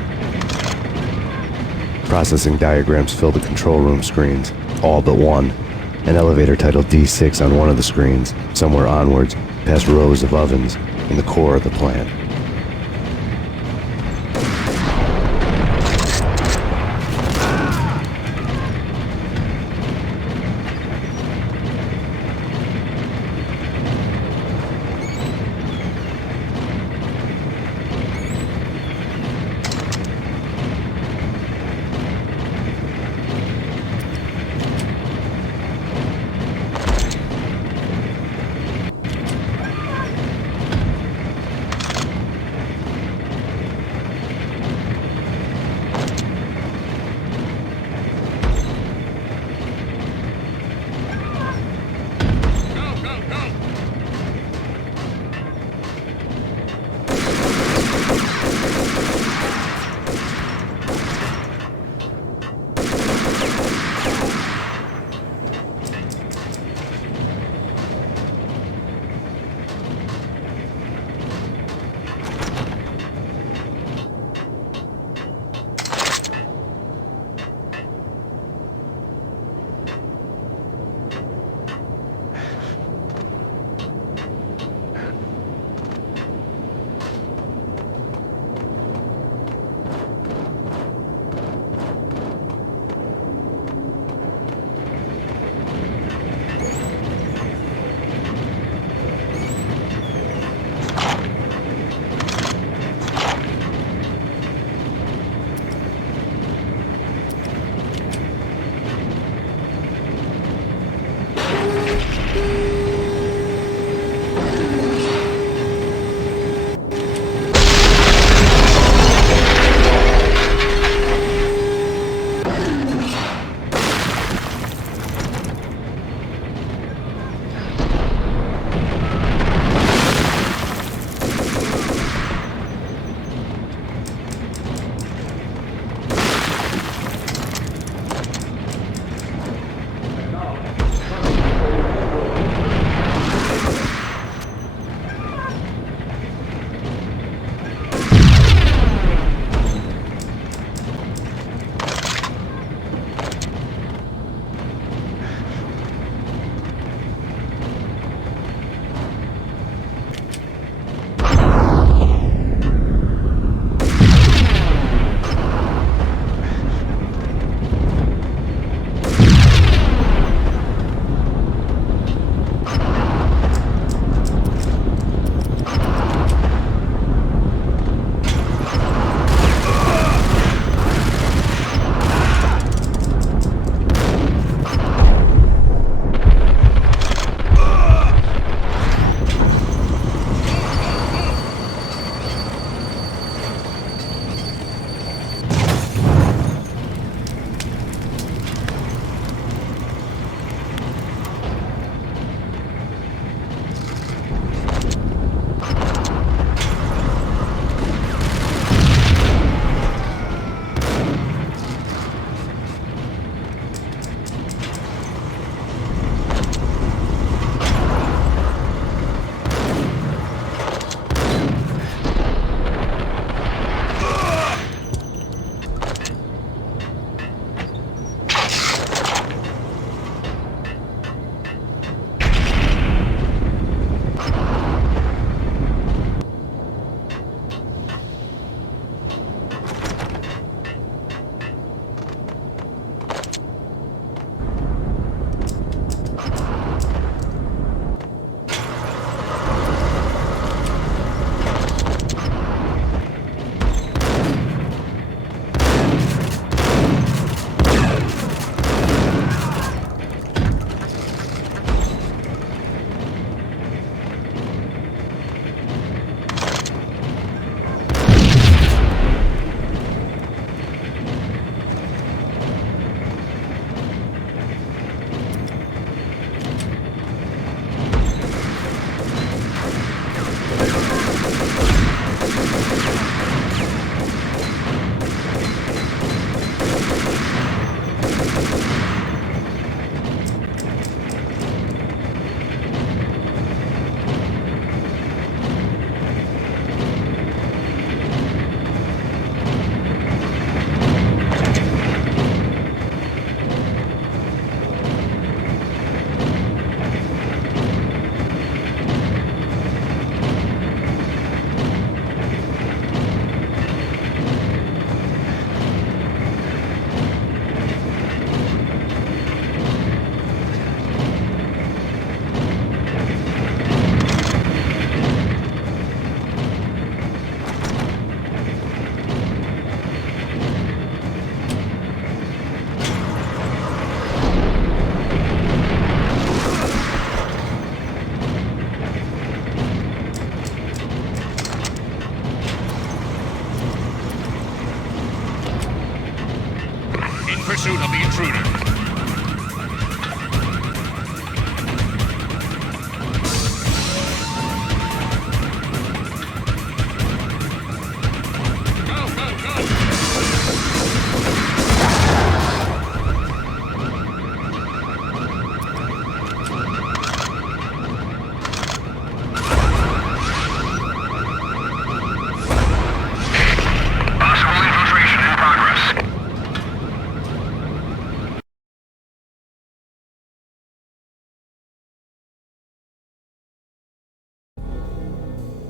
Processing diagrams filled the control room screens, all but one. An elevator titled D6 on one of the screens, somewhere onwards, past rows of ovens, in the core of the plant.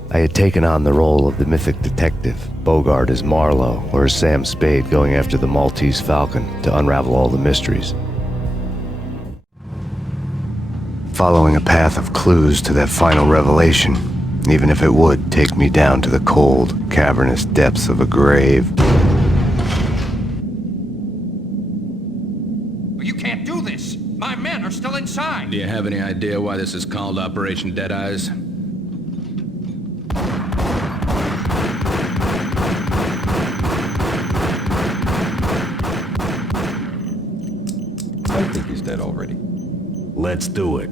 I had taken on the role of the mythic detective, Bogart as Marlowe or as Sam Spade going after the Maltese Falcon to unravel all the mysteries. Following a path of clues to that final revelation, even if it would take me down to the cold, cavernous depths of a grave. You can't do this! My men are still inside! Do you have any idea why this is called Operation Dead Eyes? I think he's dead already. Let's do it.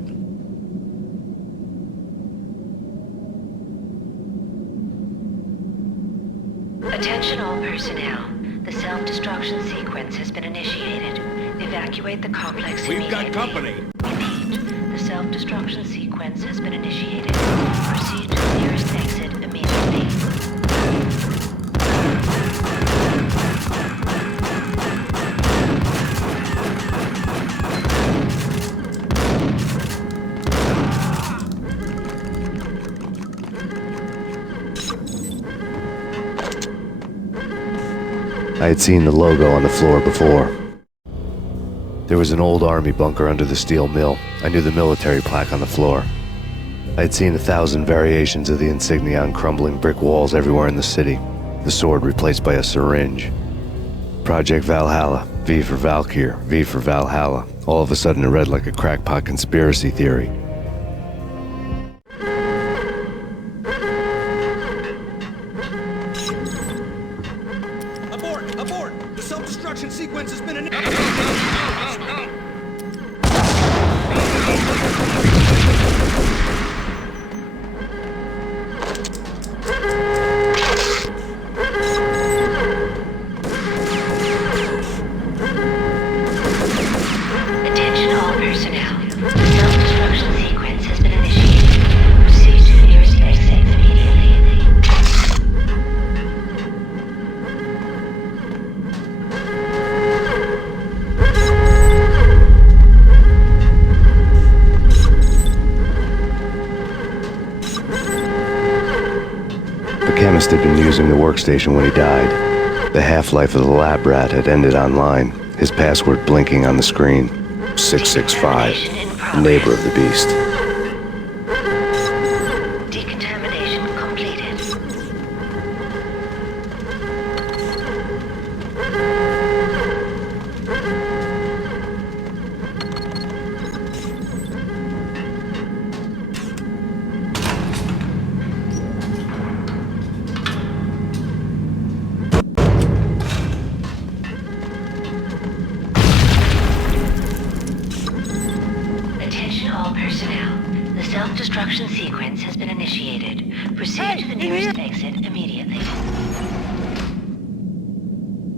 Attention all personnel. The self-destruction sequence has been initiated. Evacuate the complex immediately. We've got company. Repeat. The self-destruction sequence has been initiated. Proceed to the nearest exit immediately. I had seen the logo on the floor before. There was an old army bunker under the steel mill. I knew the military plaque on the floor. I had seen 1,000 variations of the insignia on crumbling brick walls everywhere in the city. The sword replaced by a syringe. Project Valhalla, V for Valkyr, V for Valhalla. All of a sudden it read like a crackpot conspiracy theory. Abort! The self-destruction sequence has been Attention all personnel. The self-destruction sequence has been initiated. Proceed to the nearest exit immediately. The chemist had been using the workstation when he died. The half-life of the lab rat had ended online, his password blinking on the screen. 665, neighbor of the beast. Decontamination completed. Attention all personnel. The self-destruction sequence has been initiated. Proceed to the nearest exit immediately.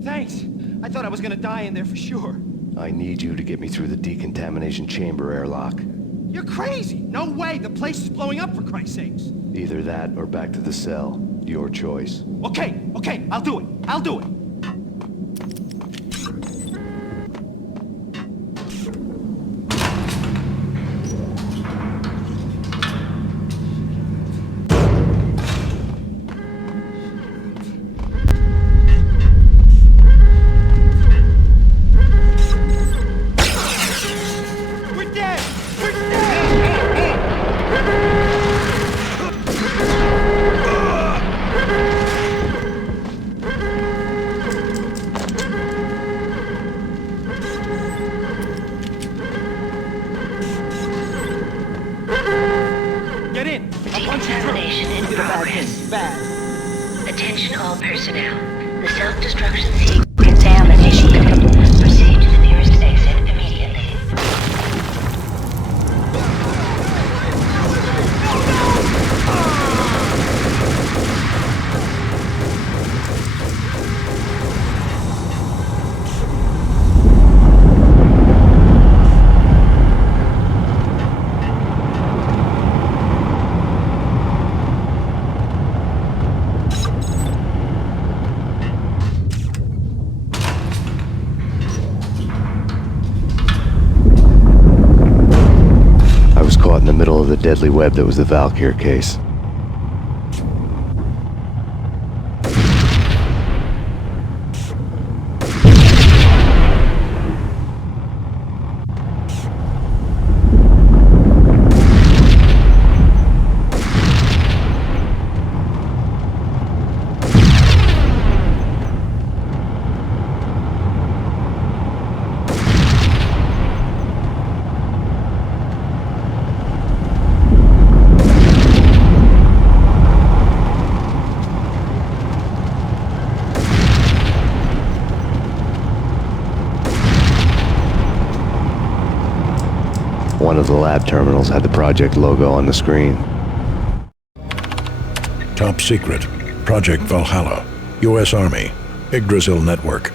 Thanks. I thought I was gonna die in there for sure. I need you to get me through the decontamination chamber airlock. You're crazy! No way! The place is blowing up, for Christ's sakes! Either that or back to the cell. Your choice. Okay, I'll do it. We're dead! Get in! Decontamination in progress. Attention all personnel. The self-destruction sequence has been initiated. Proceed to the nearest exit immediately. I was caught in the middle of the deadly web that was the Valkyr case. of the lab terminals had the project logo on the screen. Top secret. Project Valhalla. U.S. Army. Yggdrasil Network.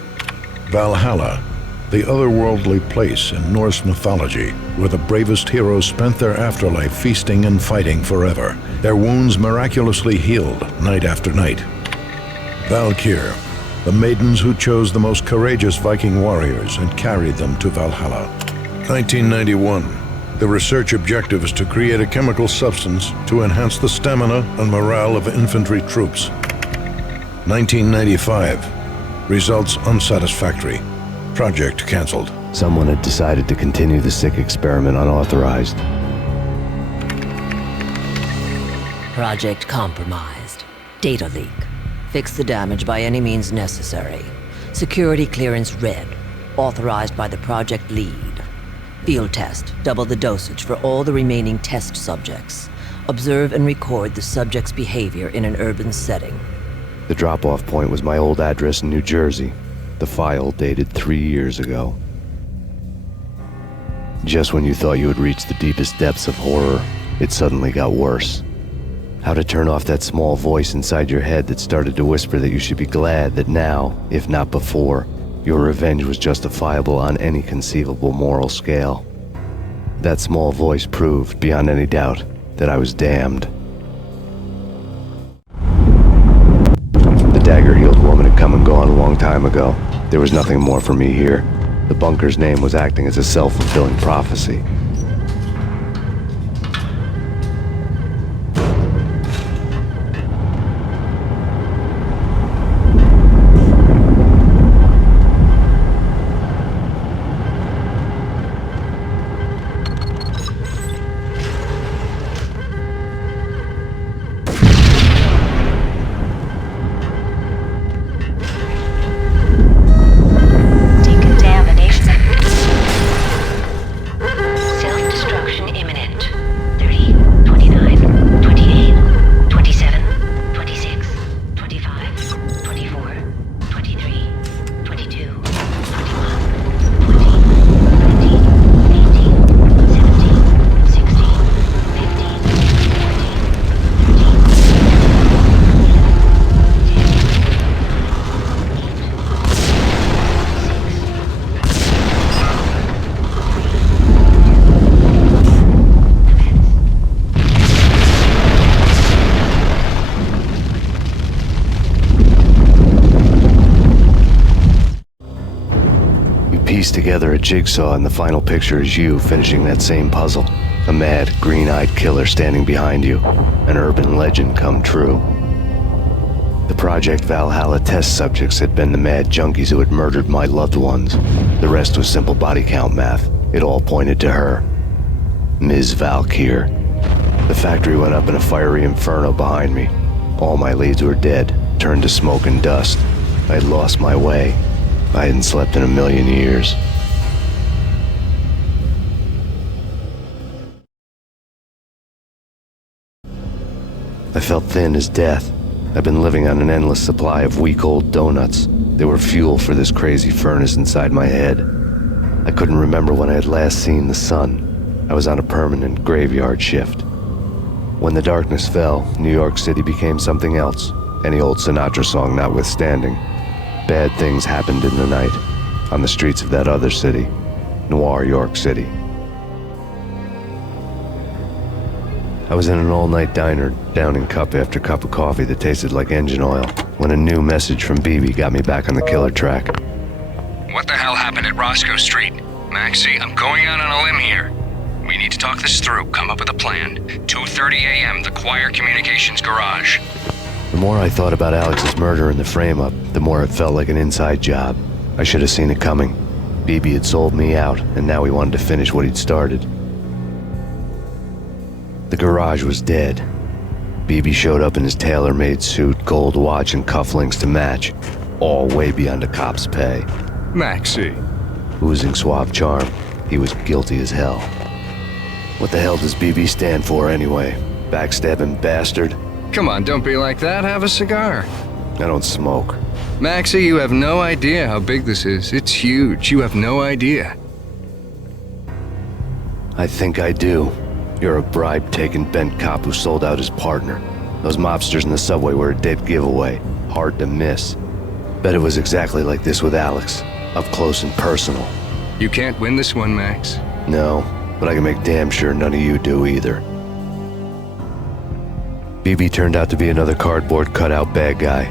Valhalla, the otherworldly place in Norse mythology where the bravest heroes spent their afterlife feasting and fighting forever, their wounds miraculously healed night after night. Valkyr, the maidens who chose the most courageous Viking warriors and carried them to Valhalla. 1991. The research objective is to create a chemical substance to enhance the stamina and morale of infantry troops. 1995. Results unsatisfactory. Project cancelled. Someone had decided to continue the sick experiment unauthorized. Project compromised. Data leak. Fix the damage by any means necessary. Security clearance red. Authorized by the project lead. Field test. Double the dosage for all the remaining test subjects. Observe and record the subject's behavior in an urban setting. The drop-off point was my old address in New Jersey. The file dated 3 years ago. Just when you thought you had reached the deepest depths of horror, it suddenly got worse. How to turn off that small voice inside your head that started to whisper that you should be glad that now, if not before, your revenge was justifiable on any conceivable moral scale. That small voice proved, beyond any doubt, that I was damned. The dagger-heeled woman had come and gone a long time ago. There was nothing more for me here. The bunker's name was acting as a self-fulfilling prophecy. Together a jigsaw, and the final picture is you finishing that same puzzle. A mad, green-eyed killer standing behind you. An urban legend come true. The Project Valhalla test subjects had been the mad junkies who had murdered my loved ones. The rest was simple body count math. It all pointed to her. Ms. Valkyr. The factory went up in a fiery inferno behind me. All my leads were dead, turned to smoke and dust. I had lost my way. I hadn't slept in a million years. I felt thin as death. I'd been living on an endless supply of week-old donuts. They were fuel for this crazy furnace inside my head. I couldn't remember when I had last seen the sun. I was on a permanent graveyard shift. When the darkness fell, New York City became something else, any old Sinatra song notwithstanding. Bad things happened in the night, on the streets of that other city, Noir York City. I was in an all-night diner, downing cup after cup of coffee that tasted like engine oil, when a new message from BB got me back on the killer track. What the hell happened at Roscoe Street? Maxie, I'm going out on a limb here. We need to talk this through, come up with a plan. 2:30 a.m., the Choir Communications Garage. The more I thought about Alex's murder and the frame-up, the more it felt like an inside job. I should have seen it coming. BB had sold me out, and now he wanted to finish what he'd started. The garage was dead. BB showed up in his tailor-made suit, gold watch, and cufflinks to match, all way beyond a cop's pay. Maxie. Oozing suave charm, he was guilty as hell. What the hell does BB stand for anyway? Backstabbing bastard? Come on, don't be like that. Have a cigar. I don't smoke. Maxie, you have no idea how big this is. It's huge. You have no idea. I think I do. You're a bribe-taking bent cop who sold out his partner. Those mobsters in the subway were a dead giveaway. Hard to miss. Bet it was exactly like this with Alex. Up close and personal. You can't win this one, Max. No, but I can make damn sure none of you do either. BB turned out to be another cardboard cutout bad guy.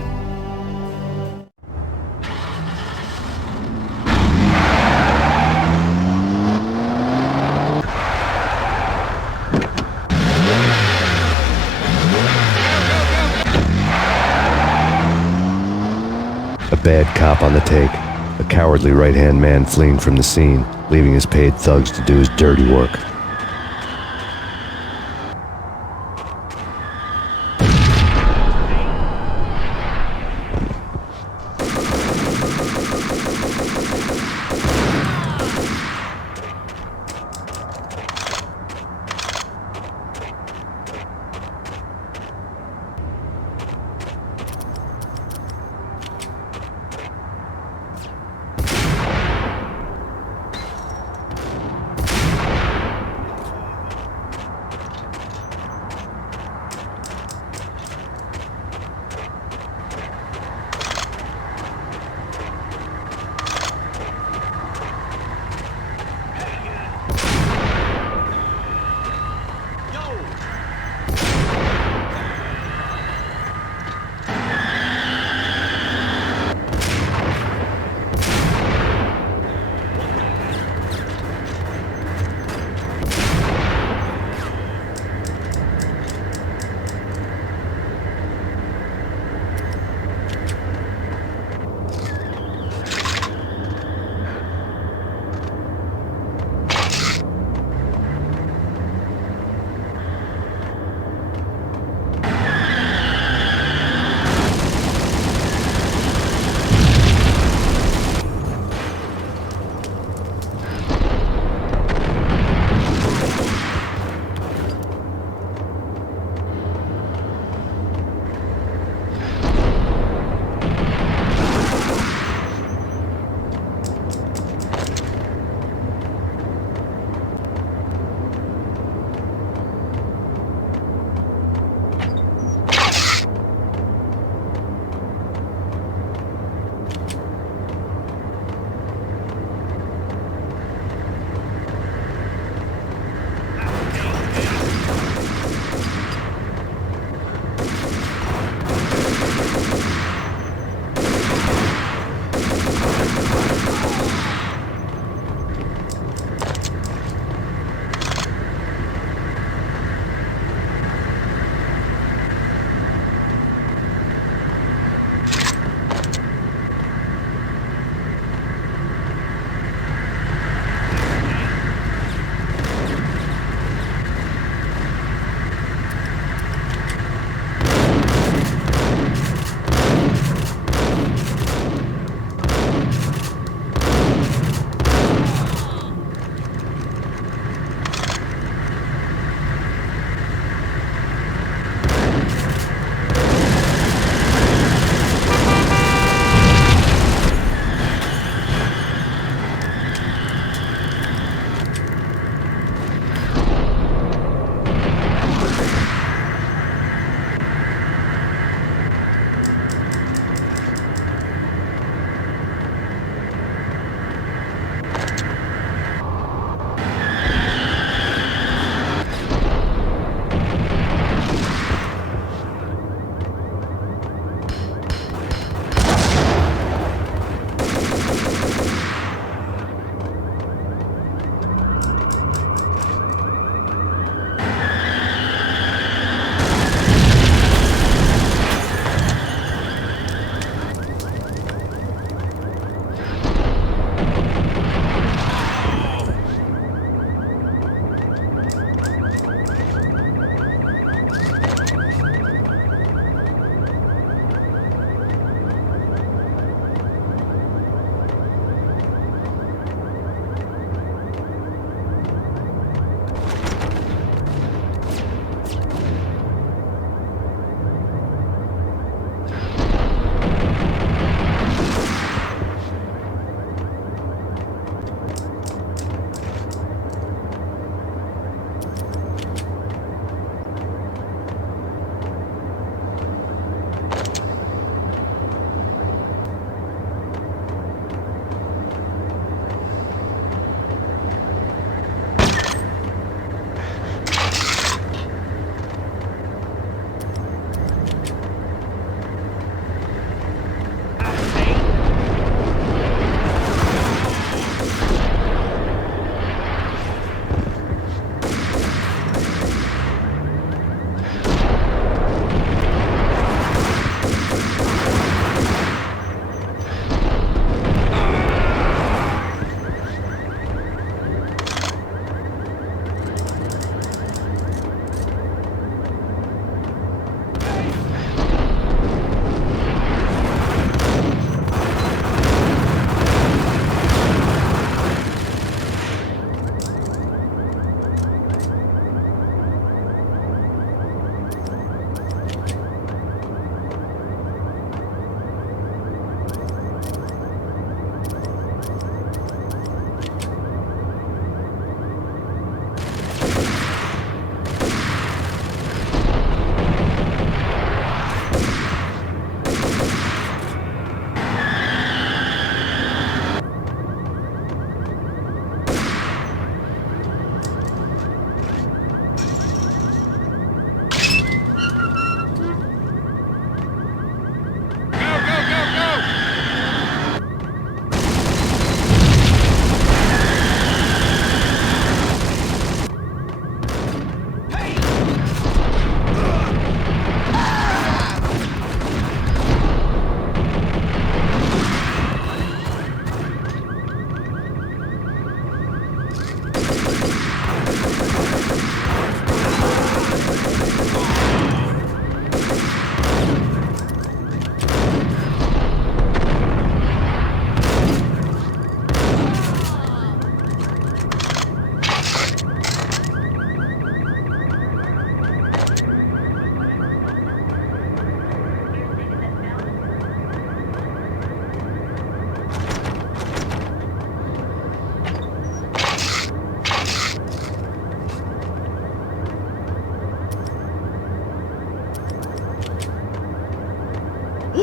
A bad cop on the take. A cowardly right-hand man fleeing from the scene, leaving his paid thugs to do his dirty work.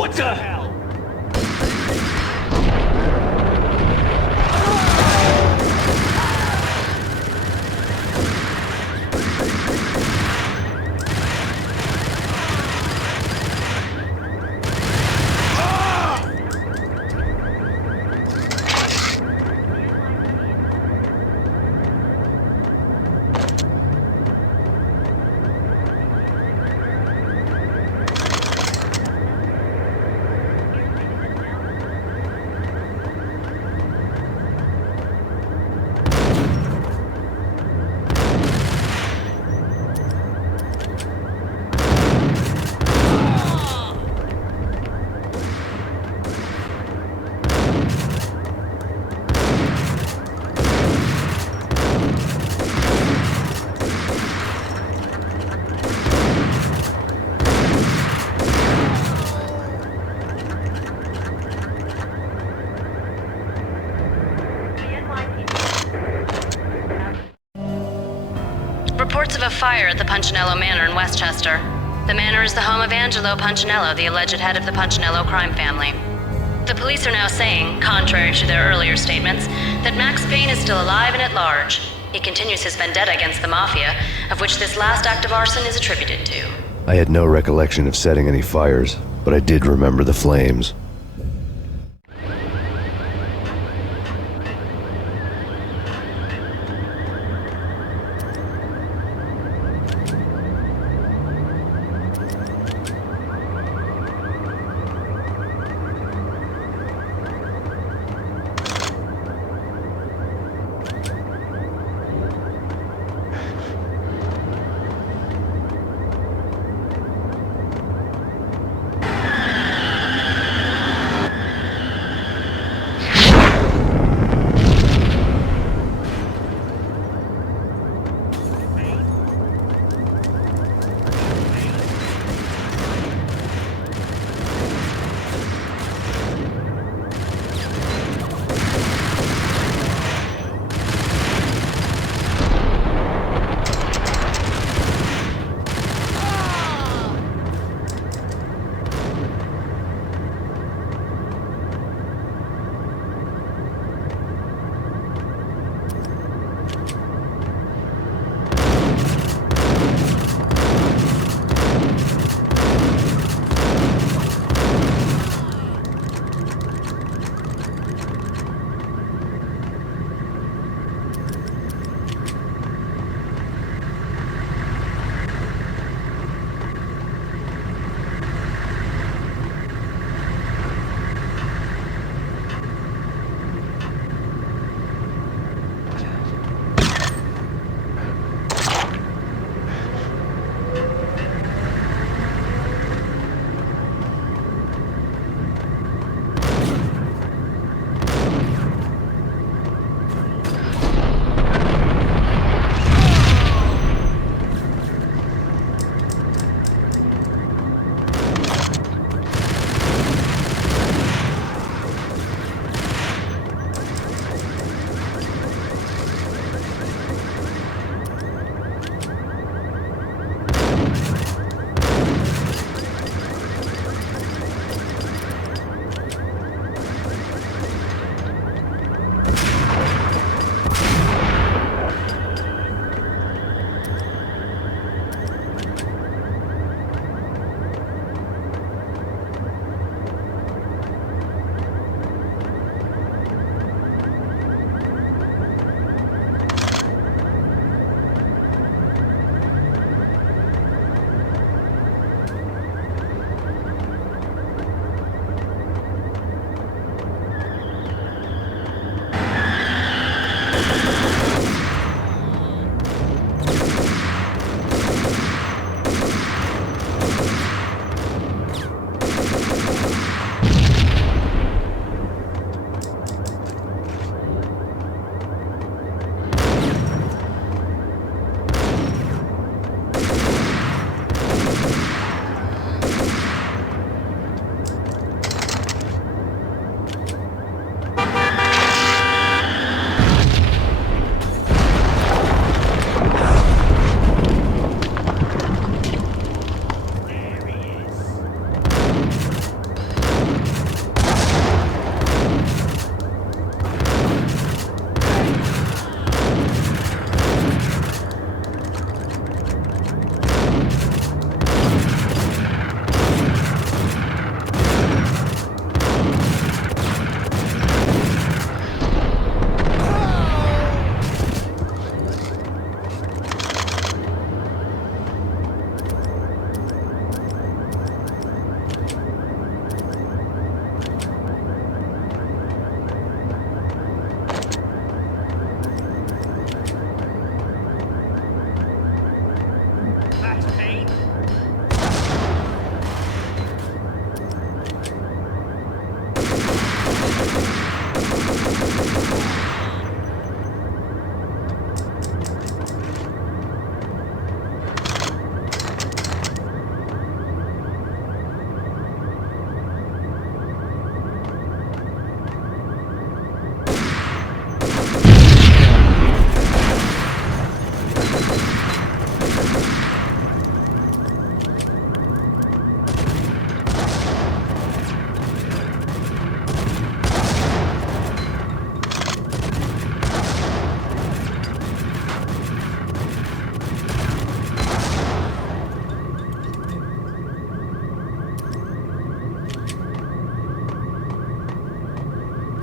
What the hell? Reports of a fire at the Punchinello Manor in Westchester. The manor is the home of Angelo Punchinello, the alleged head of the Punchinello crime family. The police are now saying, contrary to their earlier statements, that Max Payne is still alive and at large. He continues his vendetta against the Mafia, of which this last act of arson is attributed to. I had no recollection of setting any fires, but I did remember the flames.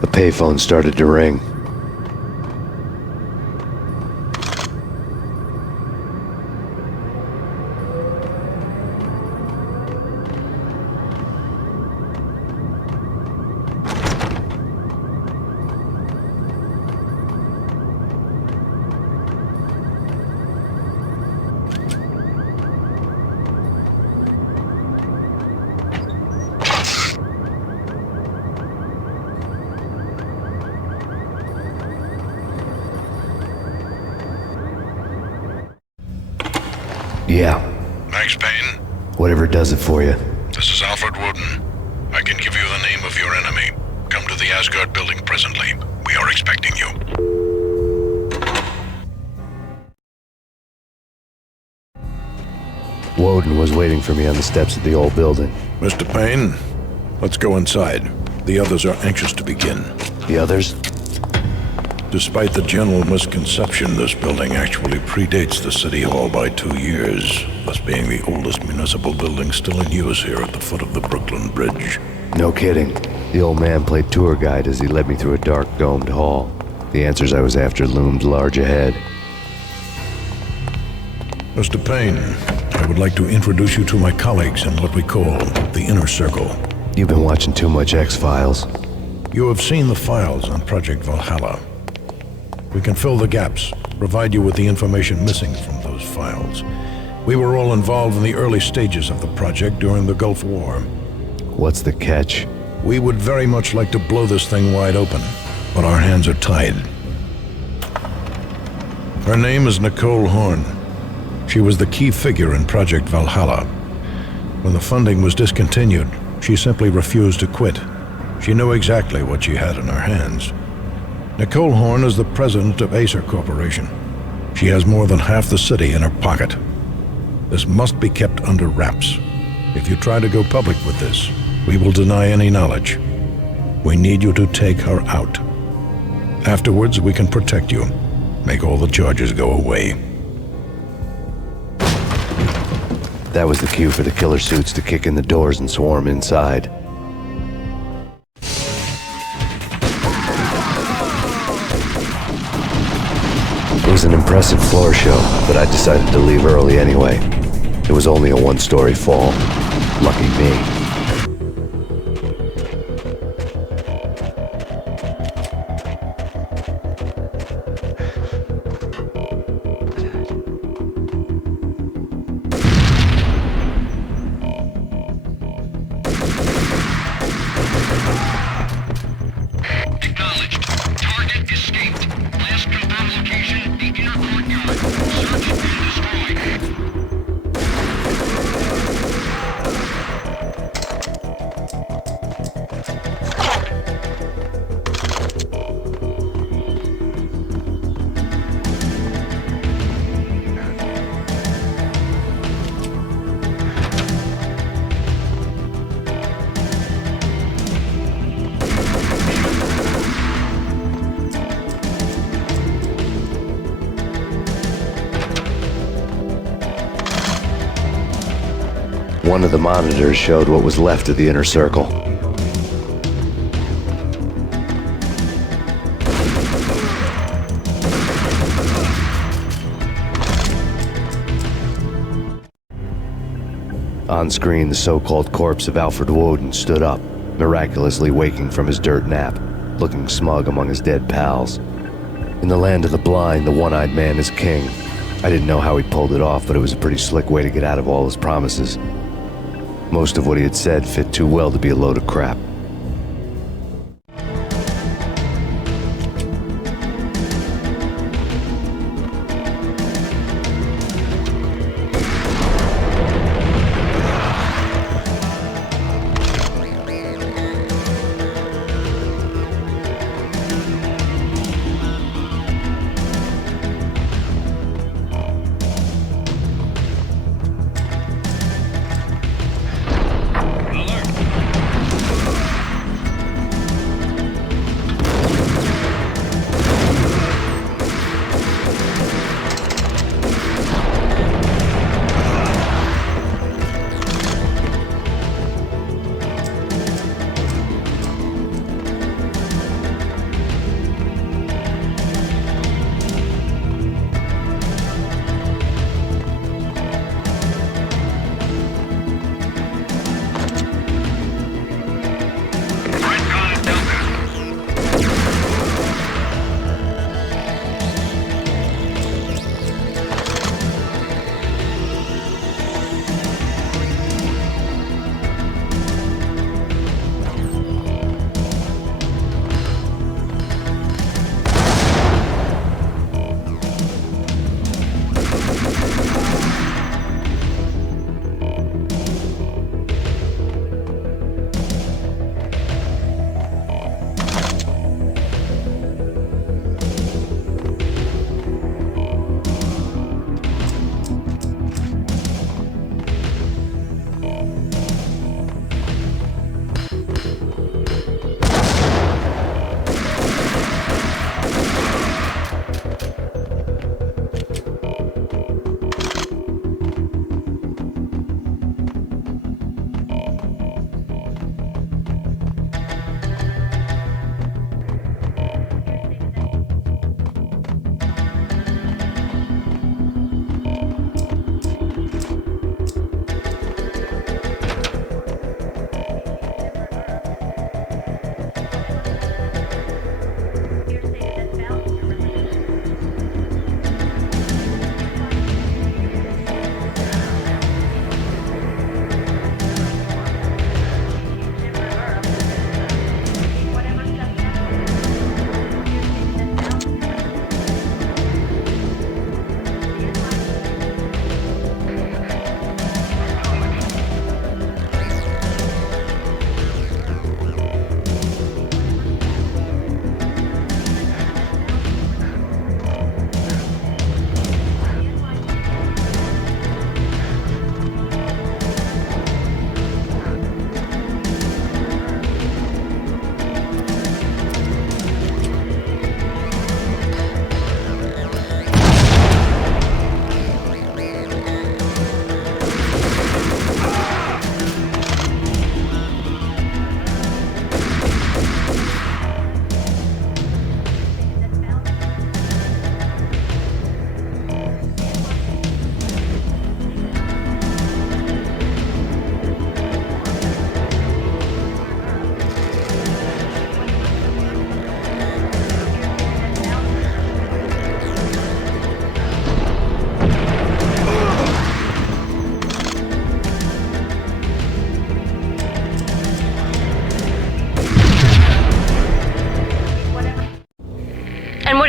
A payphone started to ring. Yeah. Max Payne? Whatever does it for you. This is Alfred Woden. I can give you the name of your enemy. Come to the Asgard building presently. We are expecting you. Woden was waiting for me on the steps of the old building. Mr. Payne, let's go inside. The others are anxious to begin. The others? Despite the general misconception, this building actually predates the City Hall by 2 years, thus being the oldest municipal building still in use here at the foot of the Brooklyn Bridge. No kidding. The old man played tour guide as he led me through a dark, domed hall. The answers I was after loomed large ahead. Mr. Payne, I would like to introduce you to my colleagues in what we call the Inner Circle. You've been watching too much X-Files. You have seen the files on Project Valhalla. We can fill the gaps, provide you with the information missing from those files. We were all involved in the early stages of the project during the Gulf War. What's the catch? We would very much like to blow this thing wide open, but our hands are tied. Her name is Nicole Horn. She was the key figure in Project Valhalla. When the funding was discontinued, she simply refused to quit. She knew exactly what she had in her hands. Nicole Horn is the president of Acer Corporation. She has more than half the city in her pocket. This must be kept under wraps. If you try to go public with this, we will deny any knowledge. We need you to take her out. Afterwards, we can protect you, make all the charges go away. That was the cue for the killer suits to kick in the doors and swarm inside. It was an impressive floor show, but I decided to leave early anyway. It was only a one-story fall. Lucky me. One of the monitors showed what was left of the Inner Circle. On screen, the so-called corpse of Alfred Woden stood up, miraculously waking from his dirt nap, looking smug among his dead pals. In the land of the blind, the one-eyed man is king. I didn't know how he pulled it off, but it was a pretty slick way to get out of all his promises. Most of what he had said fit too well to be a load of crap.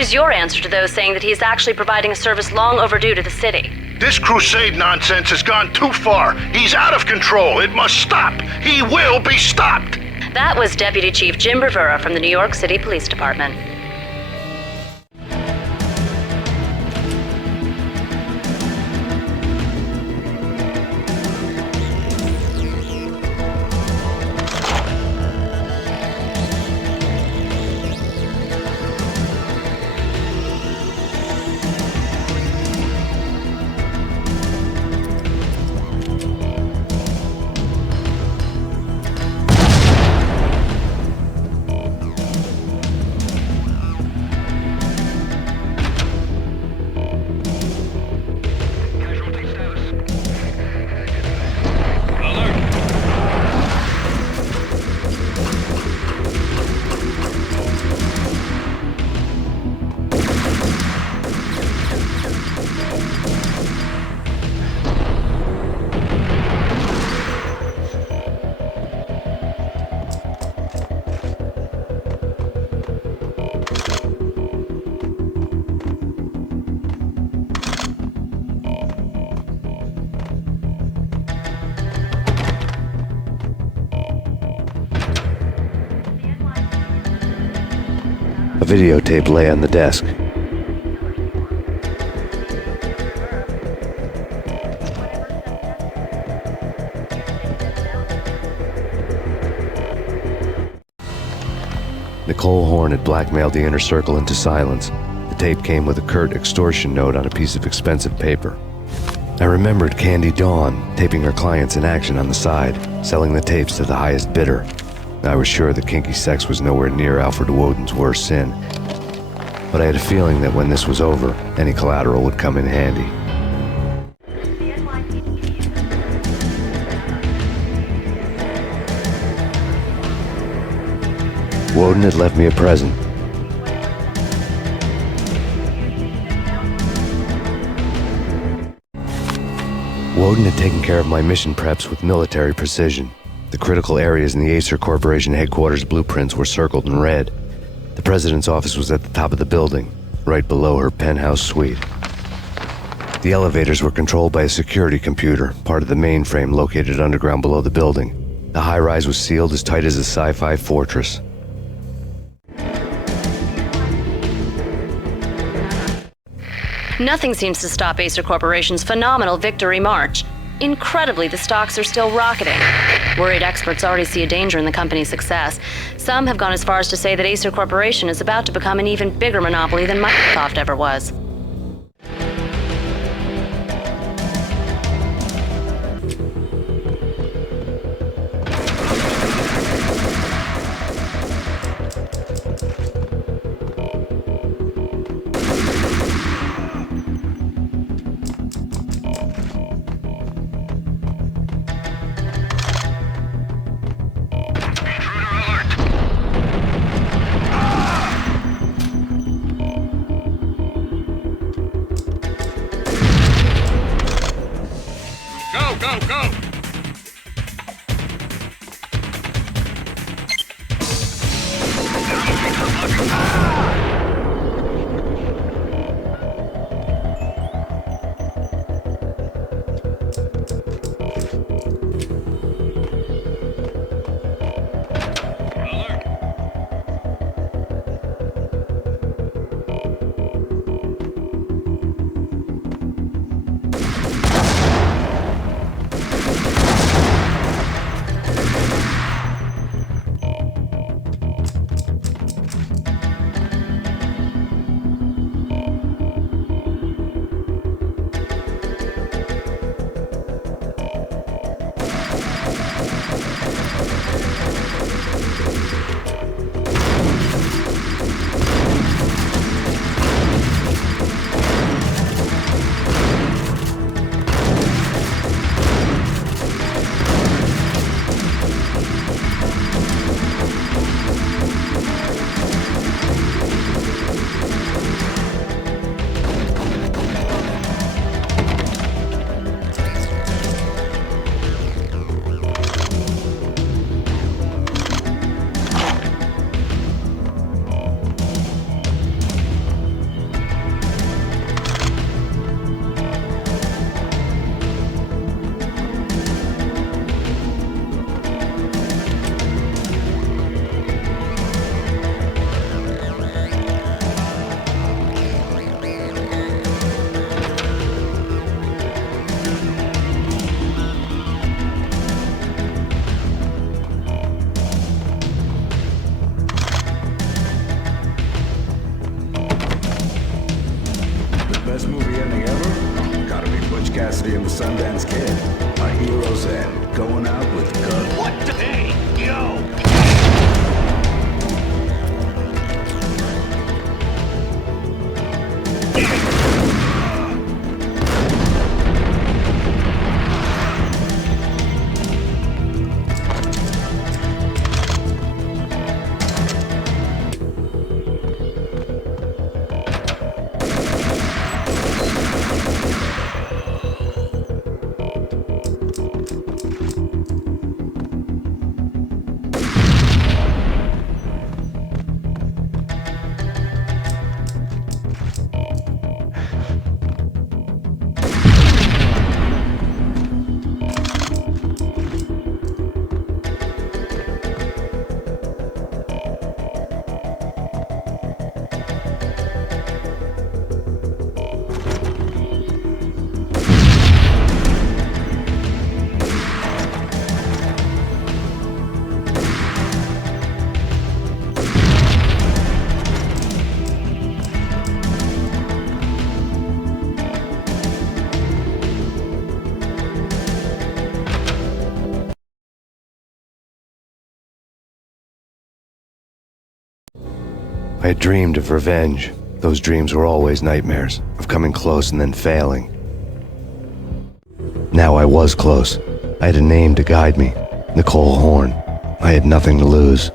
is your answer to those saying that he is actually providing a service long overdue to the city? This crusade nonsense has gone too far. He's out of control. It must stop. He will be stopped. That was Deputy Chief Jim Rivera from the New York City Police Department. A videotape lay on the desk. Nicole Horn had blackmailed the inner circle into silence. The tape came with a curt extortion note on a piece of expensive paper. I remembered Candy Dawn taping her clients in action on the side, selling the tapes to the highest bidder. I was sure that kinky sex was nowhere near Alfred Woden's worst sin, but I had a feeling that when this was over, any collateral would come in handy. Woden had left me a present. Woden had taken care of my mission preps with military precision. The critical areas in the Acer Corporation headquarters blueprints were circled in red. The president's office was at the top of the building, right below her penthouse suite. The elevators were controlled by a security computer, part of the mainframe located underground below the building. The high-rise was sealed as tight as a sci-fi fortress. Nothing seems to stop Acer Corporation's phenomenal victory march. Incredibly, the stocks are still rocketing. Worried experts already see a danger in the company's success. Some have gone as far as to say that Acer Corporation is about to become an even bigger monopoly than Microsoft ever was. said, going out with guns. What the? Hey, yo! I had dreamed of revenge. Those dreams were always nightmares, of coming close and then failing. Now I was close. I had a name to guide me, Nicole Horn. I had nothing to lose.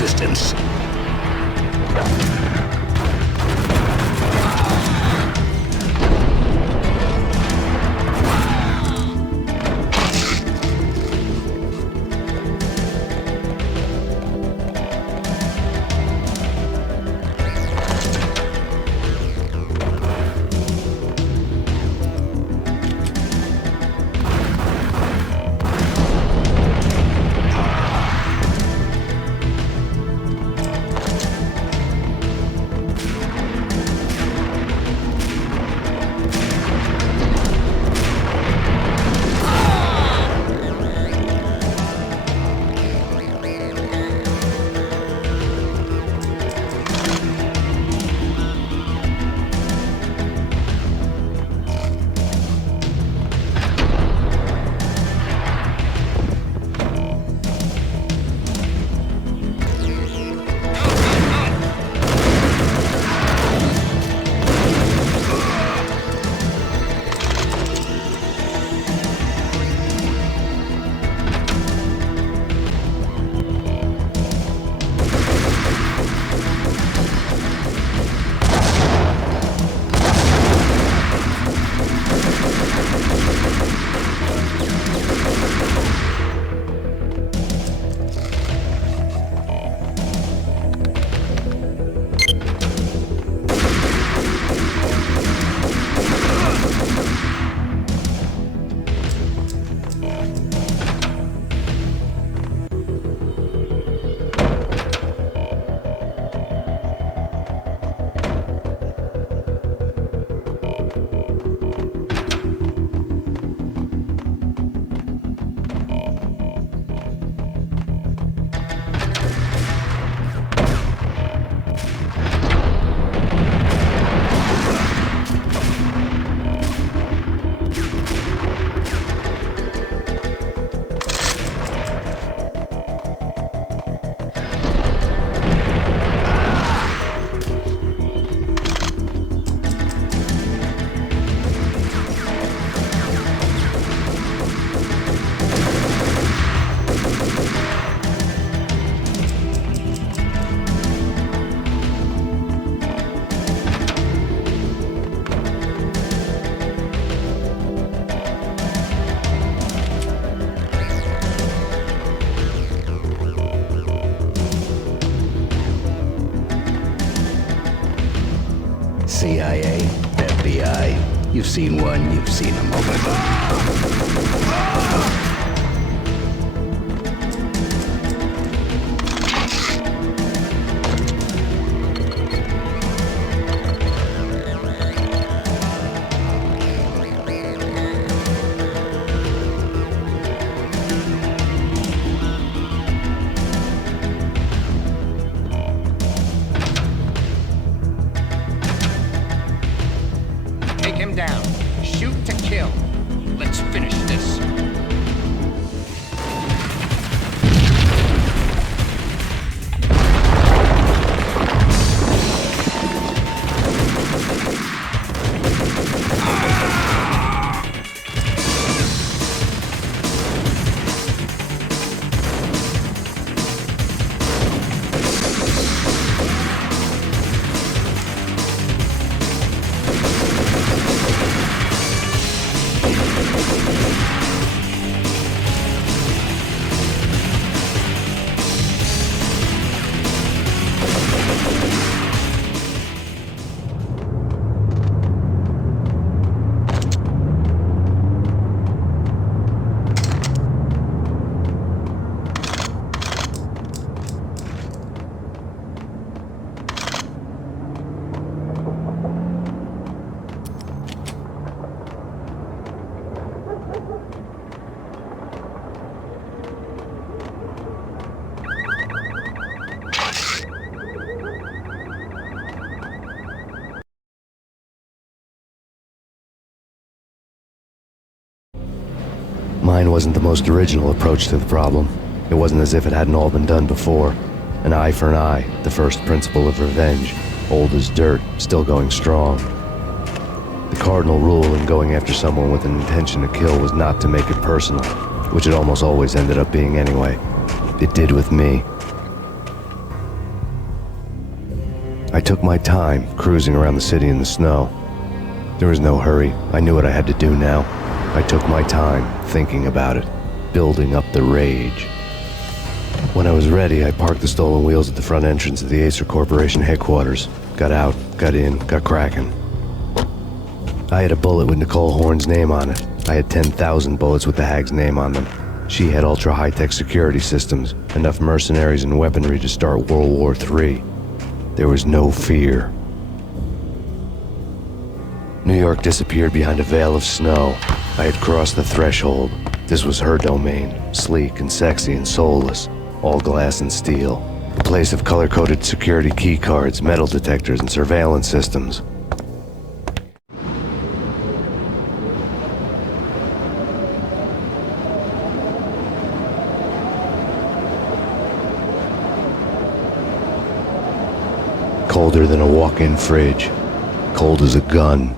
assistance. You've seen one, you've seen them all. Take him down. Shoot to kill. Let's finish this. Mine wasn't the most original approach to the problem. It wasn't as if it hadn't all been done before. An eye for an eye, the first principle of revenge. Old as dirt, still going strong. The cardinal rule in going after someone with an intention to kill was not to make it personal, which it almost always ended up being anyway. It did with me. I took my time, cruising around the city in the snow. There was no hurry. I knew what I had to do now. I took my time, thinking about it, building up the rage. When I was ready, I parked the stolen wheels at the front entrance of the Acer Corporation headquarters. Got out, got in, got cracking. I had a bullet with Nicole Horn's name on it. I had 10,000 bullets with the Hag's name on them. She had ultra-high-tech security systems, enough mercenaries and weaponry to start World War III. There was no fear. New York disappeared behind a veil of snow. I had crossed the threshold. This was her domain, sleek and sexy and soulless, all glass and steel. A place of color-coded security key cards, metal detectors, and surveillance systems. Colder than a walk-in fridge. Cold as a gun.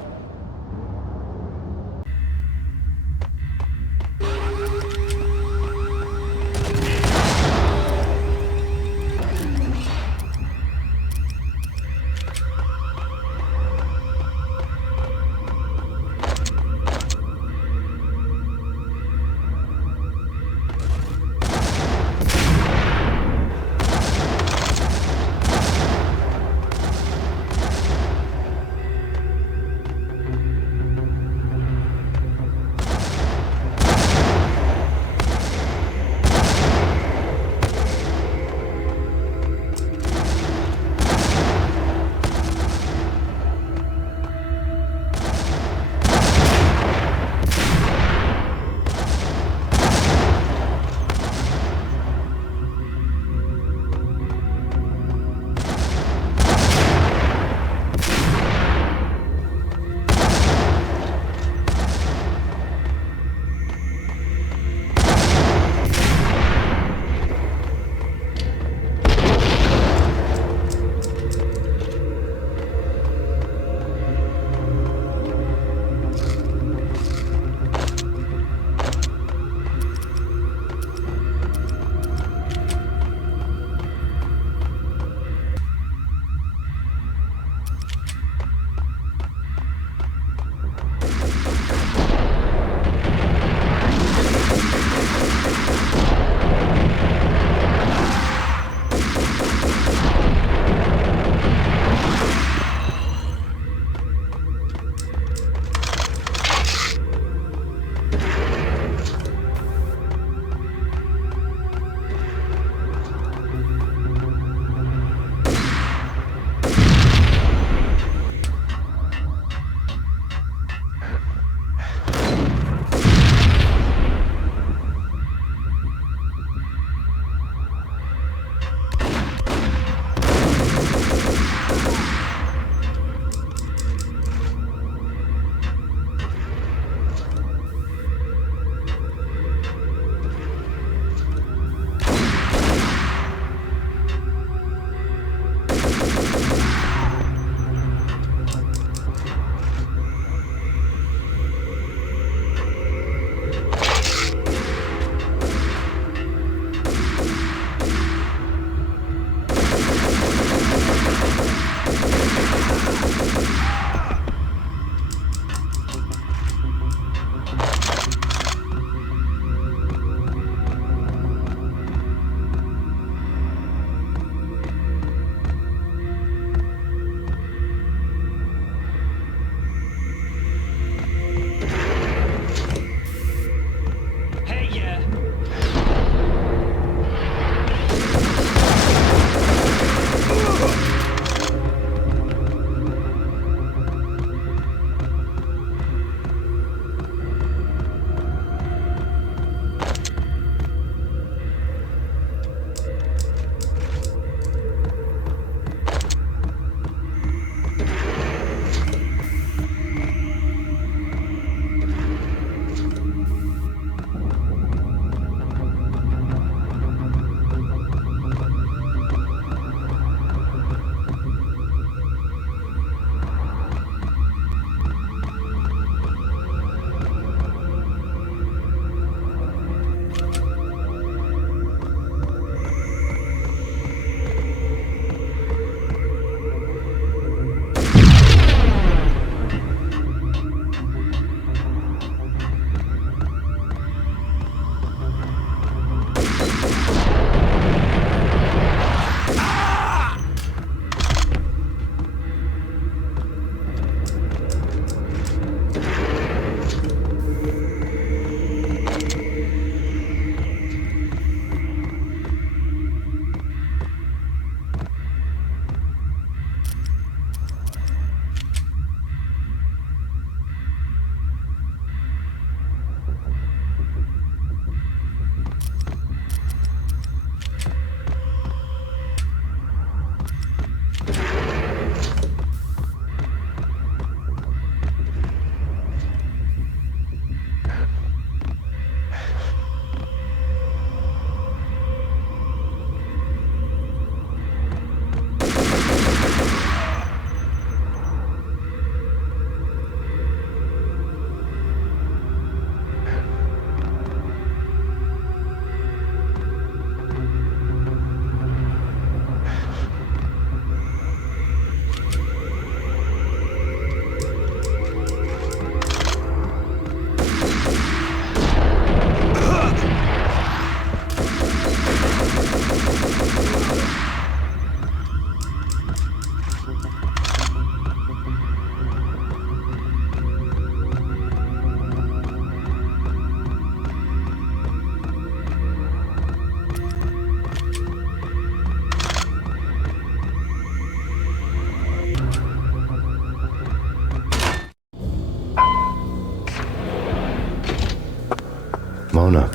Mona,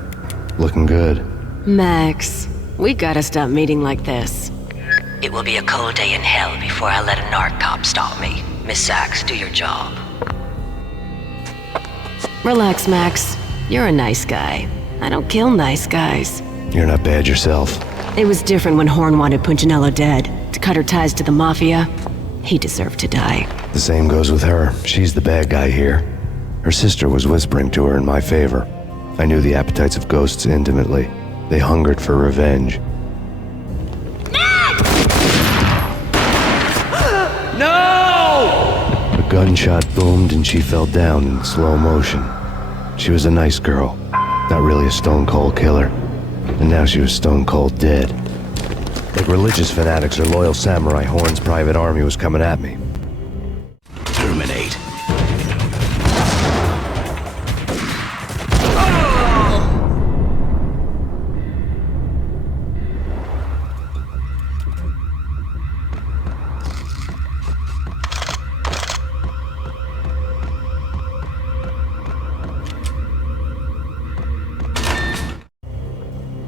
looking good. Max, we gotta stop meeting like this. It will be a cold day in hell before I let a narc cop stop me. Miss Sax, do your job. Relax, Max. You're a nice guy. I don't kill nice guys. You're not bad yourself. It was different when Horn wanted Punchinello dead. To cut her ties to the Mafia, he deserved to die. The same goes with her. She's the bad guy here. Her sister was whispering to her in my favor. I knew the appetites of ghosts intimately. They hungered for revenge. No! A gunshot boomed and she fell down in slow motion. She was a nice girl, not really a stone-cold killer. And now she was stone-cold dead. Like religious fanatics or loyal samurai, Horn's private army was coming at me. Terminate.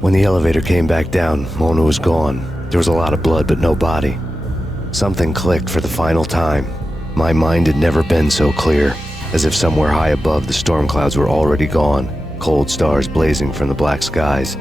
When the elevator came back down, Mona was gone. There was a lot of blood, but no body. Something clicked for the final time. My mind had never been so clear, as if somewhere high above the storm clouds were already gone, cold stars blazing from the black skies.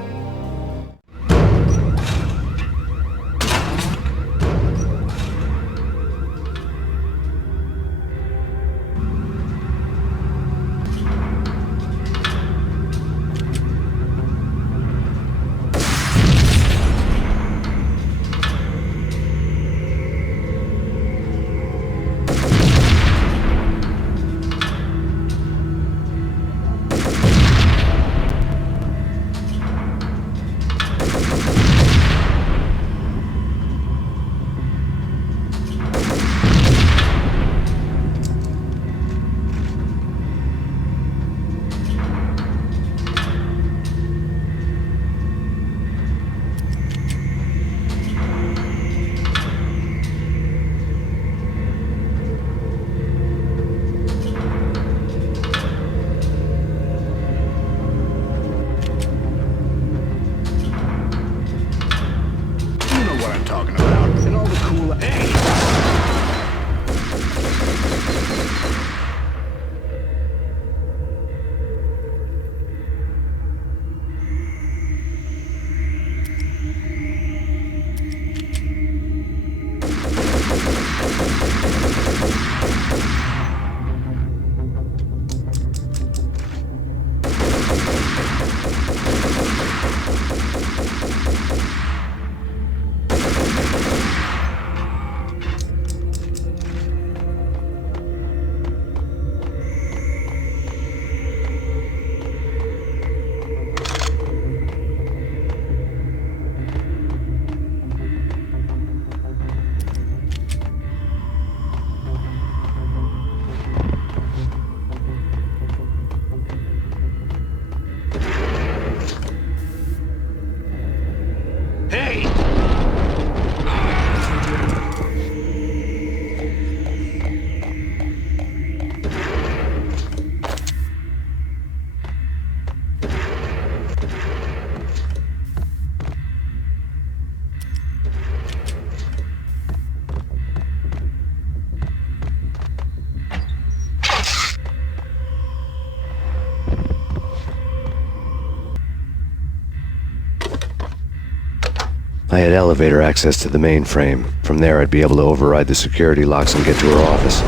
I had elevator access to the mainframe. From there, I'd be able to override the security locks and get to her office.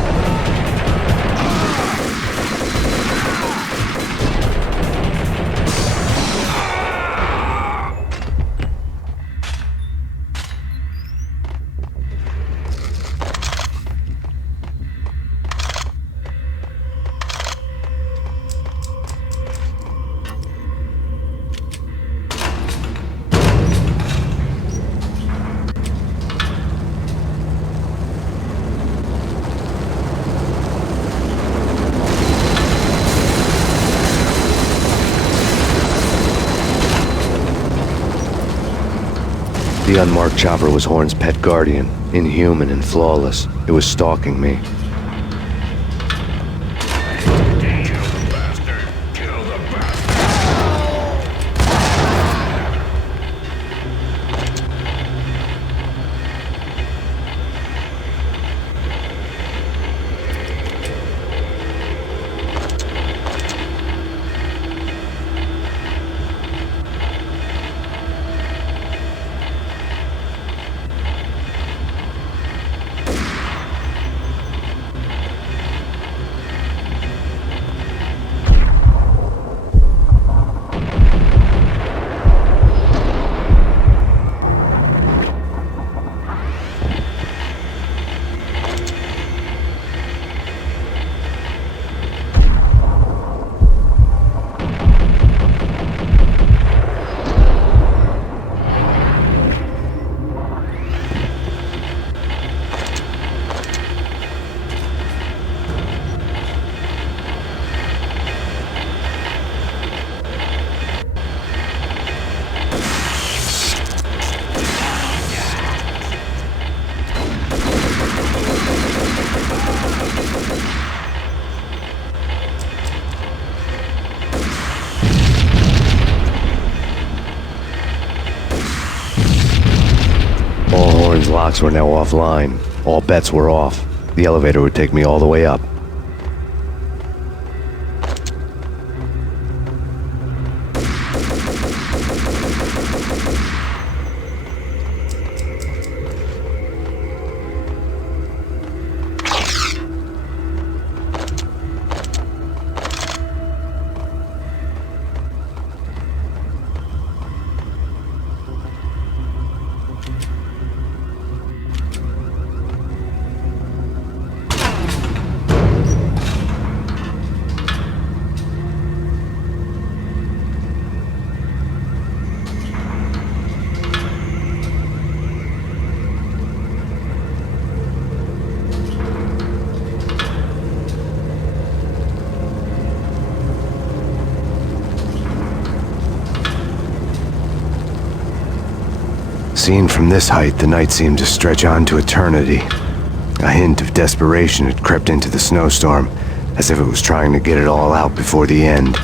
The unmarked chopper was Horn's pet guardian, inhuman and flawless. It was stalking me. Kill the bastard! Kill the bastard! locks were now offline. All bets were off. The elevator would take me all the way up. Seen from this height, the night seemed to stretch on to eternity. A hint of desperation had crept into the snowstorm, as if it was trying to get it all out before the end.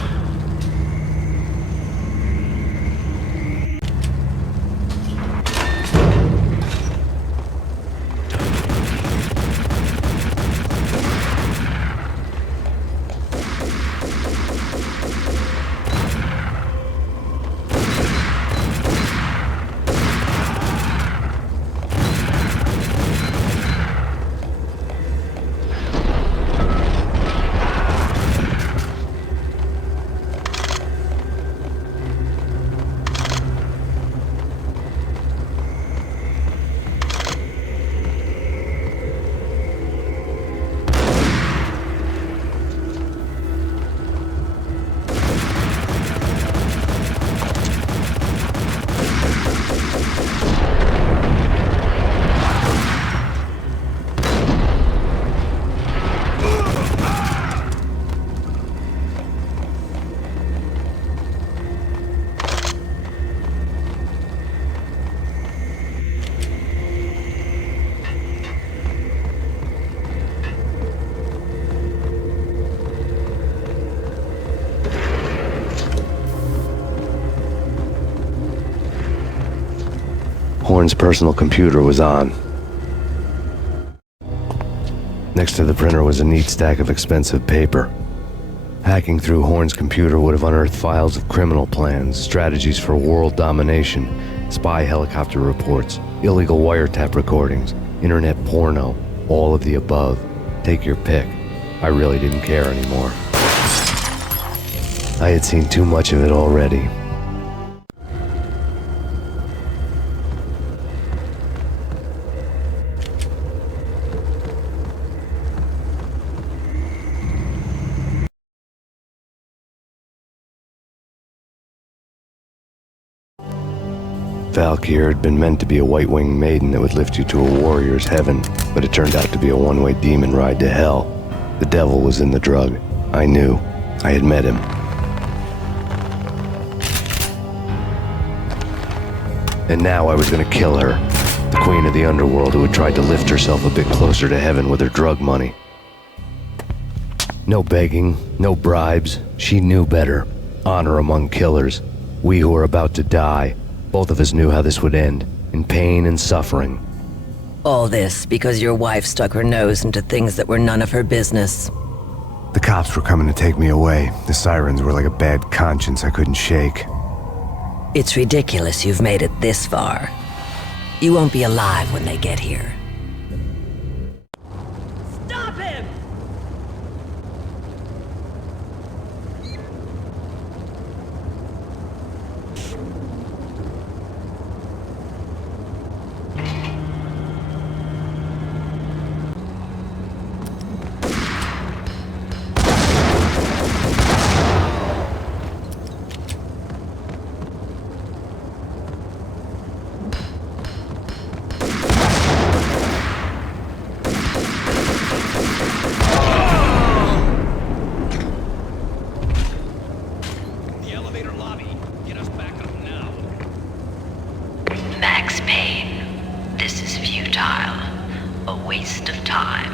Horn's personal computer was on. Next to the printer was a neat stack of expensive paper. Hacking through Horn's computer would have unearthed files of criminal plans, strategies for world domination, spy helicopter reports, illegal wiretap recordings, internet porno, all of the above. Take your pick. I really didn't care anymore. I had seen too much of it already. Valkyr had been meant to be a white-winged maiden that would lift you to a warrior's heaven, but it turned out to be a one-way demon ride to hell. The devil was in the drug. I knew. I had met him. And now I was gonna kill her, the queen of the underworld who had tried to lift herself a bit closer to heaven with her drug money. No begging, no bribes. She knew better. Honor among killers. We who were about to die. Both of us knew how this would end, in pain and suffering. All this because your wife stuck her nose into things that were none of her business. The cops were coming to take me away. The sirens were like a bad conscience I couldn't shake. It's ridiculous you've made it this far. You won't be alive when they get here. Stop him! Max Payne, this is futile. A waste of time.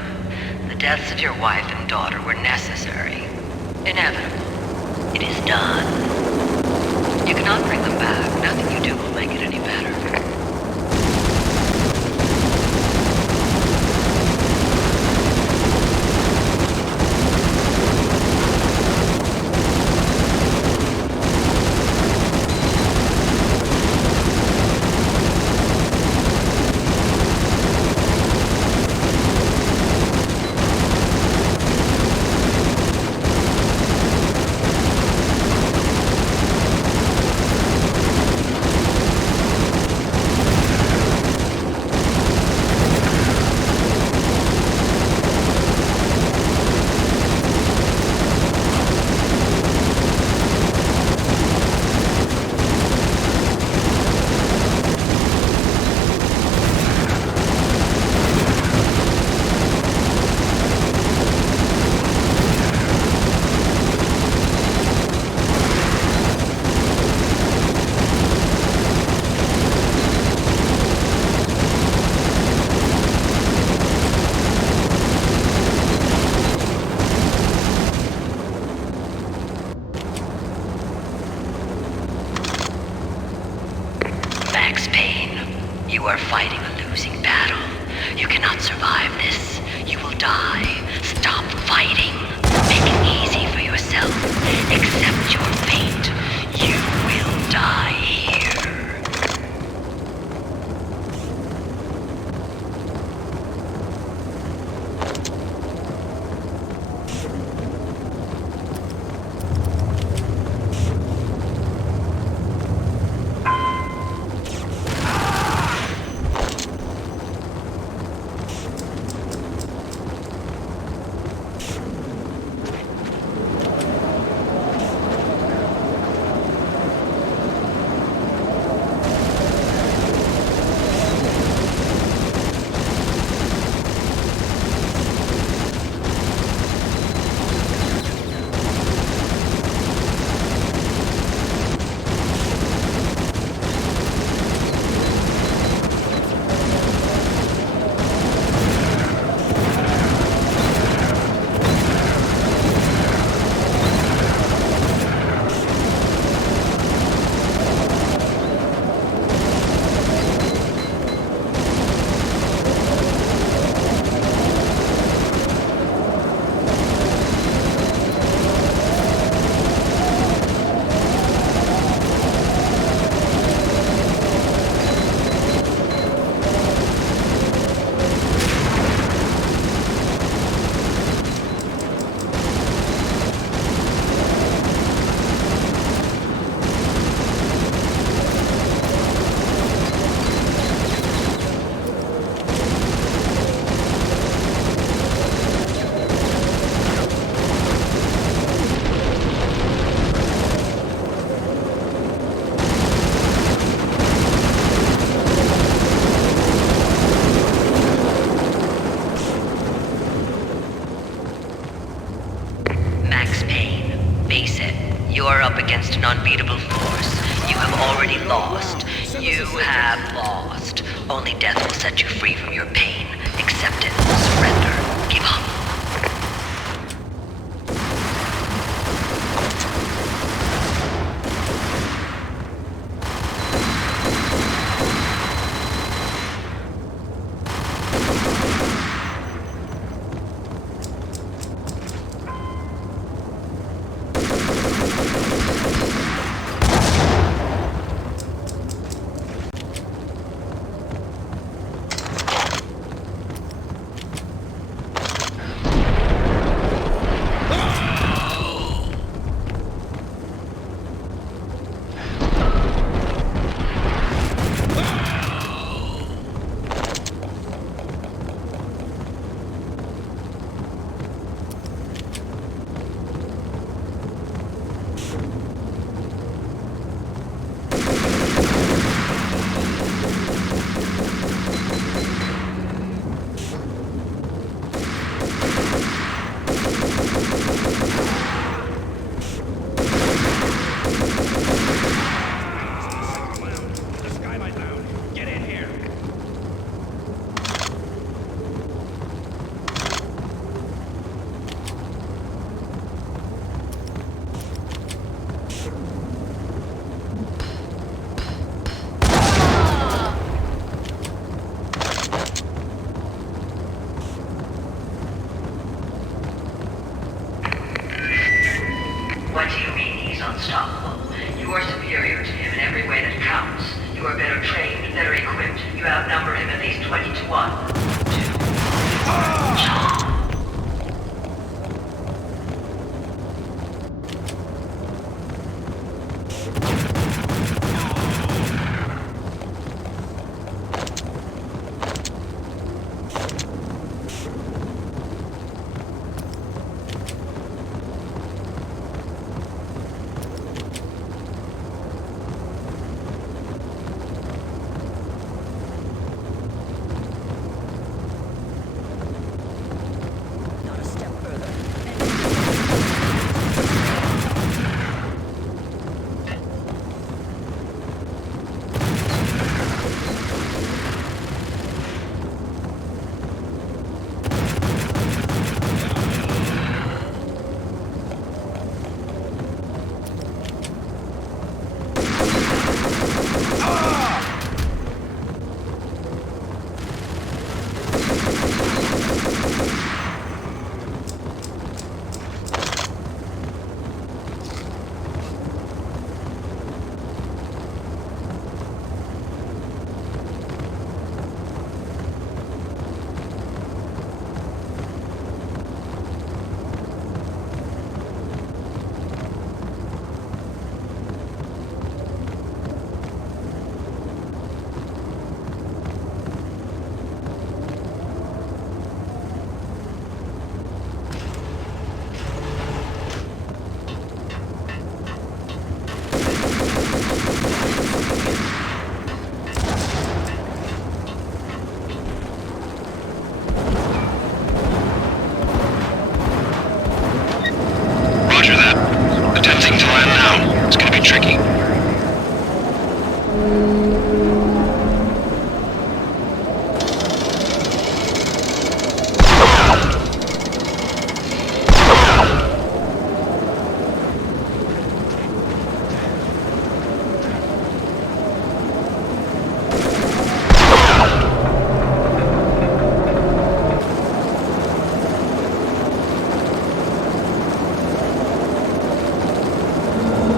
The deaths of your wife and daughter were necessary. Inevitable. It is done. You cannot bring them back. Nothing you do will make it any better. Payne, you are fighting a losing battle. You cannot survive this. You will die. Stop fighting. Make it easy for yourself. Accept your fate. You will die here. You are up against an unbeatable force. You have already lost. You have lost. Only death will set you free from your pain. Accept it. Surrender. Give up.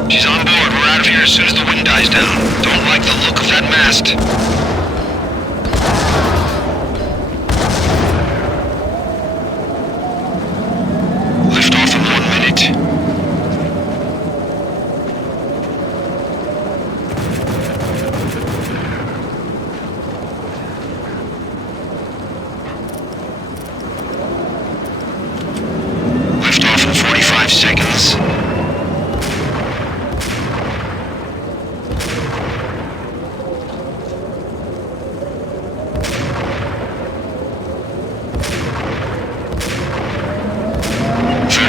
She's on board. We're out of here as soon as the wind dies down. Don't like the look of that mast. Lift off in 1 minute. Lift off in 45 seconds.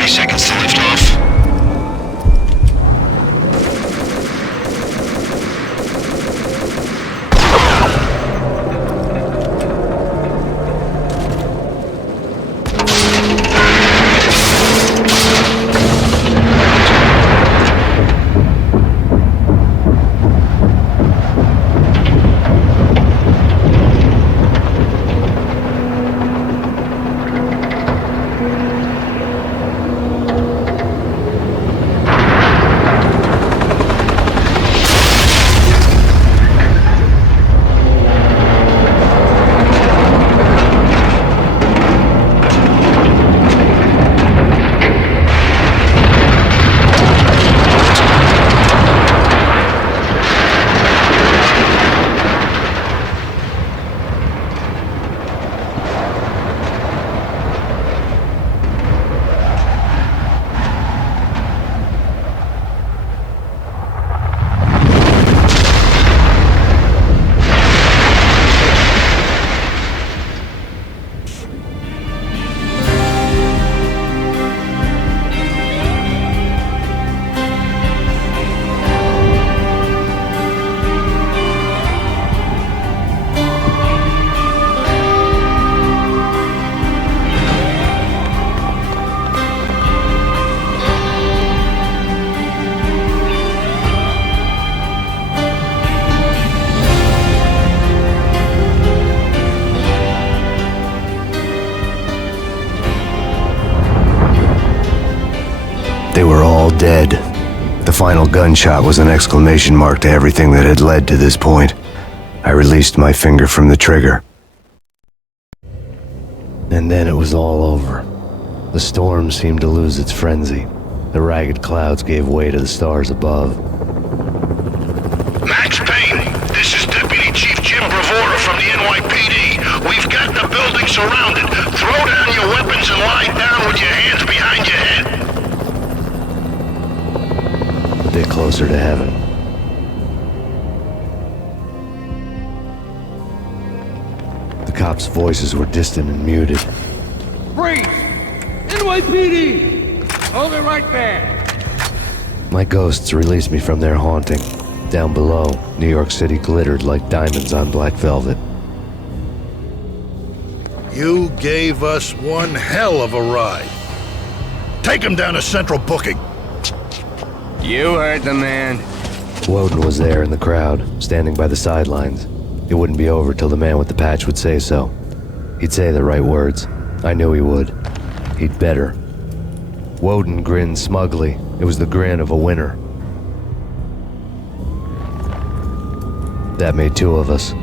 Seconds to lift off. They were all dead. The final gunshot was an exclamation mark to everything that had led to this point. I released my finger from the trigger. And then it was all over. The storm seemed to lose its frenzy. The ragged clouds gave way to the stars above. Max Payne, this is Deputy Chief Jim Bravura from the NYPD. We've got the building surrounded. Throw down your weapons and lie down with your hands behind your head. A bit closer to heaven. The cops' voices were distant and muted. Freeze! NYPD! Hold it right there! My ghosts released me from their haunting. Down below, New York City glittered like diamonds on black velvet. You gave us one hell of a ride. Take him down to Central Booking. You heard the man. Woden was there in the crowd, standing by the sidelines. It wouldn't be over till the man with the patch would say so. He'd say the right words. I knew he would. He'd better. Woden grinned smugly. It was the grin of a winner. That made two of us.